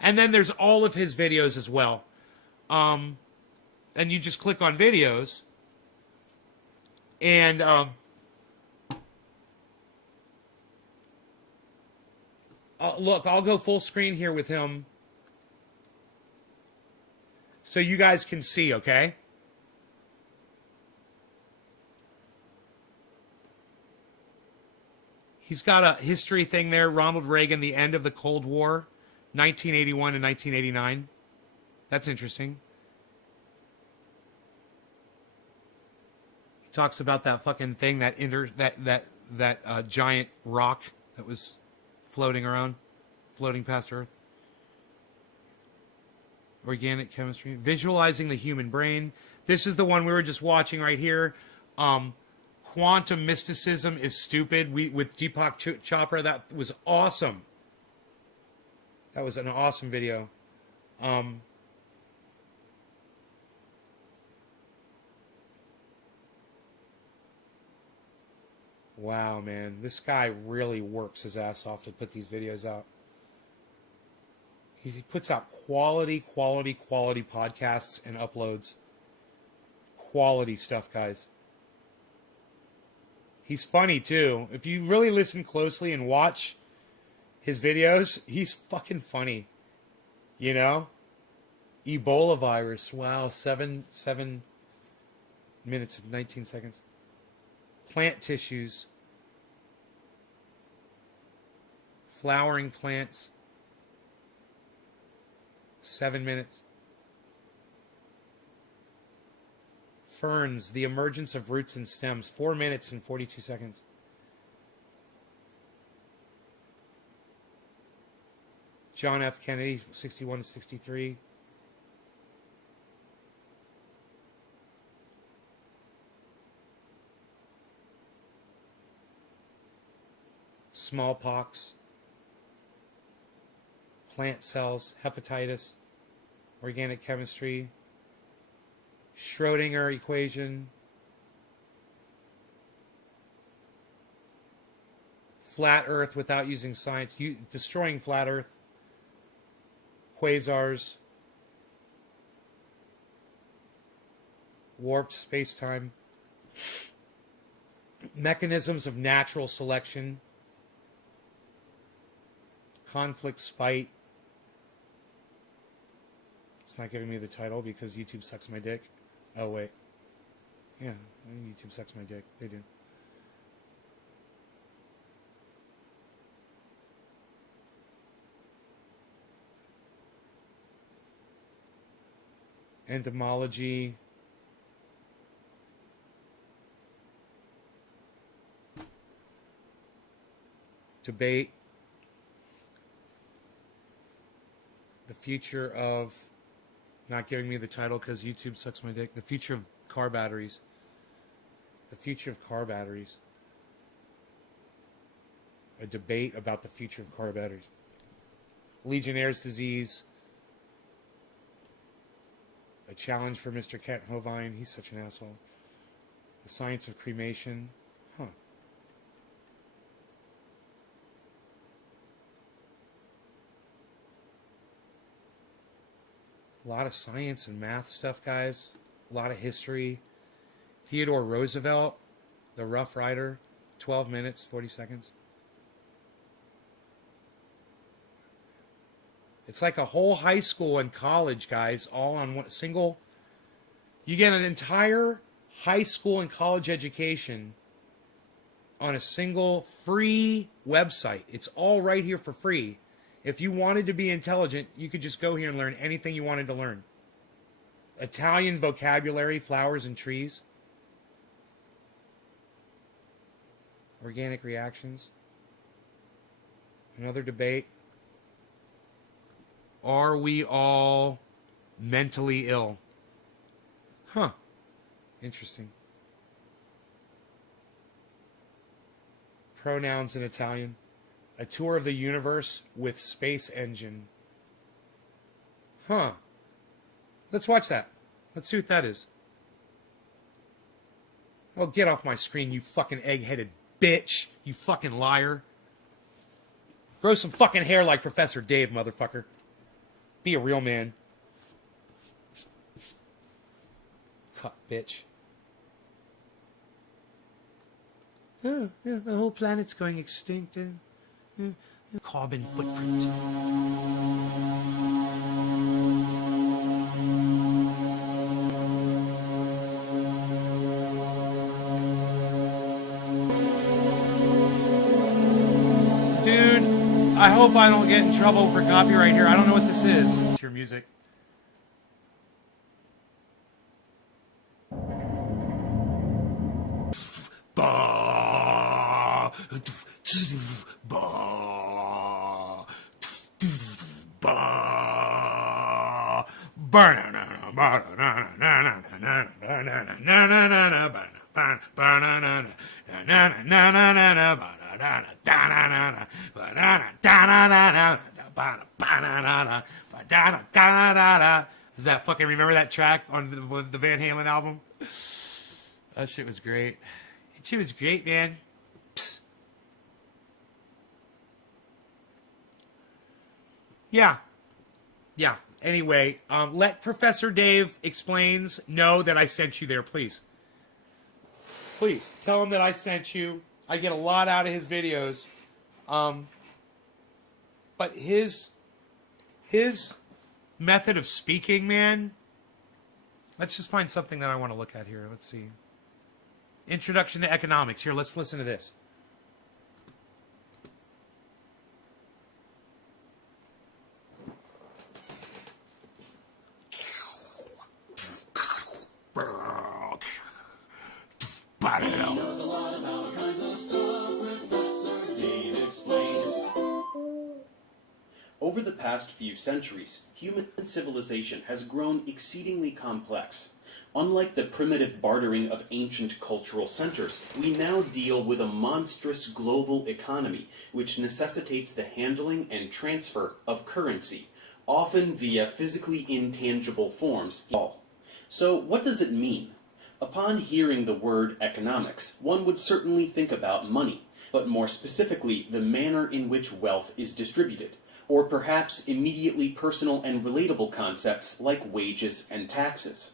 And then there's all of his videos as well. And you just click on videos. And look, I'll go full screen here with him so you guys can see, okay? He's got a history thing there. Ronald Reagan, the end of the Cold War, 1981 and 1989. That's interesting. He talks about that fucking thing, that giant rock that was floating around, floating past Earth. Organic chemistry, visualizing the human brain. This is the one we were just watching right here. Quantum mysticism is stupid. With Deepak Chopra, that was awesome. That was an awesome video. Wow, man. This guy really works his ass off to put these videos out. He puts out quality podcasts and uploads. Quality stuff, guys. He's funny, too. If you really listen closely and watch his videos, he's fucking funny. You know? Ebola virus. Wow, 7 minutes and 19 seconds. Plant tissues. Flowering plants. 7 minutes. Ferns, the emergence of roots and stems. 4 minutes and 42 seconds. John F. Kennedy, 61 to 63. Smallpox. Plant cells, hepatitis, organic chemistry, Schrodinger equation, flat Earth without using science, destroying flat Earth, quasars, warped space-time, mechanisms of natural selection, conflict, spite. It's not giving me the title because YouTube sucks my dick. Oh, wait. Yeah, YouTube sucks my dick. They do. entomology. Debate. The future of, not giving me the title because YouTube sucks my dick. The future of car batteries. The future of car batteries. A debate about the future of car batteries. Legionnaire's disease. A challenge for Mr. Kent Hovind. He's such an asshole. The science of cremation. Huh. A lot of science and math stuff, guys. A lot of history. Theodore Roosevelt, the Rough Rider, 12 minutes, 40 seconds. It's like a whole high school and college, guys, all on one single. You get an entire high school and college education on a single free website. It's all right here for free. If you wanted to be intelligent, you could just go here and learn anything you wanted to learn. Italian vocabulary, flowers and trees. Organic reactions. Another debate. Are we all mentally ill? Huh. Interesting. Pronouns in Italian. A tour of the universe with space engine. Huh. Let's watch that. Let's see what that is. Oh, get off my screen, you fucking egg-headed bitch. You fucking liar. Grow some fucking hair like Professor Dave, motherfucker. Be a real man. Cut, bitch. Oh, yeah, the whole planet's going extinct. Carbon footprint. Dude, I hope I don't get in trouble for copyright here. I don't know what this is. It's your music. Does that fucking remember that track on the Van Halen album? That shit was great. That shit was great, man. Psst. Yeah. Yeah. Anyway, let Professor Dave Explains know that I sent you there, please. Please, tell him that I sent you. I get a lot out of his videos. But his method of speaking, man. Let's just find something that I want to look at here. Let's see. Introduction to Economics. Here, let's listen to this. Over the past few centuries, human civilization has grown exceedingly complex. Unlike the primitive bartering of ancient cultural centers, we now deal with a monstrous global economy, which necessitates the handling and transfer of currency, often via physically intangible forms. So what does it mean? Upon hearing the word economics, one would certainly think about money, but more specifically the manner in which wealth is distributed, or perhaps immediately personal and relatable concepts like wages and taxes.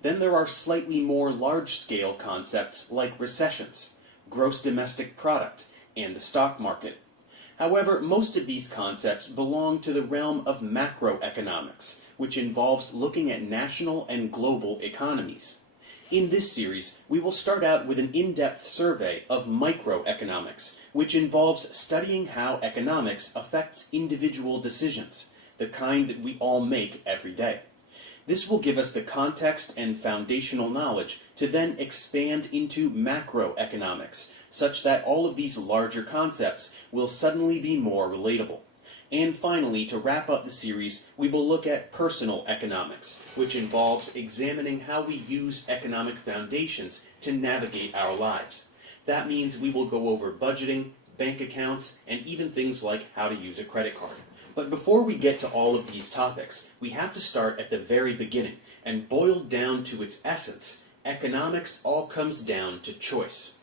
Then there are slightly more large-scale concepts like recessions, gross domestic product, and the stock market. However, most of these concepts belong to the realm of macroeconomics, which involves looking at national and global economies. In this series, we will start out with an in-depth survey of microeconomics, which involves studying how economics affects individual decisions, the kind that we all make every day. This will give us the context and foundational knowledge to then expand into macroeconomics, such that all of these larger concepts will suddenly be more relatable. And finally, to wrap up the series, we will look at personal economics, which involves examining how we use economic foundations to navigate our lives. That means we will go over budgeting, bank accounts, and even things like how to use a credit card. But before we get to all of these topics, we have to start at the very beginning, and boiled down to its essence, economics all comes down to choice.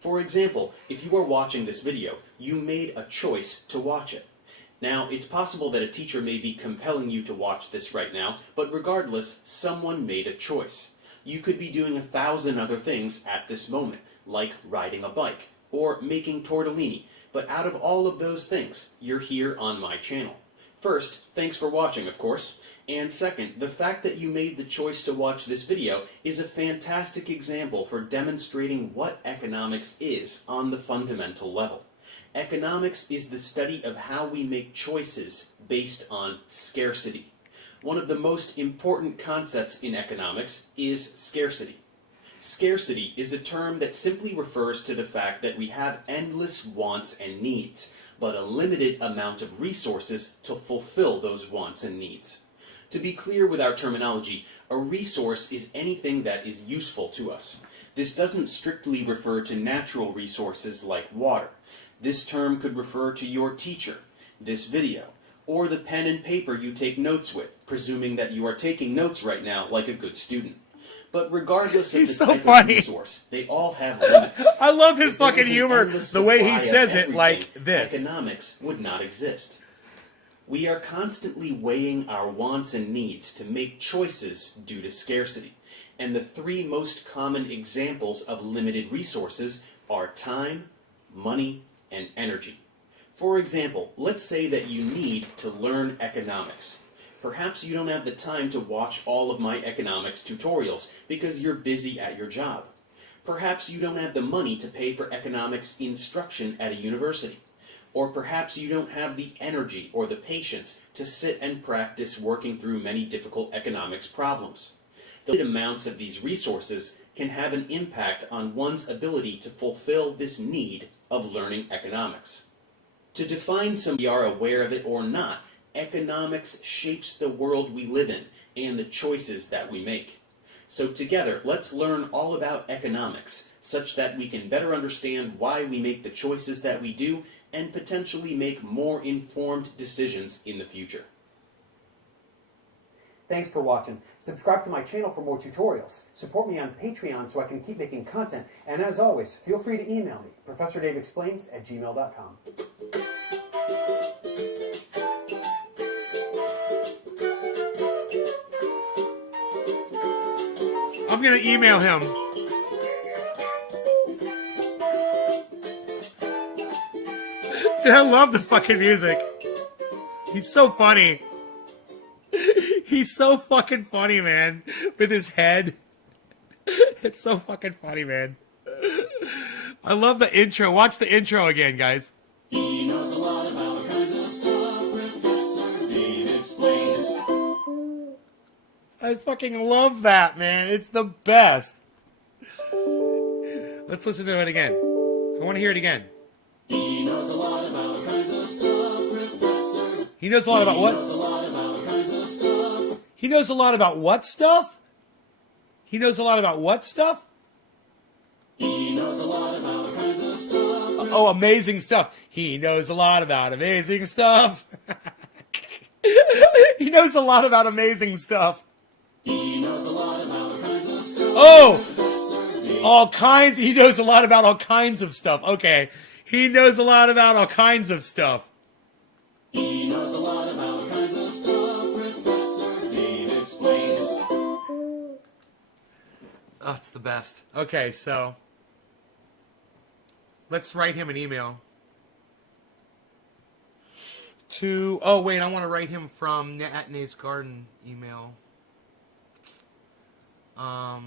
For example, if you are watching this video, you made a choice to watch it. Now, it's possible that a teacher may be compelling you to watch this right now, but regardless, someone made a choice. You could be doing 1,000 other things at this moment, like riding a bike, or making tortellini, but out of all of those things, you're here on my channel. First, thanks for watching, of course. And second, the fact that you made the choice to watch this video is a fantastic example for demonstrating what economics is on the fundamental level. Economics is the study of how we make choices based on scarcity. One of the most important concepts in economics is scarcity. Scarcity is a term that simply refers to the fact that we have endless wants and needs, but a limited amount of resources to fulfill those wants and needs. To be clear with our terminology, a resource is anything that is useful to us. This doesn't strictly refer to natural resources like water. This term could refer to your teacher, this video, or the pen and paper you take notes with, presuming that you are taking notes right now like a good student. But regardless of He's the so type funny. of resource, they all have limits. I love his If there fucking was an humor, endless the way he supply of says it everything, like this. Economics would not exist. We are constantly weighing our wants and needs to make choices due to scarcity. And the three most common examples of limited resources are time, money, and energy. For example, let's say that you need to learn economics. Perhaps you don't have the time to watch all of my economics tutorials because you're busy at your job. Perhaps you don't have the money to pay for economics instruction at a university. Or perhaps you don't have the energy or the patience to sit and practice working through many difficult economics problems. The limited amounts of these resources can have an impact on one's ability to fulfill this need of learning economics. To define some, we are aware of it or not, economics shapes the world we live in and the choices that we make. So together, let's learn all about economics, such that we can better understand why we make the choices that we do and potentially make more informed decisions in the future. Thanks for watching. Subscribe to my channel for more tutorials. Support me on Patreon so I can keep making content. And as always, feel free to email me, ProfessorDaveExplains@gmail.com. I'm gonna email him. Dude, I love the fucking music. He's so funny. He's so fucking funny, man. With his head. It's so fucking funny, man. I love the intro. Watch the intro again, guys. He knows a lot about all kinds of stuff. Professor Dave explains. I fucking love that, man. It's the best. Let's listen to it again. I want to hear it again. He knows a lot about all kinds of stuff. Professor. He knows a lot about what? He knows a lot about all kinds of stuff. He knows a lot about what stuff? He knows a lot about what stuff? He knows a lot about all kinds of stuff. Oh, amazing stuff. He knows a lot about amazing stuff. He knows a lot about amazing stuff. He knows a lot about all kinds of stuff. Oh, Professor Dave. all kinds. He knows a lot about all kinds of stuff. Okay. He knows a lot about all kinds of stuff. He knows a lot about all kinds of stuff. Professor Dave explains. Oh, it's the best. Okay, so let's write him an email. To, oh wait, I want to write him from at Nate's Garden email. Yeah.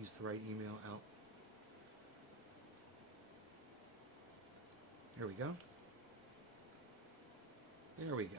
Use the right email out. Here we go. There we go.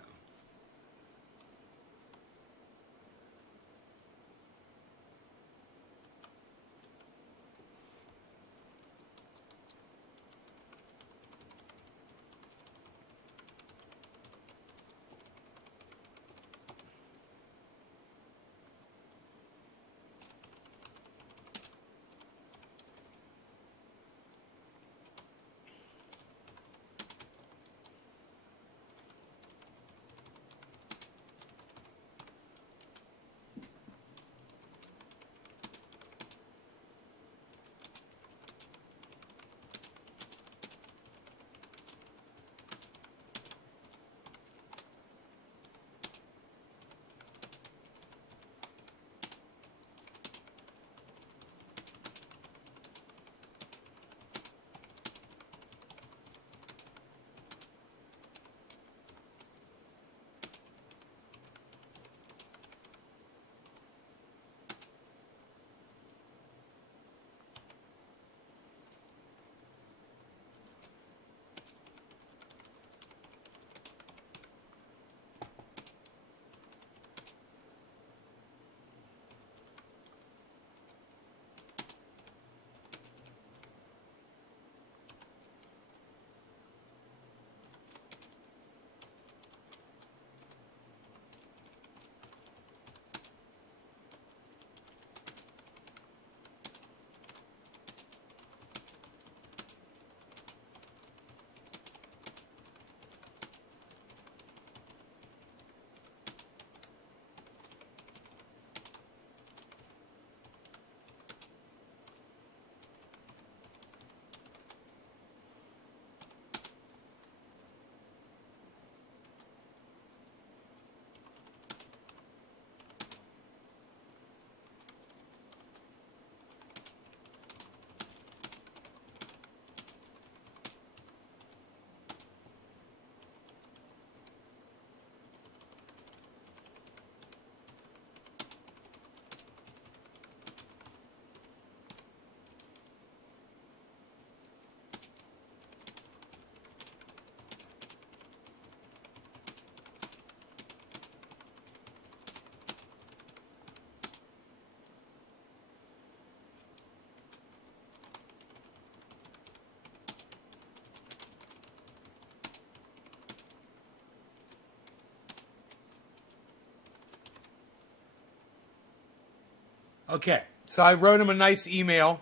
Okay, so I wrote him a nice email,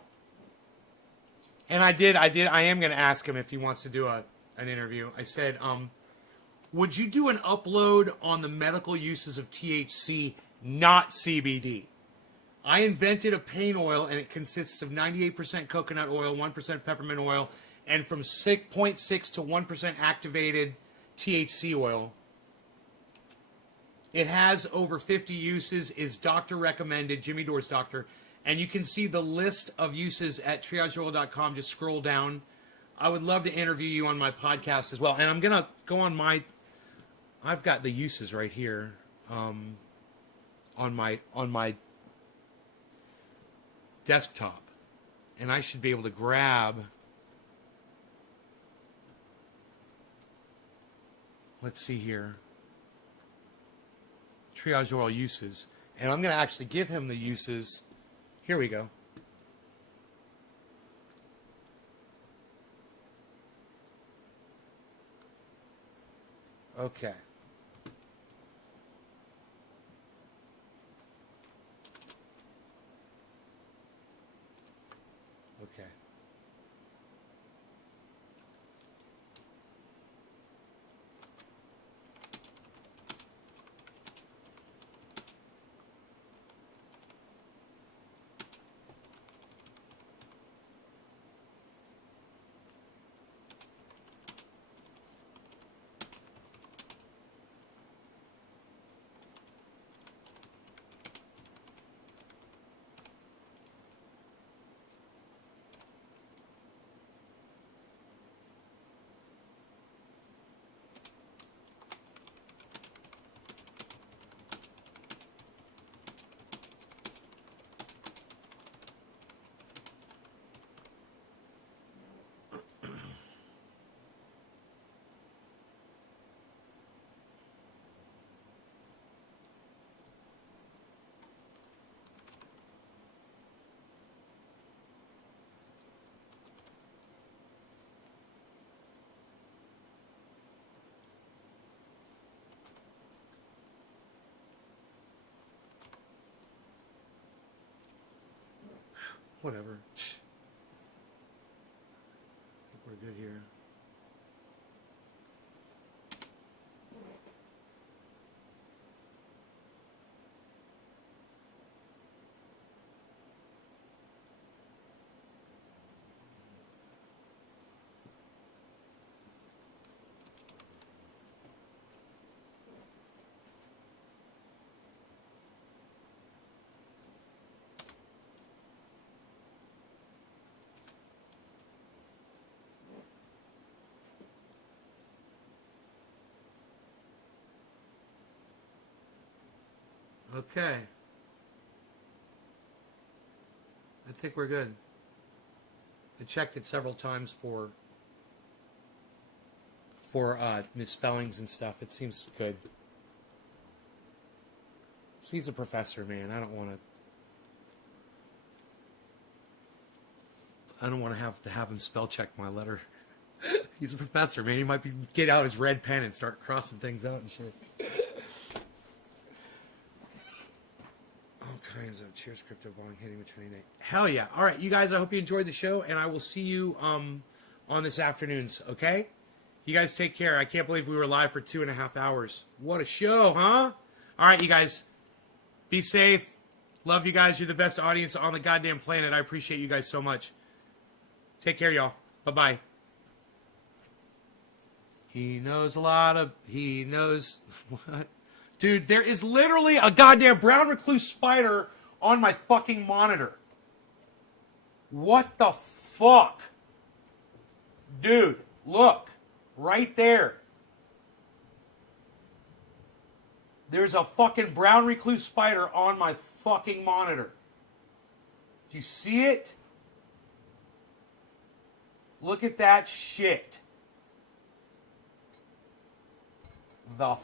and I am going to ask him if he wants to do an interview. I said, would you do an upload on the medical uses of THC, not CBD? I invented a pain oil, and it consists of 98% coconut oil, 1% peppermint oil, and from 6.6 to 1% activated THC oil. It has over 50 uses, is doctor recommended, Jimmy Dore's doctor. And you can see the list of uses at triageoil.com. Just scroll down. I would love to interview you on my podcast as well. And I'm going to go on I've got the uses right here on my desktop. And I should be able to grab, let's see here, Triage Oil uses, and I'm going to actually give him the uses. Here we go. Okay. Okay. Whatever. I think we're good here. Okay. I think we're good. I checked it several times for misspellings and stuff. It seems good. So he's a professor, man. I don't want to have him spell check my letter. He's a professor, man. He might get out his red pen and start crossing things out and shit. Kinds of cheers, crypto bong hitting returning day. Hell yeah! All right, you guys. I hope you enjoyed the show, and I will see you on this afternoon's. Okay, you guys take care. I can't believe we were live for 2.5 hours. What a show, huh? All right, you guys. Be safe. Love you guys. You're the best audience on the goddamn planet. I appreciate you guys so much. Take care, y'all. Bye bye. He knows a lot of. He knows what. Dude, there is literally a goddamn brown recluse spider on my fucking monitor. What the fuck? Dude, look. Right there. There's a fucking brown recluse spider on my fucking monitor. Do you see it? Look at that shit. The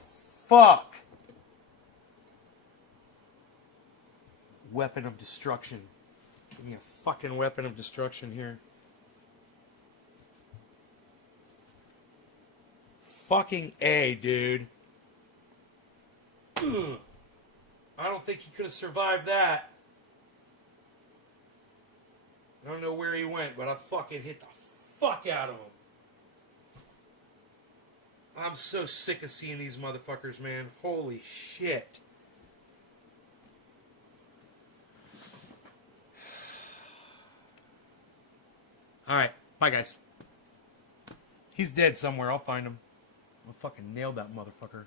fuck? Weapon of destruction. Give me a fucking weapon of destruction here. Fucking A, dude. Ugh. I don't think he could have survived that. I don't know where he went, but I fucking hit the fuck out of him. I'm so sick of seeing these motherfuckers, man. Holy shit. Alright, bye guys. He's dead somewhere, I'll find him. I'll fucking nail that motherfucker.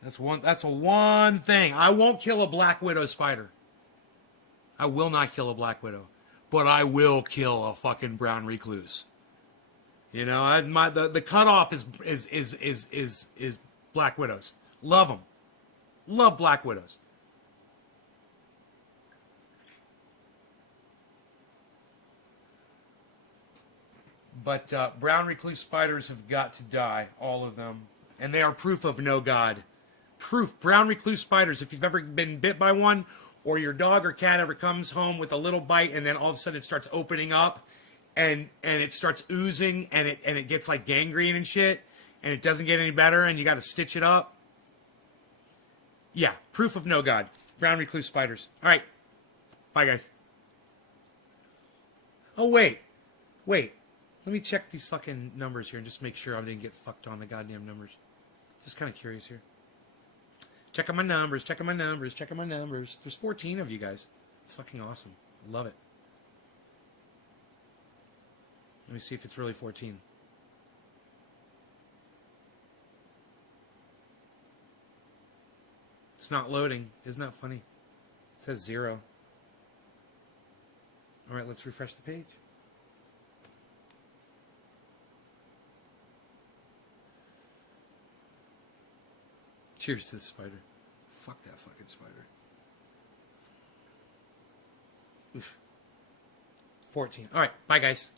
That's a one thing. I won't kill a black widow spider. I will not kill a black widow. But I will kill a fucking brown recluse. You know, the cutoff is black widows. Love them. Love black widows. But brown recluse spiders have got to die, all of them. And they are proof of no God. Proof. Brown recluse spiders, if you've ever been bit by one, or your dog or cat ever comes home with a little bite, and then all of a sudden it starts opening up, and it starts oozing, and it gets like gangrene and shit, and it doesn't get any better, and you got to stitch it up. Yeah, proof of no God. Brown recluse spiders. All right. Bye, guys. Oh, wait. Let me check these fucking numbers here and just make sure I didn't get fucked on the goddamn numbers. Just kind of curious here. Checking my numbers. There's 14 of you guys. It's fucking awesome. I love it. Let me see if it's really 14. It's not loading. Isn't that funny? It says 0. All right, let's refresh the page. Cheers to the spider. Fuck that fucking spider. Oof. 14. All right, bye guys.